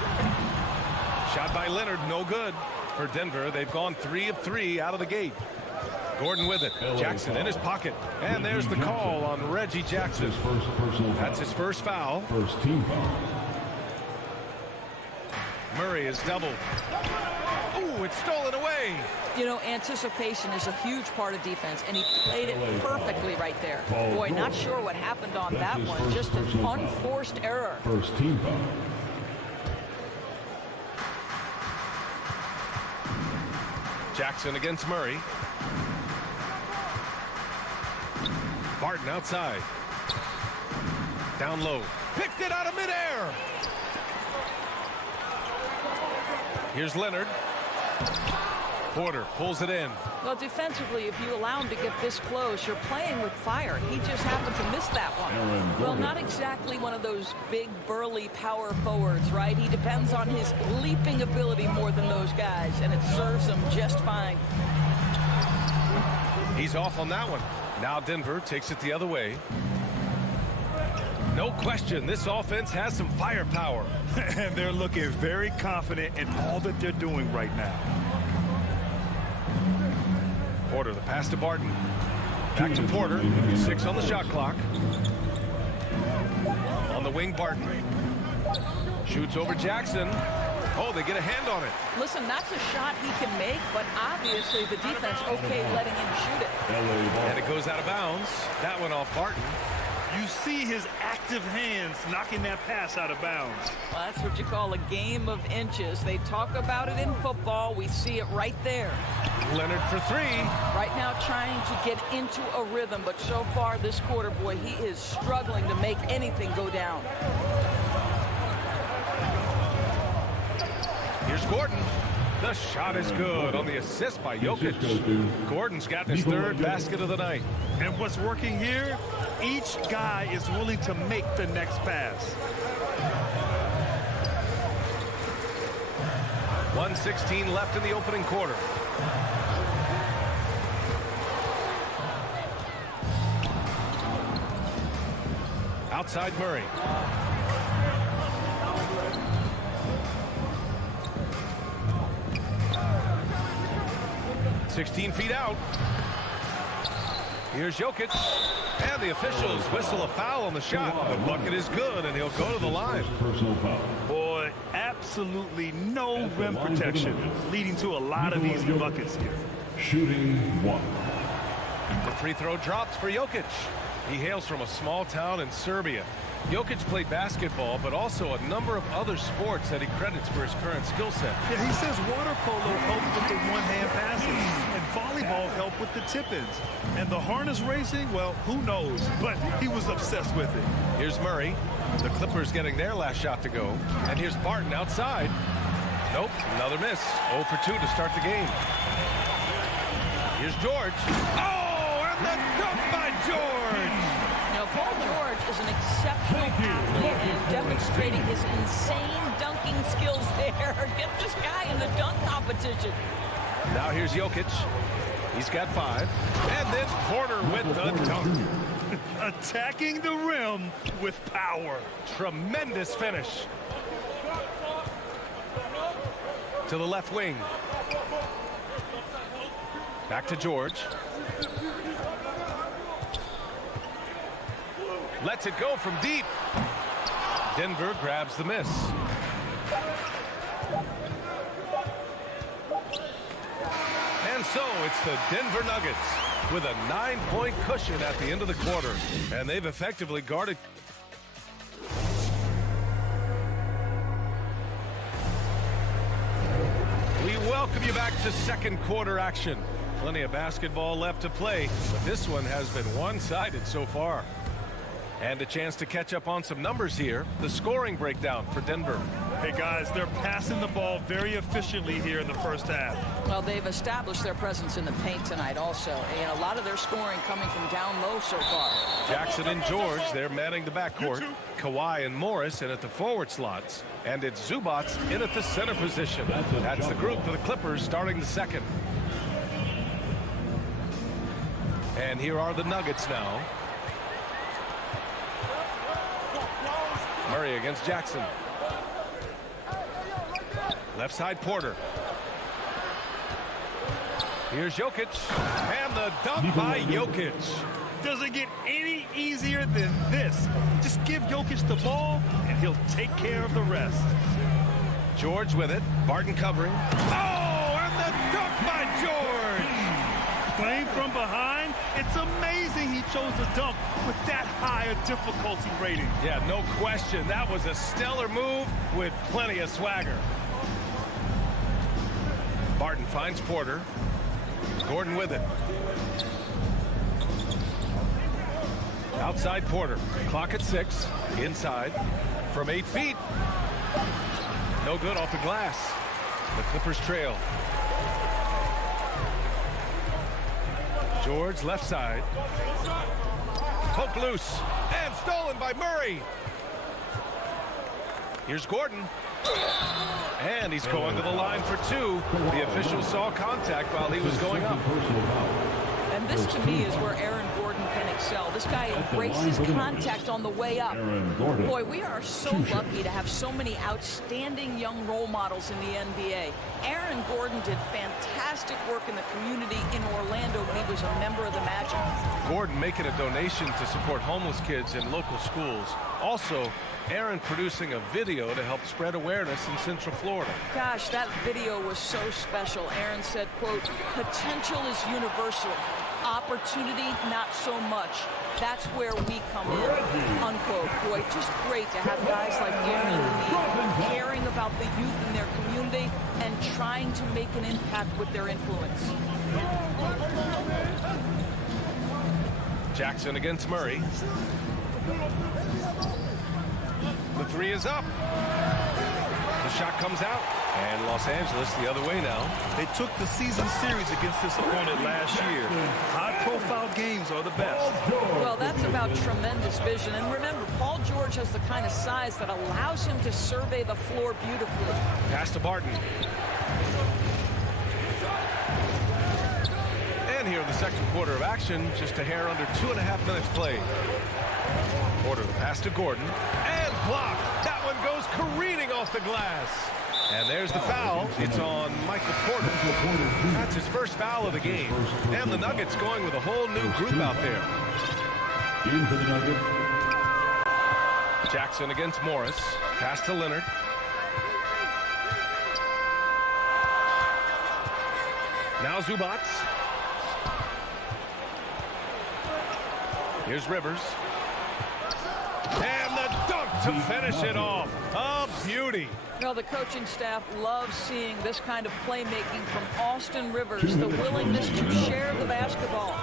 Shot by Leonard, no good. For Denver, they've gone 3 of 3 out of the gate. Gordon with it. Jackson in his pocket. And there's the call on Reggie Jackson. That's his first foul. First team foul. Murray is doubled. Ooh, it's stolen away. You know, anticipation is a huge part of defense, and he played it perfectly right there. Boy, not sure what happened on that one. Just an unforced error. First team foul. Jackson against Murray. Barton outside. Down low. Picked it out of midair. Here's Leonard. Porter pulls it in. Well, defensively, if you allow him to get this close, you're playing with fire. He just happened to miss that one. Well, not exactly one of those big, burly power forwards, right? He depends on his leaping ability more than those guys, and it serves him just fine. He's off on that one. Now Denver takes it the other way. No question, this offense has some firepower. And they're looking very confident in all that they're doing right now. Porter, the pass to Barton. Back to Porter. 6 on the shot clock. On the wing, Barton. Shoots over Jackson. Oh, they get a hand on it. Listen, that's a shot he can make, but obviously the defense okay letting him shoot it. And it goes out of bounds. That one off Barton. You see his active hands knocking that pass out of bounds. Well, that's what you call a game of inches. They talk about it in football. We see it right there. Leonard for 3. Right now trying to get into a rhythm, but so far this quarter, boy, he is struggling to make anything go down. Here's Gordon. The shot is good on the assist by Jokic. Gordon's got his 3rd basket of the night. And what's working here, each guy is willing to make the next pass. 1:16 left in the opening quarter. Outside Murray. "16 feet out. Here's Jokic. And the officials whistle a foul on the shot. The bucket is good, and he'll go to the line. Personal foul. Boy, absolutely no rim protection, leading to a lot of easy buckets here. Shooting 1. The free throw drops for Jokic. He hails from a small town in Serbia. Jokic played basketball, but also a number of other sports that he credits for his current skill set. Yeah, he says water polo helped with the one-hand passes, and volleyball helped with the tip-ins. And the harness racing, well, who knows? But he was obsessed with it. Here's Murray. The Clippers getting their last shot to go. And here's Barton outside. Nope, another miss. 0 for 2 to start the game. Here's George. Oh, and the dunk by George! Now, Paul George is an exceptional athlete and is demonstrating his insane dunking skills there. Get this guy in the dunk competition. Now here's Jokic. He's got 5. And then Porter with the dunk. Attacking the rim with power. Tremendous finish. To the left wing. Back to George. Lets it go from deep. Denver grabs the miss. And so it's the Denver Nuggets with a 9-point cushion at the end of the quarter. And they've effectively guarded. We welcome you back to second quarter action. Plenty of basketball left to play, but this one has been one-sided so far. And a chance to catch up on some numbers here. The scoring breakdown for Denver. Hey, guys, they're passing the ball very efficiently here in the first half. Well, they've established their presence in the paint tonight also. And a lot of their scoring coming from down low so far. Jackson and George, they're manning the backcourt. Kawhi and Morris in at the forward slots. And it's Zubac in at the center position. That's the group for the Clippers starting the second. And here are the Nuggets now. Murray against Jackson. Left side Porter. Here's Jokic. And the dunk by Jokic. Doesn't get any easier than this. Just give Jokic the ball, and he'll take care of the rest. George with it. Barton covering. Oh, and the dunk by George. Playing from behind, it's amazing he chose the dunk with that high a difficulty rating. Yeah, no question. That was a stellar move with plenty of swagger. Barton finds Porter. Gordon with it. Outside Porter. Clock at 6. Inside. From 8 feet. No good off the glass. The Clippers trail. George left side. Poke loose. And stolen by Murray. Here's Gordon. And he's going to the line for 2. The official saw contact while he was going up. And this, to me, is where Aaron Gordon can excel. This guy embraces contact on the way up. Boy, we are so lucky to have so many outstanding young role models in the NBA. Aaron Gordon did fantastic work in the community in Orlando when he was a member of the Magic. Gordon making a donation to support homeless kids in local schools. Also, Aaron producing a video to help spread awareness in Central Florida. Gosh, that video was so special. Aaron said, quote, "Potential is universal. Opportunity, not so much. That's where we come in," unquote. Boy, just great to have guys like Aaron in the league caring about the youth in their community and trying to make an impact with their influence. Jackson against Murray. The 3 is up. The shot comes out. And Los Angeles the other way now. They took the season series against this opponent last year. High-profile games are the best. Well, that's about tremendous vision. And remember, Paul George has the kind of size that allows him to survey the floor beautifully. Pass to Barton. again here in the second quarter of action. Just a hair under 2.5 minutes played. Porter the pass to Gordon. And blocked. That one goes careening off the glass. And there's the foul. It's on Michael Porter. That's his first foul of the game. And the Nuggets going with a whole new group out there. In for the Nuggets. Jackson against Morris. Pass to Leonard. Now Zubats. Here's Rivers. And the dunk to finish it off. A beauty. You know, the coaching staff loves seeing this kind of playmaking from Austin Rivers, the willingness to share the basketball.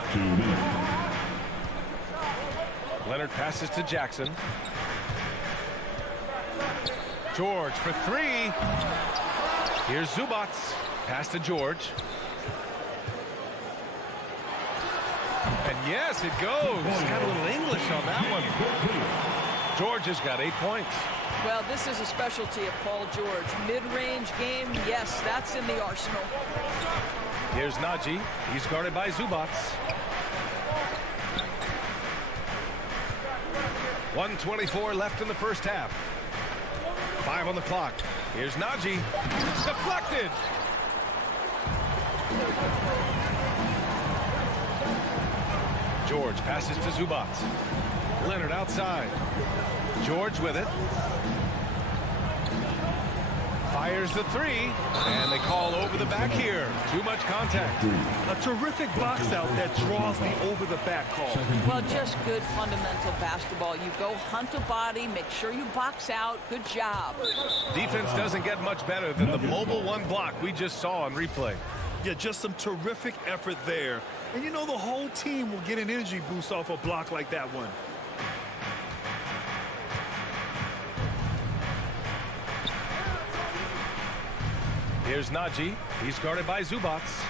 Leonard passes to Jackson. George for three. Here's Zubats. Pass to George. And yes, it goes. Got a little English on that one. George has got 8 points. Well, this is a specialty of Paul George. Mid-range game, yes, that's in the arsenal. Here's Najee. He's guarded by Zubats. 1:24 left in the first half. 5 on the clock. Here's Najee. Deflected. George passes to Zubats. Leonard outside. George with it. Fires the three. And they call over the back here. Too much contact. A terrific box out that draws the over the back call. Well, just good fundamental basketball. You go hunt a body, make sure you box out. Good job. Defense doesn't get much better than the mobile one block we just saw on replay. Yeah, just some terrific effort there. And you know the whole team will get an energy boost off a block like that one. Here's Najee. He's guarded by Zubats.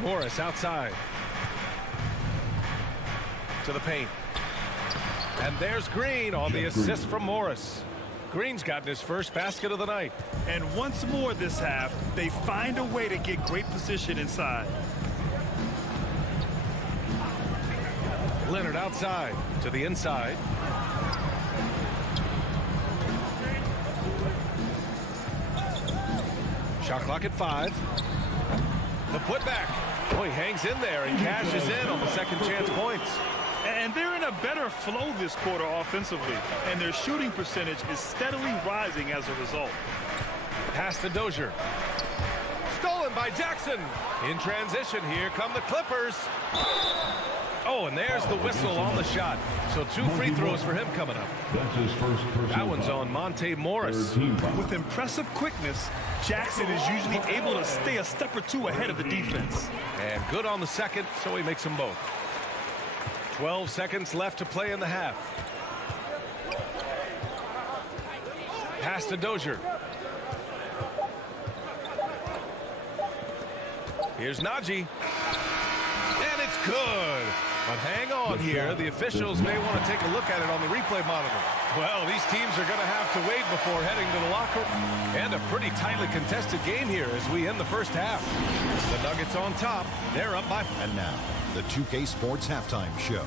Morris outside. To the paint. And there's Green on the assist from Morris. Green's gotten his first basket of the night. And once more this half, they find a way to get great position inside. Leonard outside to the inside. Shot clock at 5. The putback. Oh, he hangs in there and cashes in on the second chance points. And they're in a better flow this quarter offensively. And their shooting percentage is steadily rising as a result. Pass to Dozier. Stolen by Jackson. In transition, here come the Clippers. Oh, and there's the whistle on the shot. So 2 free throws for him coming up. That's his first personal That one's foul. on Monte Morris. With impressive quickness, Jackson is usually able to stay a step or two ahead of the defense. And good on the second, so he makes them both. 12 seconds left to play in the half. Pass to Dozier. Here's Najee. And it's good. But hang on here. The officials may want to take a look at it on the replay monitor. Well, these teams are going to have to wait before heading to the locker room. And a pretty tightly contested game here as we end the first half. The Nuggets on top. They're up by... And now, the 2K Sports Halftime Show.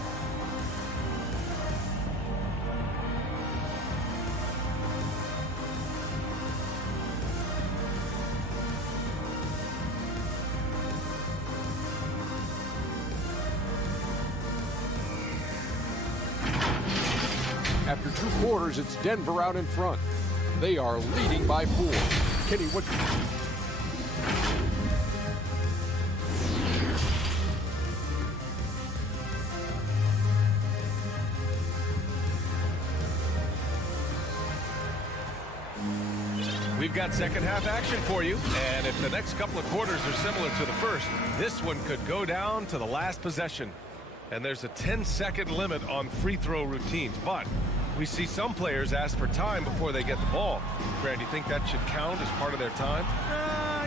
After 2 quarters, it's Denver out in front. They are leading by 4. Kenny, what... We've got second half action for you. And if the next couple of quarters are similar to the first, this one could go down to the last possession. And there's a 10-second limit on free throw routines. But we see some players ask for time before they get the ball. Grant, do you think that should count as part of their time?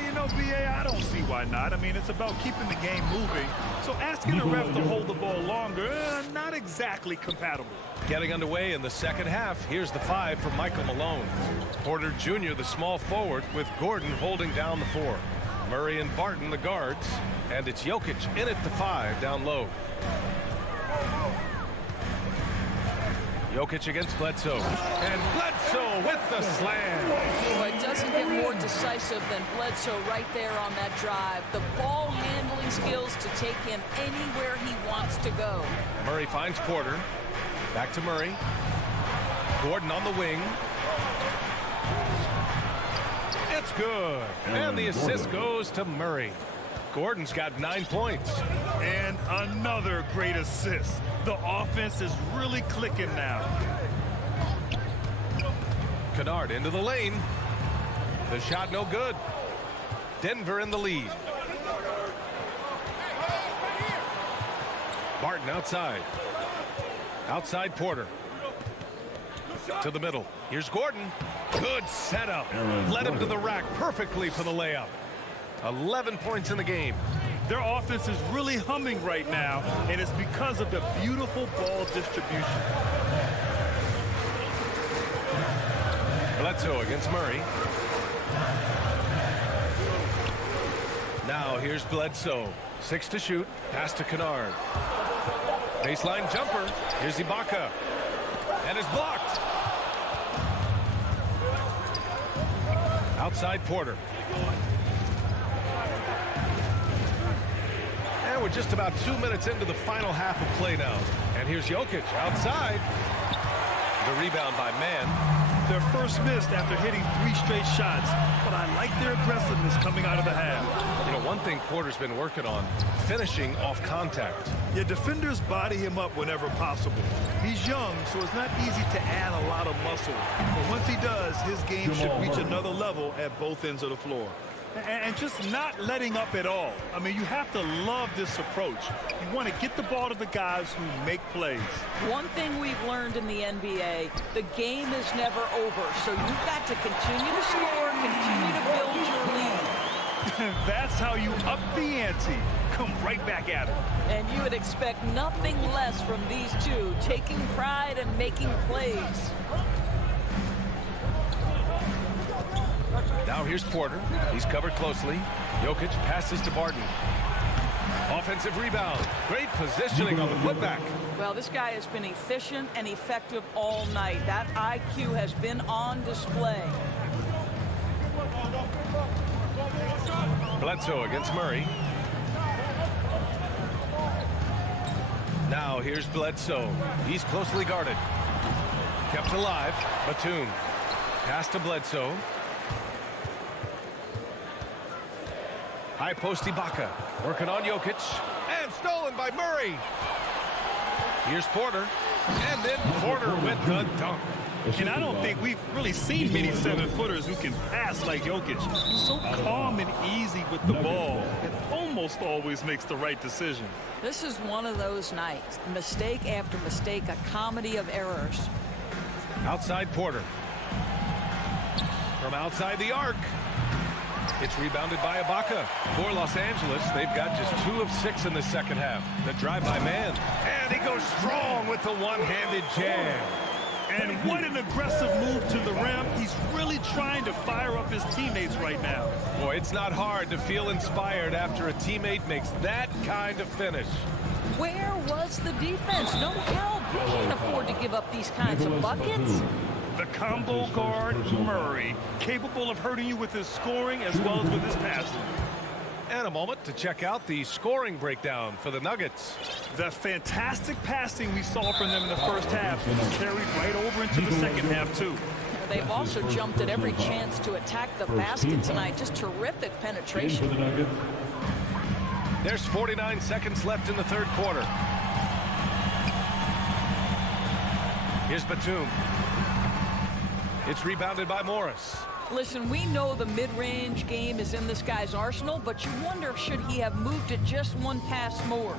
You know, BA, I don't see why not. I mean, it's about keeping the game moving. So asking the ref to hold the ball longer, not exactly compatible. Getting underway in the second half. Here's the 5 from Michael Malone. Porter Jr., the small forward, with Gordon holding down the 4. Murray and Barton, the guards. And it's Jokic in at the 5 down low. Jokic against Bledsoe. And Bledsoe with the slam. Well, it doesn't get more decisive than Bledsoe right there on that drive. The ball handling skills to take him anywhere he wants to go. Murray finds Porter. Back to Murray. Gordon on the wing. It's good. And the assist goes to Murray. Gordon's got 9 points. And another great assist. The offense is really clicking now. Kennard into the lane. The shot no good. Denver in the lead. Barton outside. Outside Porter. To the middle. Here's Gordon. Good setup. Led him to the rack perfectly for the layup. 11 points in the game. Their offense is really humming right now, and it's because of the beautiful ball distribution. Bledsoe against Murray. Now here's Bledsoe. 6 to shoot. Pass to Kennard. Baseline jumper. Here's Ibaka. And it's blocked. Outside Porter. And we're just about 2 minutes into the final half of play now. And here's Jokic outside. The rebound by Mann. Their first missed after hitting 3 straight shots, but I like their aggressiveness coming out of the half. You know, one thing Porter's been working on, finishing off contact. Yeah, defenders body him up whenever possible. He's young, so it's not easy to add a lot of muscle. But once he does, his game should reach another level at both ends of the floor. And just not letting up at all. I mean, you have to love this approach. You want to get the ball to the guys who make plays. One thing we've learned in the NBA, the game is never over. So you've got to continue to score, continue to build your lead. That's how you up the ante. Come right back at it. And you would expect nothing less from these two, taking pride and making plays. Now here's Porter. He's covered closely. Jokic passes to Barton. Offensive rebound. Great positioning on the putback. Well, this guy has been efficient and effective all night. That IQ has been on display. Bledsoe against Murray. Now here's Bledsoe. He's closely guarded. Kept alive. Batum. Pass to Bledsoe. High post Ibaka. Working on Jokic. And stolen by Murray. Here's Porter. And then Porter with the dunk. And I don't think we've really seen many 7-footers who can pass like Jokic. So calm and easy with the ball. And almost always makes the right decision. This is one of those nights. Mistake after mistake, a comedy of errors. Outside Porter. From outside the arc. It's rebounded by Ibaka. For Los Angeles, they've got just 2 of 6 in the second half. The drive by Mann. And he goes strong with the one-handed jam. And what an aggressive move to the rim. He's really trying to fire up his teammates right now. Boy, it's not hard to feel inspired after a teammate makes that kind of finish. Where was the defense? No help. You can't afford to give up these kinds of buckets. The combo guard, Murray, capable of hurting you with his scoring as well as with his passing. And a moment to check out the scoring breakdown for the Nuggets. The fantastic passing we saw from them in the first half carried right over into the second half, too. They've also jumped at every chance to attack the basket tonight. Just terrific penetration. There's 49 seconds left in the third quarter. Here's Batum. It's rebounded by Morris. Listen, we know the mid-range game is in this guy's arsenal, but you wonder, should he have moved it just one pass more?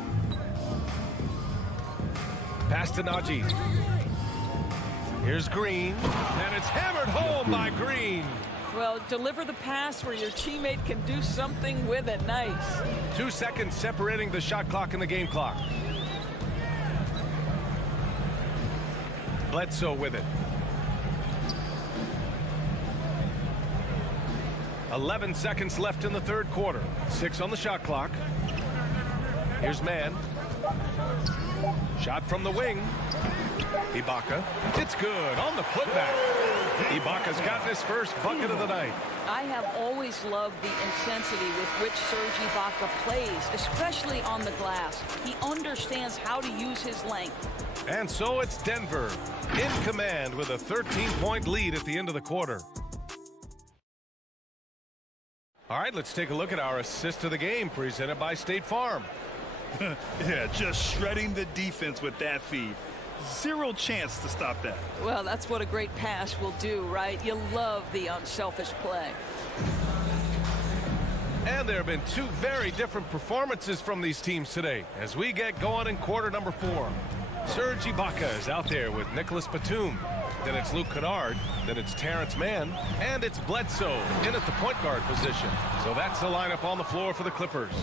Pass to Najee. Here's Green, and it's hammered home by Green. Well, deliver the pass where your teammate can do something with it. Nice. 2 seconds separating the shot clock and the game clock. Bledsoe with it. 11 seconds left in the third quarter. 6 on the shot clock. Here's Mann. Shot from the wing. Ibaka. It's good on the putback. Ibaka's gotten his first bucket of the night. I have always loved the intensity with which Serge Ibaka plays, especially on the glass. He understands how to use his length. And so it's Denver in command with a 13-point lead at the end of the quarter. All right, let's take a look at our assist of the game presented by State Farm. Yeah, just shredding the defense with that feed. Zero chance to stop that. Well, that's what a great pass will do, right? You love the unselfish play. And there have been two very different performances from these teams today as we get going in quarter number 4. Serge Ibaka is out there with Nicholas Batum. Then it's Luke Kennard. Then it's Terrence Mann. And it's Bledsoe in at the point guard position. So that's the lineup on the floor for the Clippers.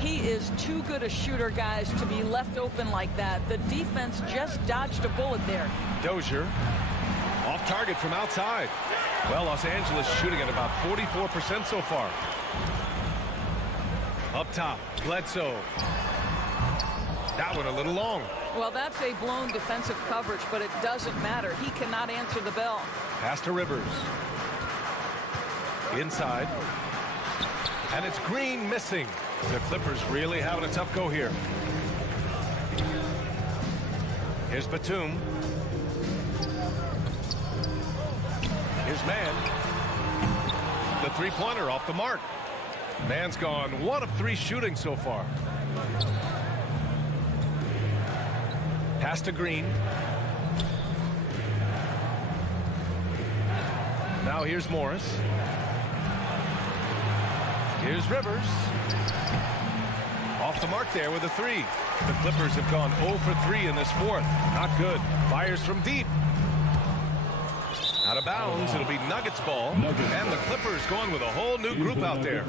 He is too good a shooter, guys, to be left open like that. The defense just dodged a bullet there. Dozier off target from outside. Well, Los Angeles shooting at about 44% so far. Up top, Bledsoe. That one a little long. Well, that's a blown defensive coverage, but it doesn't matter. He cannot answer the bell. Pass to Rivers. Inside. And it's Green missing. The Clippers really having a tough go here. Here's Batum. Here's Mann. The three-pointer off the mark. Mann's gone 1 of 3 shooting so far. Pass to Green. Now here's Morris. Here's Rivers. Off the mark there with a 3. The Clippers have gone 0 for 3 in this fourth. Not good. Fires from deep. Out of bounds. It'll be Nuggets ball. And the Clippers going with a whole new group out there.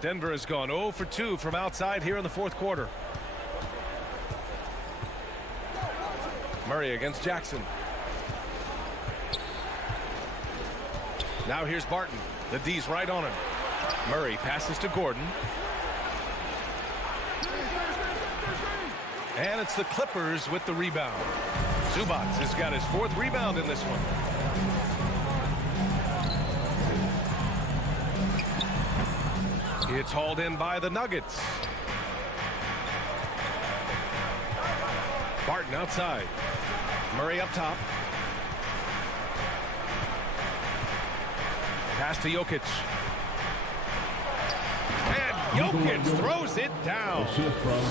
Denver has gone 0 for 2 from outside here in the fourth quarter. Murray against Jackson. Now here's Barton. The D's right on him. Murray passes to Gordon. And it's the Clippers with the rebound. Zubac has got his 4th rebound in this one. It's hauled in by the Nuggets. Barton outside. Murray up top. Pass to Jokic. And Jokic throws it down.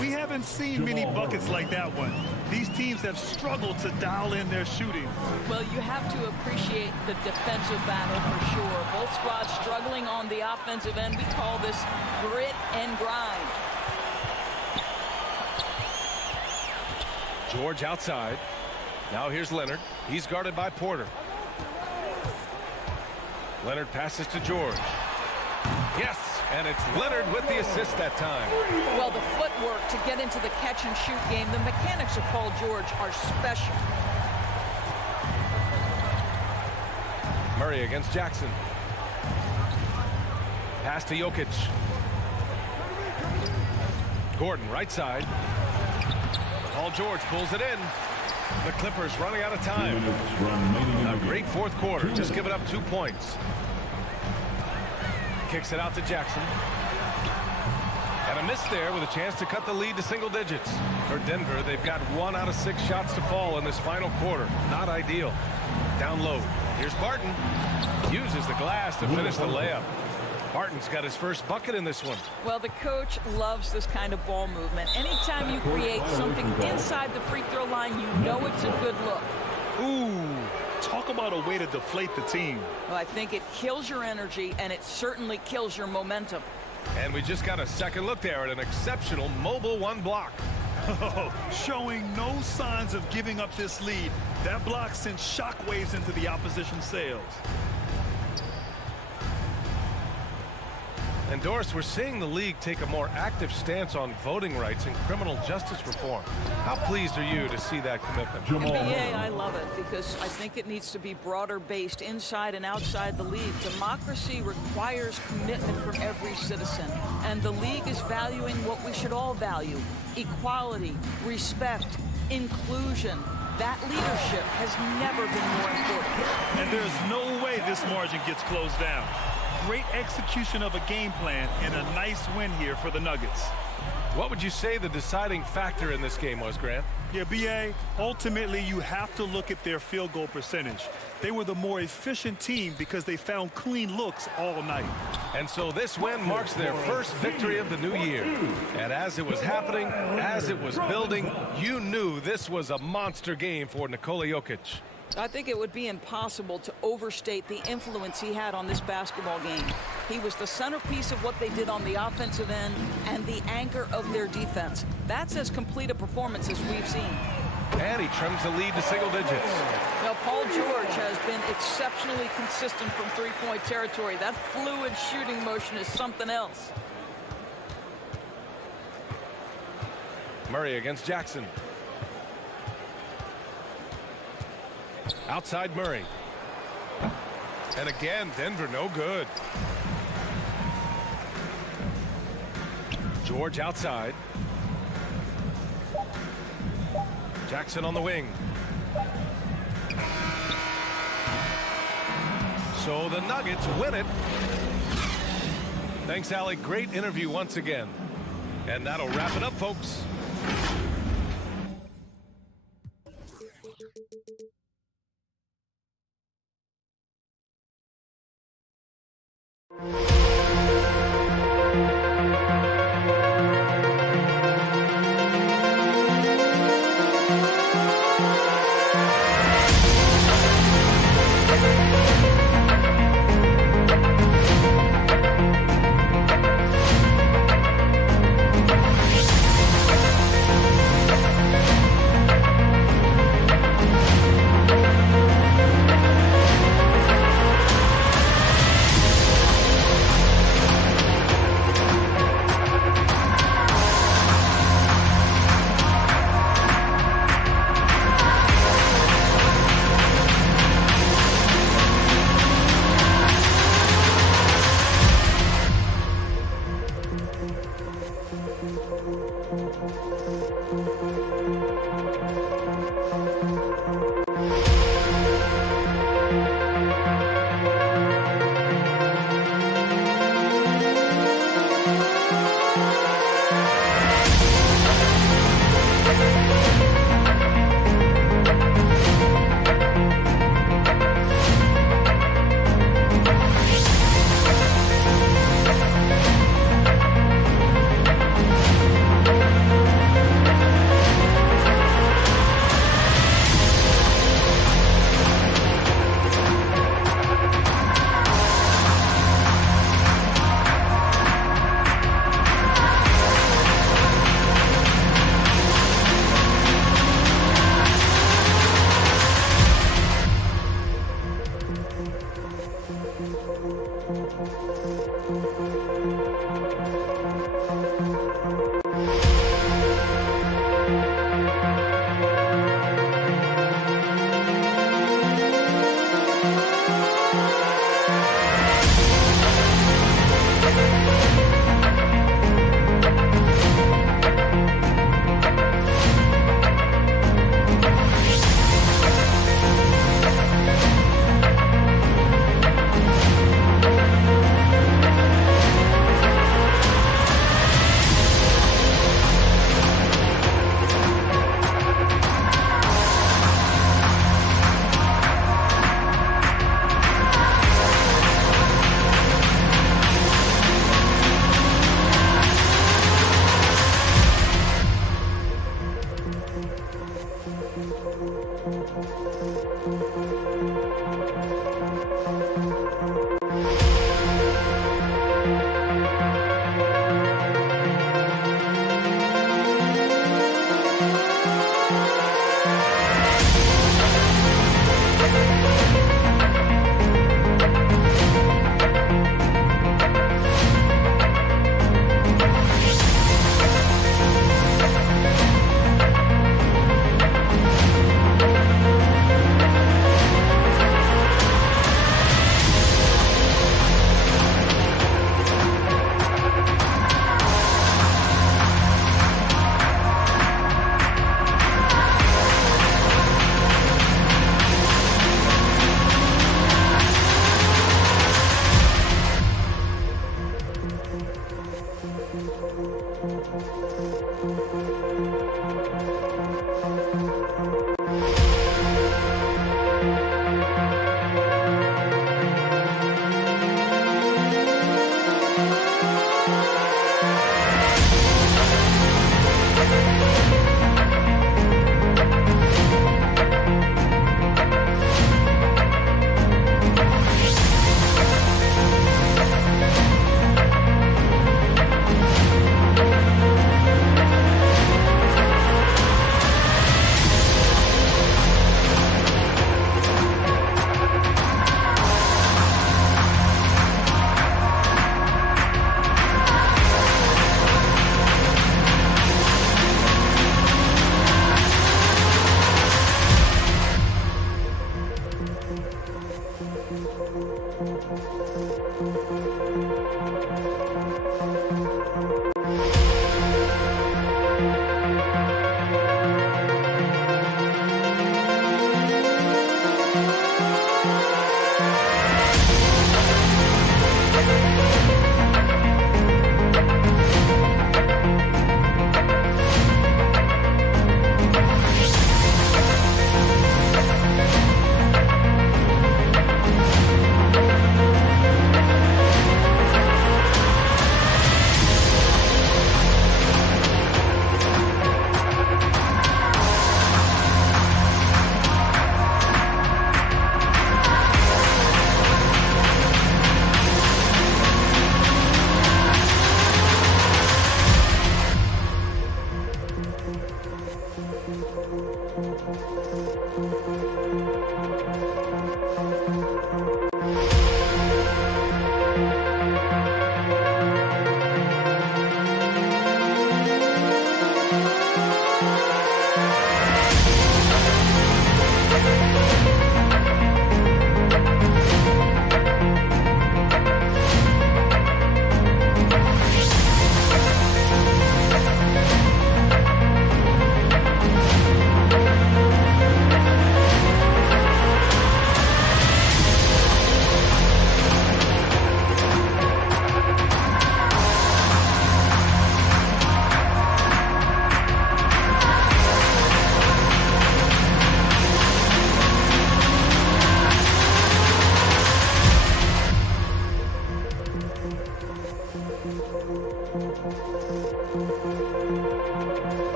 We haven't seen many buckets like that one. These teams have struggled to dial in their shooting. Well, you have to appreciate the defensive battle for sure. Both squads struggling on the offensive end. We call this grit and grind. George outside. Now here's Leonard. He's guarded by Porter. Leonard passes to George. Yes, and it's Leonard with the assist that time. Well, the footwork to get into the catch-and-shoot game, the mechanics of Paul George are special. Murray against Jackson. Pass to Jokic. Gordon right side. Paul George pulls it in. The Clippers running out of time. A great fourth quarter. Just giving up 2 points. Kicks it out to Jackson. And a miss there with a chance to cut the lead to single digits. For Denver, they've got 1 out of 6 shots to fall in this final quarter. Not ideal. Down low. Here's Barton. Uses the glass to finish the layup. Barton's got his first bucket in this one. Well, the coach loves this kind of ball movement. Anytime you create something inside the free throw line, you know it's a good look. Ooh, talk about a way to deflate the team. Well, I think it kills your energy, and it certainly kills your momentum. And we just got a second look there at an exceptional mobile 1 block. Showing no signs of giving up this lead. That block sends shockwaves into the opposition sails. And Doris, we're seeing the league take a more active stance on voting rights and criminal justice reform. How pleased are you to see that commitment? NBA, I love it because I think it needs to be broader based inside and outside the league. Democracy requires commitment from every citizen, and the league is valuing what we should all value: equality, respect, inclusion. That leadership has never been more important. And there's no way this margin gets closed down. Great execution of a game plan and a nice win here for the Nuggets. What would you say the deciding factor in this game was, Grant? Yeah, B.A., ultimately you have to look at their field goal percentage. They were the more efficient team because they found clean looks all night. And so this win marks their first victory of the new year. And as it was happening, as it was building, you knew this was a monster game for Nikola Jokic. I think it would be impossible to overstate the influence he had on this basketball game. He was the centerpiece of what they did on the offensive end and the anchor of their defense. That's as complete a performance as we've seen. And he trims the lead to single digits. Now, Paul George has been exceptionally consistent from three-point territory. That fluid shooting motion is something else. Murray against Jackson. Outside Murray. And again, Denver no good. George outside. Jackson on the wing. So the Nuggets win it. Thanks, Allie. Great interview once again. And that'll wrap it up, folks.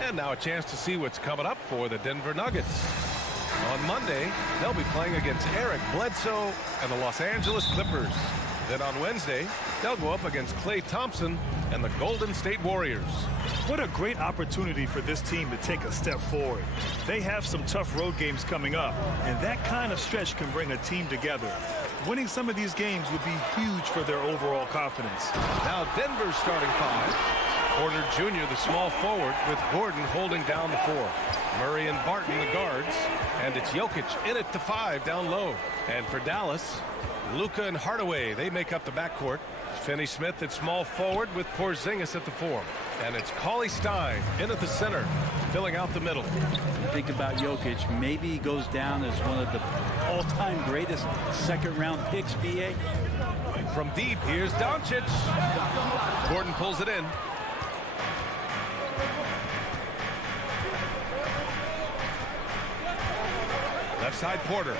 And now a chance to see what's coming up for the Denver Nuggets. On Monday, they'll be playing against Eric Bledsoe and the Los Angeles Clippers. Then on Wednesday, they'll go up against Klay Thompson and the Golden State Warriors. What a great opportunity for this team to take a step forward. They have some tough road games coming up, and that kind of stretch can bring a team together. Winning some of these games would be huge for their overall confidence. Now Denver's starting five. Porter Jr., the small forward, with Gordon holding down the four. Murray and Barton, the guards. And it's Jokic in at the five down low. And for Dallas, Luka and Hardaway, they make up the backcourt. Finney-Smith at small forward with Porzingis at the four. And it's Cauley Stein in at the center, filling out the middle. Think about Jokic. Maybe he goes down as one of the all-time greatest second-round picks, BA. From deep, here's Doncic. Gordon pulls it in. Left side, Porter.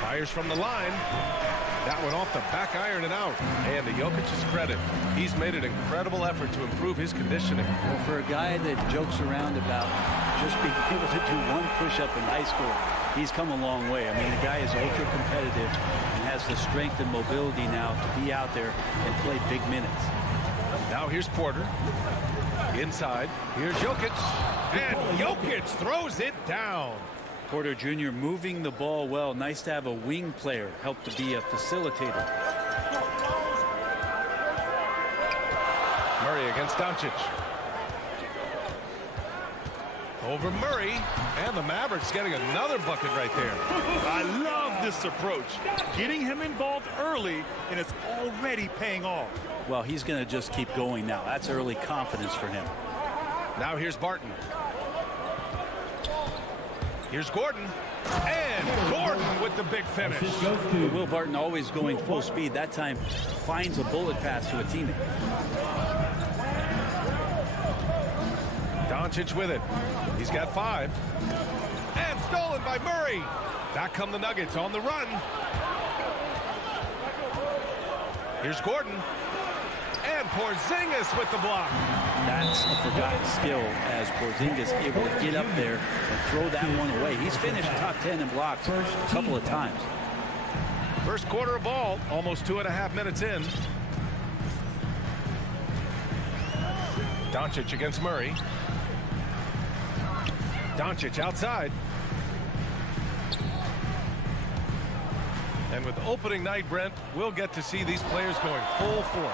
Fires from the line. That one off the back iron and out. And to Jokic's credit, he's made an incredible effort to improve his conditioning. Well, for a guy that jokes around about just being able to do one push-up in high school, he's come a long way. I mean, the guy is ultra competitive and has the strength and mobility now to be out there and play big minutes. Now here's Porter. Inside. Here's Jokic. And Jokic throws it down. Porter Jr. moving the ball well. Nice to have a wing player help to be a facilitator. Murray against Doncic. Over Murray, and the Mavericks getting another bucket right there. I love this approach. Getting him involved early, and it's already paying off. Well, he's going to just keep going now. That's early confidence for him. Now here's Barton. Here's Gordon. And Gordon with the big finish. Will Barton always going full speed. That time finds a bullet pass to a teammate. Doncic with it. He's got 5. And stolen by Murray. Back come the Nuggets on the run. Here's Gordon. And Porzingis with the block. That's a forgotten skill as Porzingis able to get up there and throw that one away. He's finished top 10 in blocks a couple of times. First quarter of ball, almost 2.5 minutes in. Doncic against Murray. Doncic outside. And with opening night, Brent, we'll get to see these players going full force.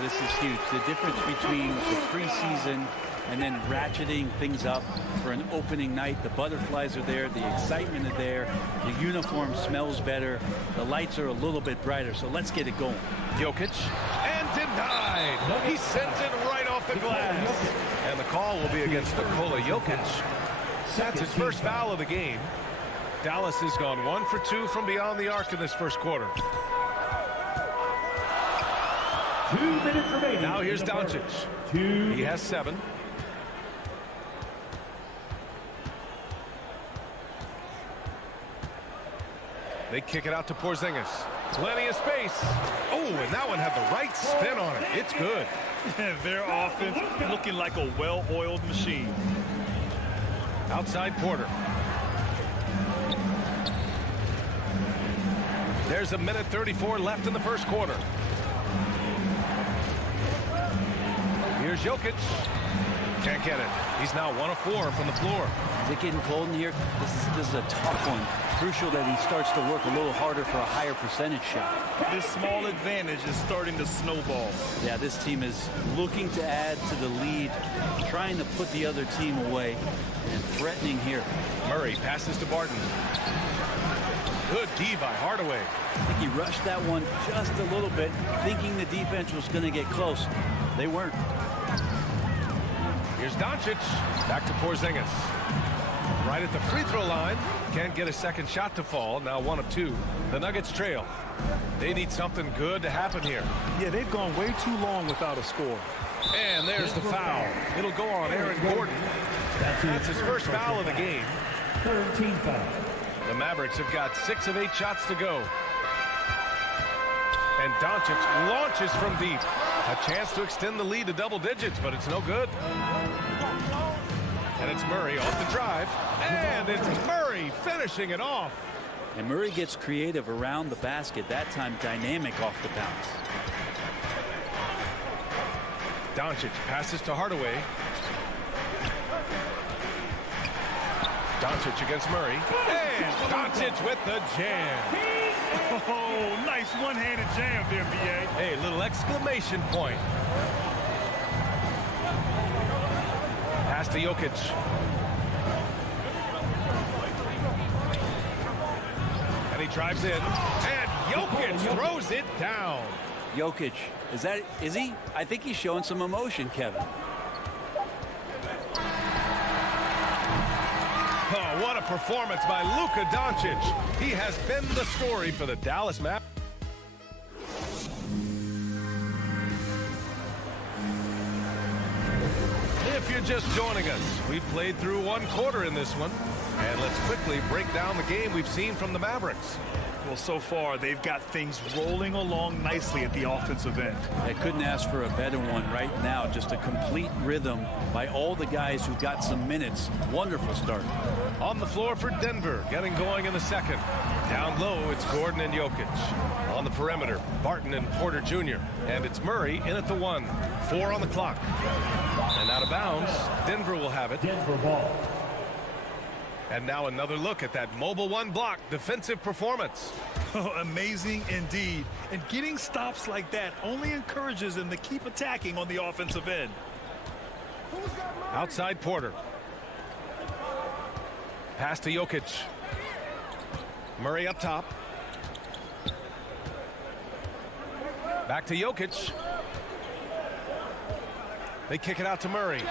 This is huge. The difference between the preseason and then ratcheting things up for an opening night. The butterflies are there, the excitement is there, the uniform smells better, the lights are a little bit brighter, so let's get it going. Jokic, and denied. He sends it right off the glass. And the call will be against Nikola Jokic. That's his first foul of the game. Dallas has gone 1 for 2 from beyond the arc in this first quarter. 2 minutes remaining. Now here's Doncic. He has 7. They kick it out to Porzingis. Plenty of space. Oh, and that one had the right spin on it. It's good. Their offense looking like a well-oiled machine. Outside Porter. There's a minute 34 left in the first quarter. Here's Jokic. Can't get it. He's now 1 of 4 from the floor. Is it getting cold in here? This is a tough one. Crucial that he starts to work a little harder for a higher percentage shot. This small advantage is starting to snowball. Yeah, this team is looking to add to the lead, trying to put the other team away, and threatening here. Murray passes to Barton. Good D by Hardaway. I think he rushed that one just a little bit, thinking the defense was going to get close. They weren't. Here's Doncic. Back to Porzingis. Right at the free throw line. Can't get a second shot to fall. Now 1 of 2. The Nuggets trail. They need something good to happen here. Yeah, they've gone way too long without a score. And there's the foul. It'll go on Aaron Gordon. That's his first foul of the game. 13 foul. The Mavericks have got 6 of 8 shots to go. And Doncic launches from deep. A chance to extend the lead to double digits, but it's no good. And it's Murray off the drive. And it's Murray finishing it off. And Murray gets creative around the basket. That time dynamic off the bounce. Doncic passes to Hardaway. Doncic against Murray. And Doncic with the jam. Oh, nice one-handed jam there, B.A. Hey, little exclamation point. Pass to Jokic. And he drives in. And Jokic throws it down. Jokic, is he? I think he's showing some emotion, Kevin. Oh, what a performance by Luka Doncic. He has been the story for the Dallas Mavericks. If you're just joining us, we've played through 1 quarter in this one. And let's quickly break down the game we've seen from the Mavericks. Well, so far, they've got things rolling along nicely at the offensive end. I couldn't ask for a better one right now. Just a complete rhythm by all the guys who got some minutes. Wonderful start. On the floor for Denver, getting going in the second. Down low, it's Gordon and Jokic. On the perimeter, Barton and Porter Jr. And it's Murray in at the 1. 4 on the clock. And out of bounds, Denver will have it. Denver ball. And now another look at that mobile 1 block defensive performance. Oh, amazing indeed. And getting stops like that only encourages them to keep attacking on the offensive end. Outside Porter. Pass to Jokic. Murray up top. Back to Jokic. They kick it out to Murray.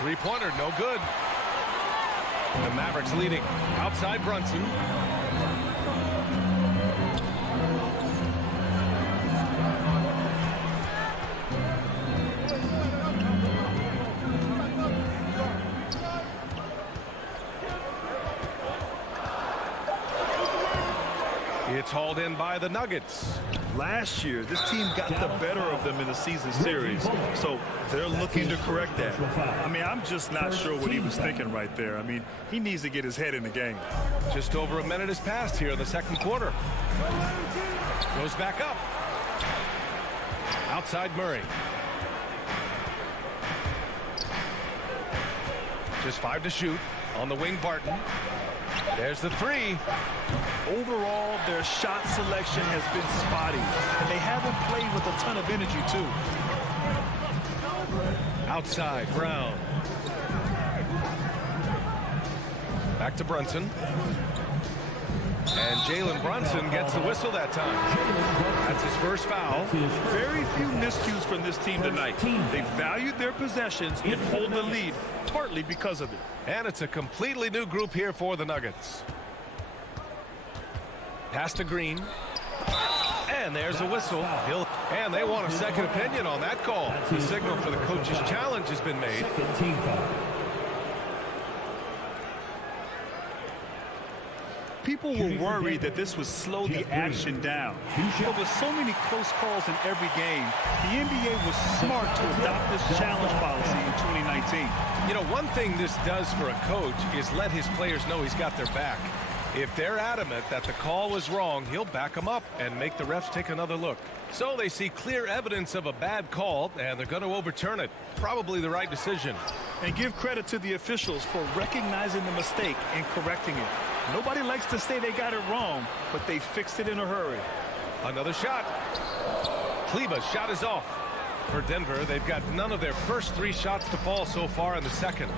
3-pointer, no good. The Mavericks leading. Outside Brunson. It's hauled in by the Nuggets. Last year, this team got the better of them in the season series, so they're looking to correct that. I mean, I'm just not sure what he was thinking right there. I mean, he needs to get his head in the game. Just over a minute has passed here in the second quarter. Goes back up. Outside Murray. Just 5 to shoot. On the wing, Barton. There's the 3. Overall, their shot selection has been spotty, and they haven't played with a ton of energy, too. Outside, Brown. Back to Brunson. And Jalen Brunson gets the whistle that time. That's his first foul. Very few miscues from this team tonight. They valued their possessions and hold the lead, partly because of it. And it's a completely new group here for the Nuggets. Pass to Green. And there's a whistle. And they want a second opinion on that call. The signal for the coach's challenge has been made. Team foul. People were worried that this would slow the action down. But with so many close calls in every game, the NBA was smart to adopt this challenge policy in 2019. You know, one thing this does for a coach is let his players know he's got their back. If they're adamant that the call was wrong, he'll back them up and make the refs take another look. So they see clear evidence of a bad call, and they're going to overturn it. Probably the right decision. And give credit to the officials for recognizing the mistake and correcting it. Nobody likes to say they got it wrong, but they fixed it in a hurry. Another shot. Kleber's shot is off. For Denver, they've got none of their first 3 shots to fall so far in the second.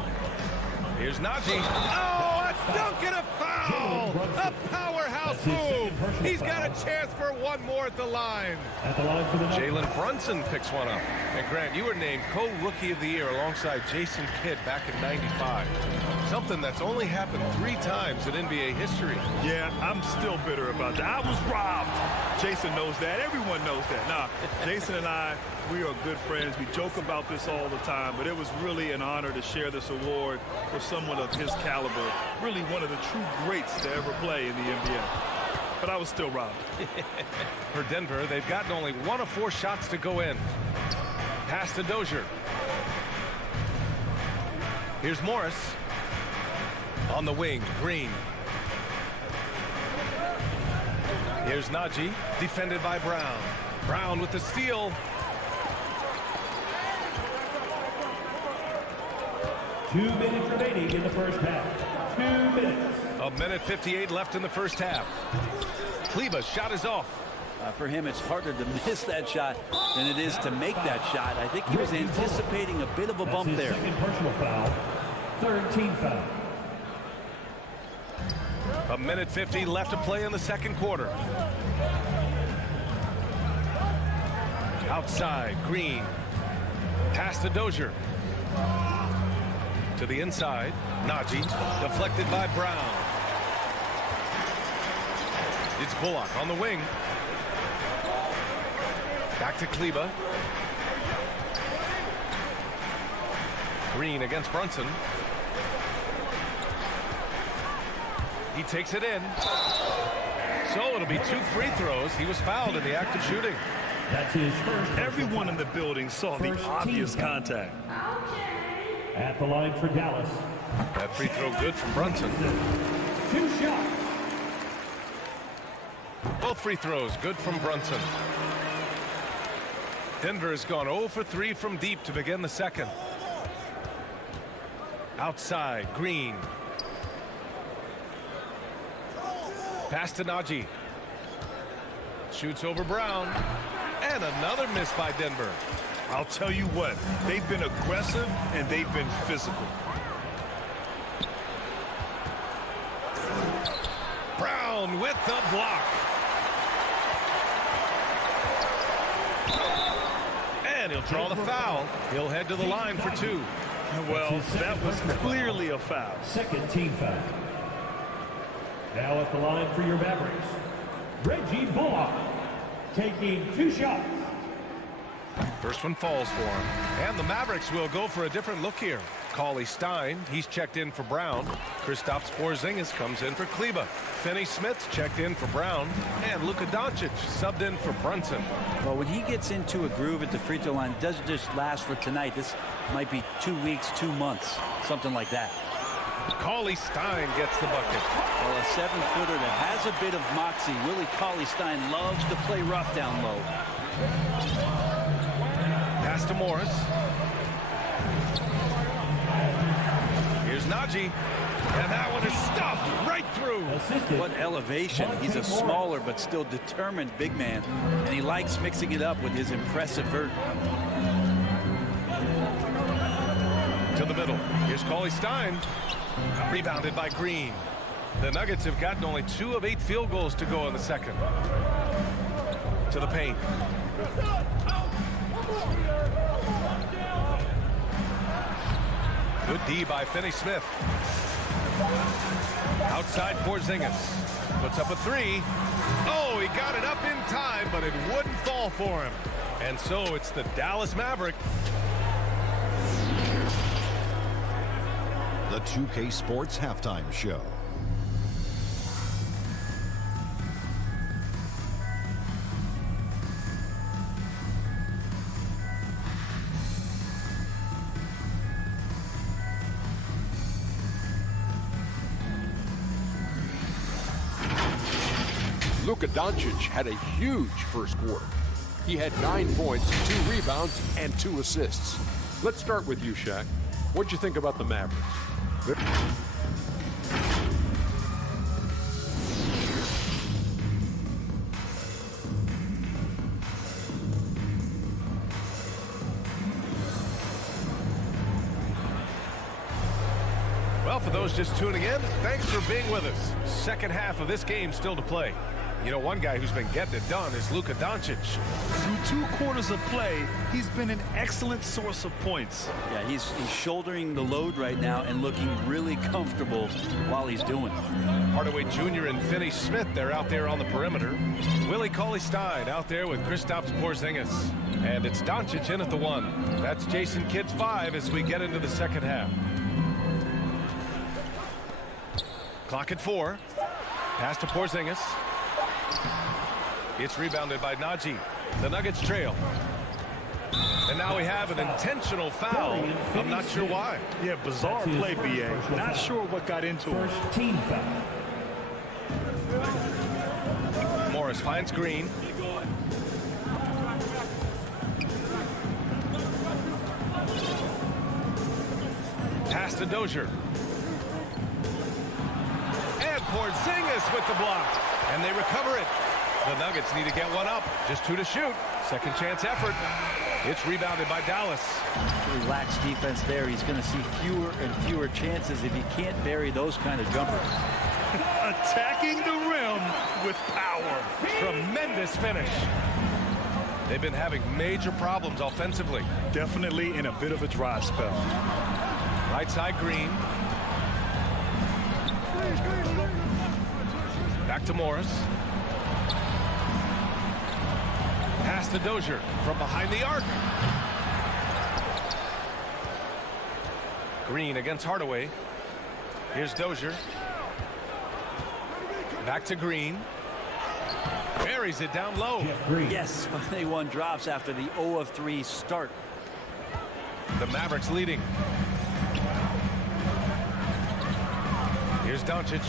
Here's Najee. Oh, a dunk and a foul! A powerhouse move! He's got a chance for one more at the line. Jalen Brunson picks one up. And Grant, you were named co-rookie of the year alongside Jason Kidd back in '95. Something that's only happened 3 times in NBA history. Yeah, I'm still bitter about that. I was robbed. Jason knows that. Everyone knows that. Nah, Jason and I, we are good friends. We joke about this all the time, but it was really an honor to share this award with someone of his caliber. Really one of the true greats to ever play in the NBA. But I was still robbed. For Denver, they've gotten only 1 of 4 shots to go in. Pass to Dozier. Here's Morris. On the wing, Green. Here's Najee, defended by Brown. Brown with the steal. 2 minutes remaining in the first half. 2 minutes. A minute 58 left in the first half. Kleber's shot is off. For him, it's harder to miss that shot than it is to make that shot. I think he was anticipating a bit of a bump there. Second personal foul. 3rd team foul. A minute 50 left to play in the second quarter. Outside, Green. Pass to Dozier. To the inside, Najee. Deflected by Brown. It's Bullock on the wing. Back to Kleber. Green against Brunson. He takes it in. So it'll be 2 free throws. He was fouled in the act of shooting. That's his first. Everyone in the building saw the obvious contact. At the line for Dallas. That free throw good from Brunson. 2 shots. Both free throws good from Brunson. Denver has gone 0 for 3 from deep to begin the second. Outside, Green. Pass to Najee. Shoots over Brown. And another miss by Denver. I'll tell you what, they've been aggressive and they've been physical. Brown with the block. And he'll draw the foul. He'll head to the line for 2. Well, that was clearly a foul. Second team foul. Now at the line for your Mavericks, Reggie Bullock, taking 2 shots. First one falls for him. And the Mavericks will go for a different look here. Cauley Stein, he's checked in for Brown. Kristaps Porzingis comes in for Kleber. Finney-Smith's checked in for Brown. And Luka Doncic subbed in for Brunson. Well, when he gets into a groove at the free throw line, it doesn't just last for tonight. This might be 2 weeks, 2 months, something like that. Cauley Stein gets the bucket. Well, a 7-footer that has a bit of moxie. Willie Cauley Stein loves to play rough down low. Pass to Morris. Here's Najee. And that one is stuffed right through. What elevation. He's a smaller but still determined big man. And he likes mixing it up with his impressive vert. To the middle. Here's Cauley Stein. Rebounded by Green. The Nuggets have gotten only 2 of 8 field goals to go in the second. To the paint. Good D by Finney-Smith. Outside Porzingis. Puts up a 3. Oh, he got it up in time, but it wouldn't fall for him. And so it's the Dallas Maverick. The 2K Sports Halftime Show. Luka Doncic had a huge first quarter. He had 9 points, 2 rebounds, and 2 assists. Let's start with you, Shaq. What'd you think about the Mavericks? Well, for those just tuning in, thanks for being with us. Second half of this game still to play. You know, one guy who's been getting it done is Luka Doncic. Through 2 quarters of play, he's been an excellent source of points. Yeah, he's shouldering the load right now and looking really comfortable while he's doing it. Hardaway Jr. and Finney-Smith, they're out there on the perimeter. Willie Cauley-Stein out there with Kristaps Porzingis. And it's Doncic in at the 1. That's Jason Kidd's 5 as we get into the second half. Clock at 4. Pass to Porzingis. It's rebounded by Najee. The Nuggets trail. And now we have an intentional foul. I'm not sure why. Yeah, bizarre play, BA. Not sure what got into it. First team foul. Morris finds Green. Pass to Dozier. And Porzingis with the block. And they recover it. The Nuggets need to get one up. Just 2 to shoot. Second chance effort. It's rebounded by Dallas. Relax defense there. He's going to see fewer and fewer chances if he can't bury those kind of jumpers. Attacking the rim with power. Tremendous finish. They've been having major problems offensively. Definitely in a bit of a dry spell. Right side Green. Back to Morris. Pass to Dozier from behind the arc. Green against Hardaway. Here's Dozier. Back to Green. Buries it down low. Yes, finally one drops after the 0 of 3 start. The Mavericks leading. Here's Doncic.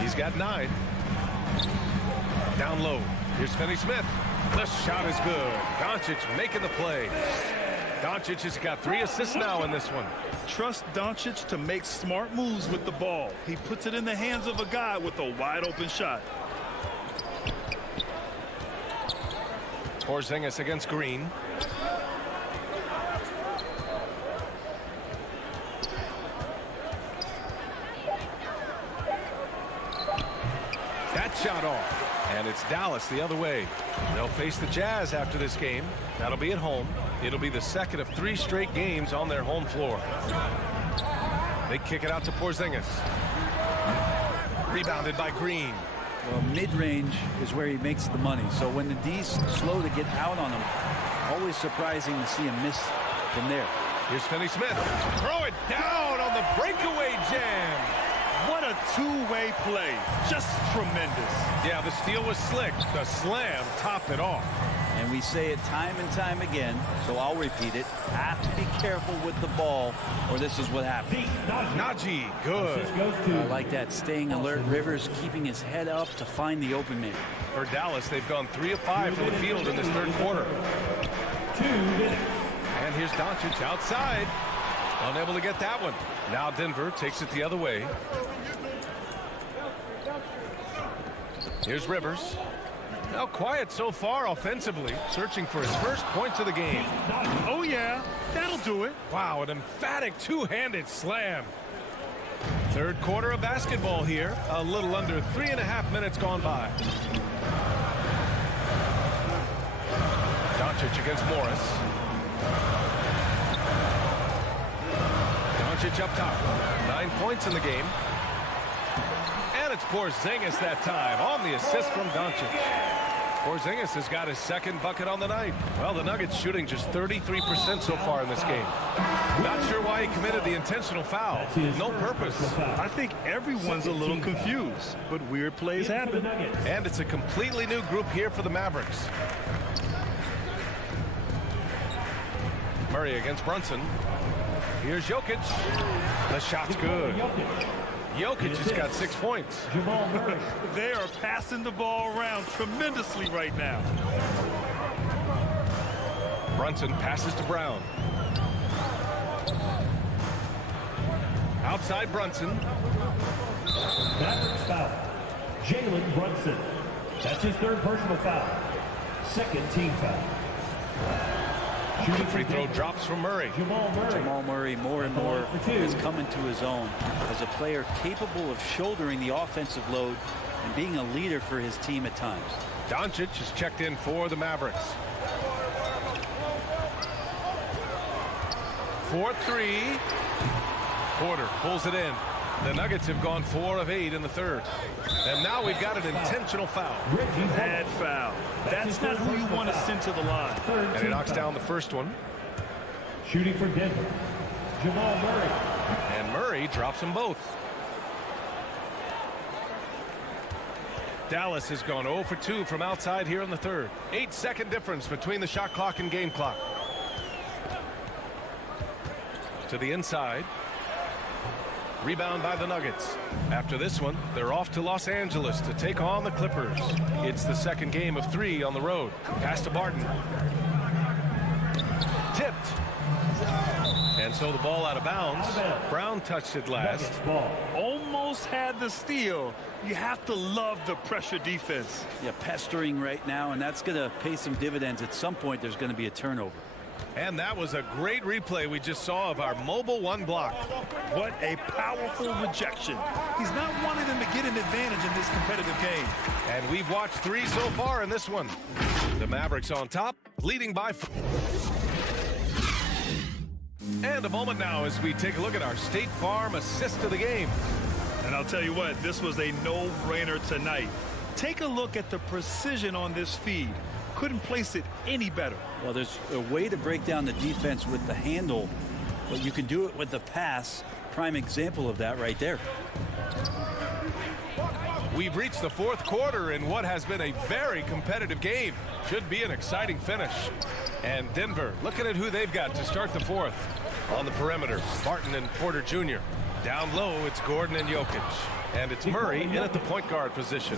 He's got 9. Down low. Here's Finney-Smith. The shot is good. Doncic making the play. Doncic has got 3 assists now in this one. Trust Doncic to make smart moves with the ball. He puts it in the hands of a guy with a wide open shot. Porzingis against Green. That shot off. And it's Dallas the other way. They'll face the Jazz after this game. That'll be at home. It'll be the second of 3 straight games on their home floor. They kick it out to Porzingis. Rebounded by Green. Well, mid-range is where he makes the money. So when the D's slow to get out on him, always surprising to see him miss from there. Here's Finney-Smith. Throw it down on the breakaway jam. What a 2-way play. Just tremendous. Yeah, the steal was slick. The slam topped it off. And we say it time and time again, so I'll repeat it. Have to be careful with the ball, or this is what happens. Najee, good. I like that. Staying alert. Rivers keeping his head up to find the open man. For Dallas, they've gone 3 of 5 from the field in this third quarter. 2 minutes. And here's Doncic outside. Unable to get that one. Now Denver takes it the other way. Here's Rivers. Now quiet so far offensively, searching for his first points of the game. Oh, yeah, that'll do it. Wow, an emphatic two-handed slam. Third quarter of basketball here. A little under 3.5 minutes gone by. Doncic against Morris. Doncic up top. 9 points in the game. And it's Porzingis that time on the assist from Doncic. Porzingis has got his second bucket on the night. Well, the Nuggets shooting just 33% so far in this game. Not sure why he committed the intentional foul. No purpose. I think everyone's a little confused, but weird plays happen. And it's a completely new group here for the Mavericks. Murray against Brunson. Here's Jokic. The shot's good. Jokic has got 6 points. They are passing the ball around tremendously right now. Brunson passes to Brown. Outside Brunson. Mavericks foul. Jalen Brunson. That's his third personal foul. Second team foul. The free throw drops from Murray. Jamal Murray more and more is coming to his own as a player capable of shouldering the offensive load and being a leader for his team at times. Doncic is checked in for the Mavericks. 4-3. Porter pulls it in. The Nuggets have gone 4 of 8 in the third. And now we've got an intentional foul. Bad foul. That's not who you want to send to the line. And he knocks down the first one. Shooting for Denver, Jamal Murray. And Murray drops them both. Dallas has gone 0 for 2 from outside here in the third. 8-second difference between the shot clock and game clock. To the inside. Rebound by the Nuggets. After this one, they're off to Los Angeles to take on the Clippers. It's the second game of 3 on the road. Pass to Barton. Tipped. And so the ball out of bounds. Brown touched it last. Almost had the steal. You have to love the pressure defense. Yeah, pestering right now, and that's going to pay some dividends. At some point, there's going to be a turnover. And that was a great replay we just saw of our mobile one block. What a powerful rejection. He's not wanting them to get an advantage in this competitive game. And we've watched 3 so far in this one. The Mavericks on top, leading by 4. And a moment now as we take a look at our State Farm assist of the game. And I'll tell you what, this was a no-brainer tonight. Take a look at the precision on this feed. Couldn't place it any better. Well, there's a way to break down the defense with the handle, but you can do it with the pass. Prime example of that right there. We've reached the 4th quarter in what has been a very competitive game. Should be an exciting finish. And Denver looking at who they've got to start the 4th. On the perimeter, Barton and Porter Jr. Down low, it's Gordon and Jokic. And it's Murray in at the point guard position.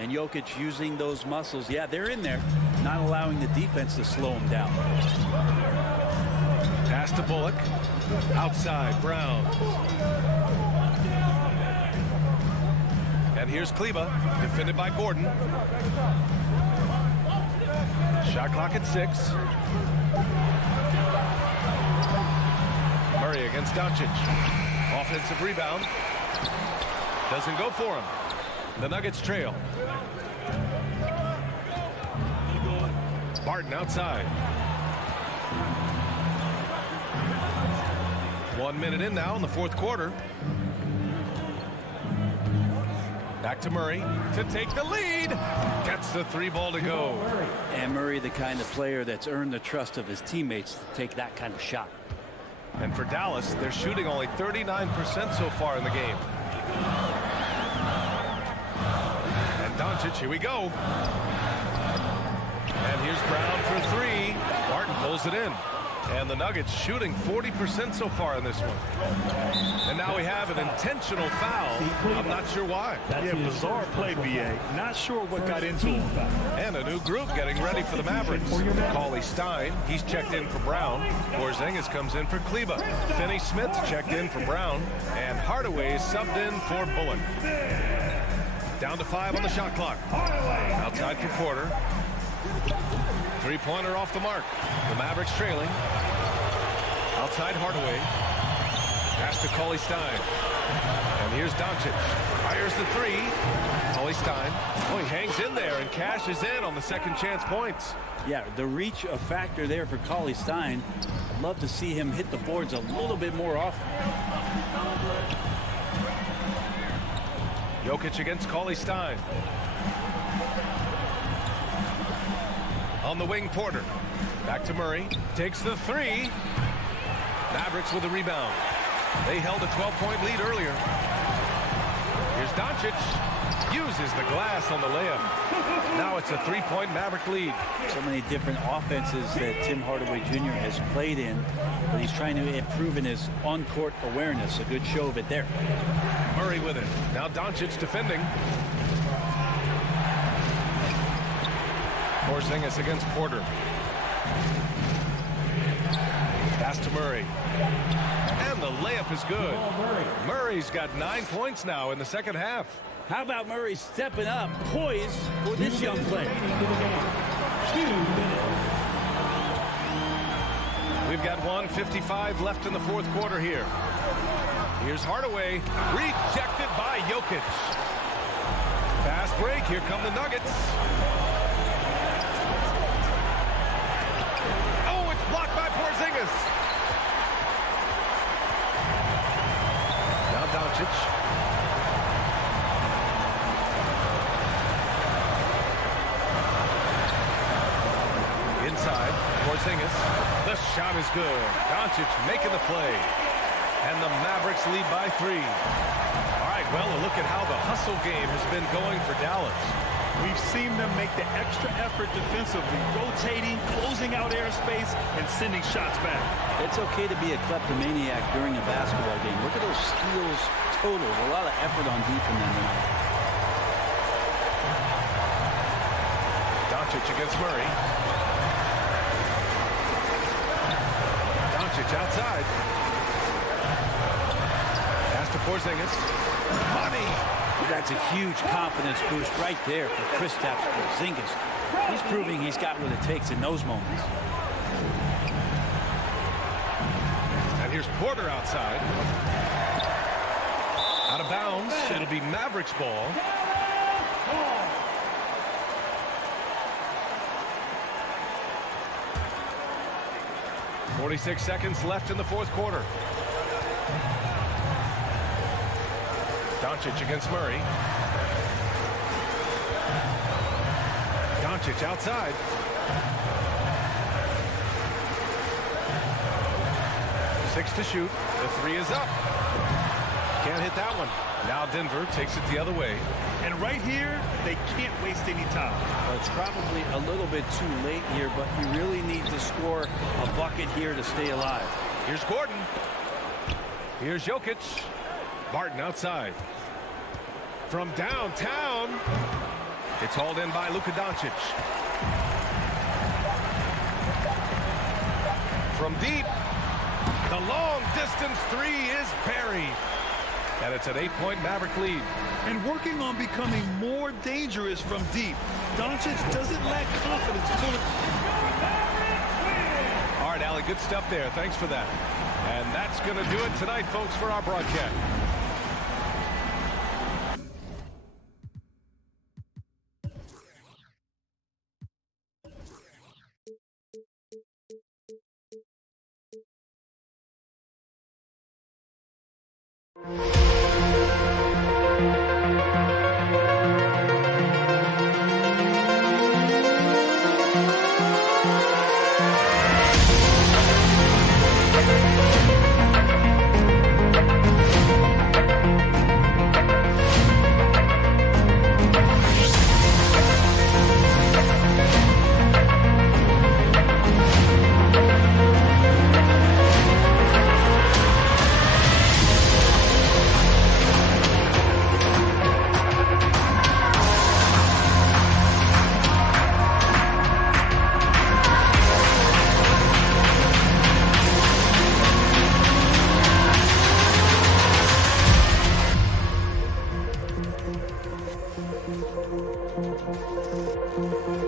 And Jokic using those muscles. Yeah, they're in there, not allowing the defense to slow him down. Pass to Bullock. Outside, Brown. And here's Kleba, defended by Gordon. Shot clock at 6. Murray against Doncic. Offensive rebound. Doesn't go for him. The Nuggets trail. Barton outside. 1 minute in now in the 4th quarter. Back to Murray to take the lead. Gets the 3 ball to go. And Murray, the kind of player that's earned the trust of his teammates to take that kind of shot. And for Dallas, they're shooting only 39% so far in the game. And Doncic, here we go. And here's Brown for 3. Barton pulls it in. And the Nuggets shooting 40% so far in this one. And now we have an intentional foul. I'm not sure why. Yeah, bizarre play, B.A. Not sure what got into him. And a new group getting ready for the Mavericks. Cauley Stein, he's checked in for Brown. Porzingis comes in for Kleba. Finney Smith checked in for Brown. And Hardaway is subbed in for Bullock. Down to 5 on the shot clock. Outside for Porter. Three-pointer off the mark. The Mavericks trailing. Outside Hardaway. Pass to Cauley Stein. And here's Doncic. Fires the three. Cauley Stein. Oh, he hangs in there and cashes in on the second chance points. Yeah, the reach a factor there for Cauley Stein. I'd love to see him hit the boards a little bit more often. Jokic against Cauley Stein. On the wing, Porter. Back to Murray. Takes the three. Mavericks with a rebound. They held a 12-point lead earlier. Here's Doncic. Uses the glass on the layup. Now it's a 3-point Maverick lead. So many different offenses that Tim Hardaway Jr. has played in, but he's trying to improve in his on-court awareness. A good show of it there. Murray with it. Now Doncic defending. Porzingis against Porter. Pass to Murray. And the layup is good. Murray's got 9 points now in the second half. How about Murray stepping up, poised for this young player? We've got 1:55 left in the fourth quarter here. Here's Hardaway. Rejected by Jokic. Fast break. Here come the Nuggets. Oh, it's blocked by Porzingis. Now Doncic. Inside, Porzingis. The shot is good. Doncic making the play. And the Mavericks lead by 3. All right, well, a look at how the hustle game has been going for Dallas. We've seen them make the extra effort defensively, rotating, closing out airspace, and sending shots back. It's okay to be a kleptomaniac during a basketball game. Look at those steals totals. A lot of effort on deep from them tonight. Doncic against Murray. Doncic outside. Pass to Porzingis. Money. That's a huge confidence boost right there for Kristaps Porzingis. He's proving he's got what it takes in those moments. And here's Porter outside. Out of bounds. It'll be Mavericks ball. .46 seconds left in the fourth quarter. Doncic against Murray. Doncic outside. Six to shoot. The three is up. Can't hit that one. Now Denver takes it the other way. And right here, they can't waste any time. Well, it's probably a little bit too late here, but you really need to score a bucket here to stay alive. Here's Gordon. Here's Jokic. Barton outside. From downtown. It's hauled in by Luka Doncic. From deep. The long distance three is buried. And it's an 8-point Maverick lead. And working on becoming more dangerous from deep. Doncic doesn't lack confidence. All right, Allie, good stuff there. Thanks for that. And that's going to do it tonight, folks, for our broadcast.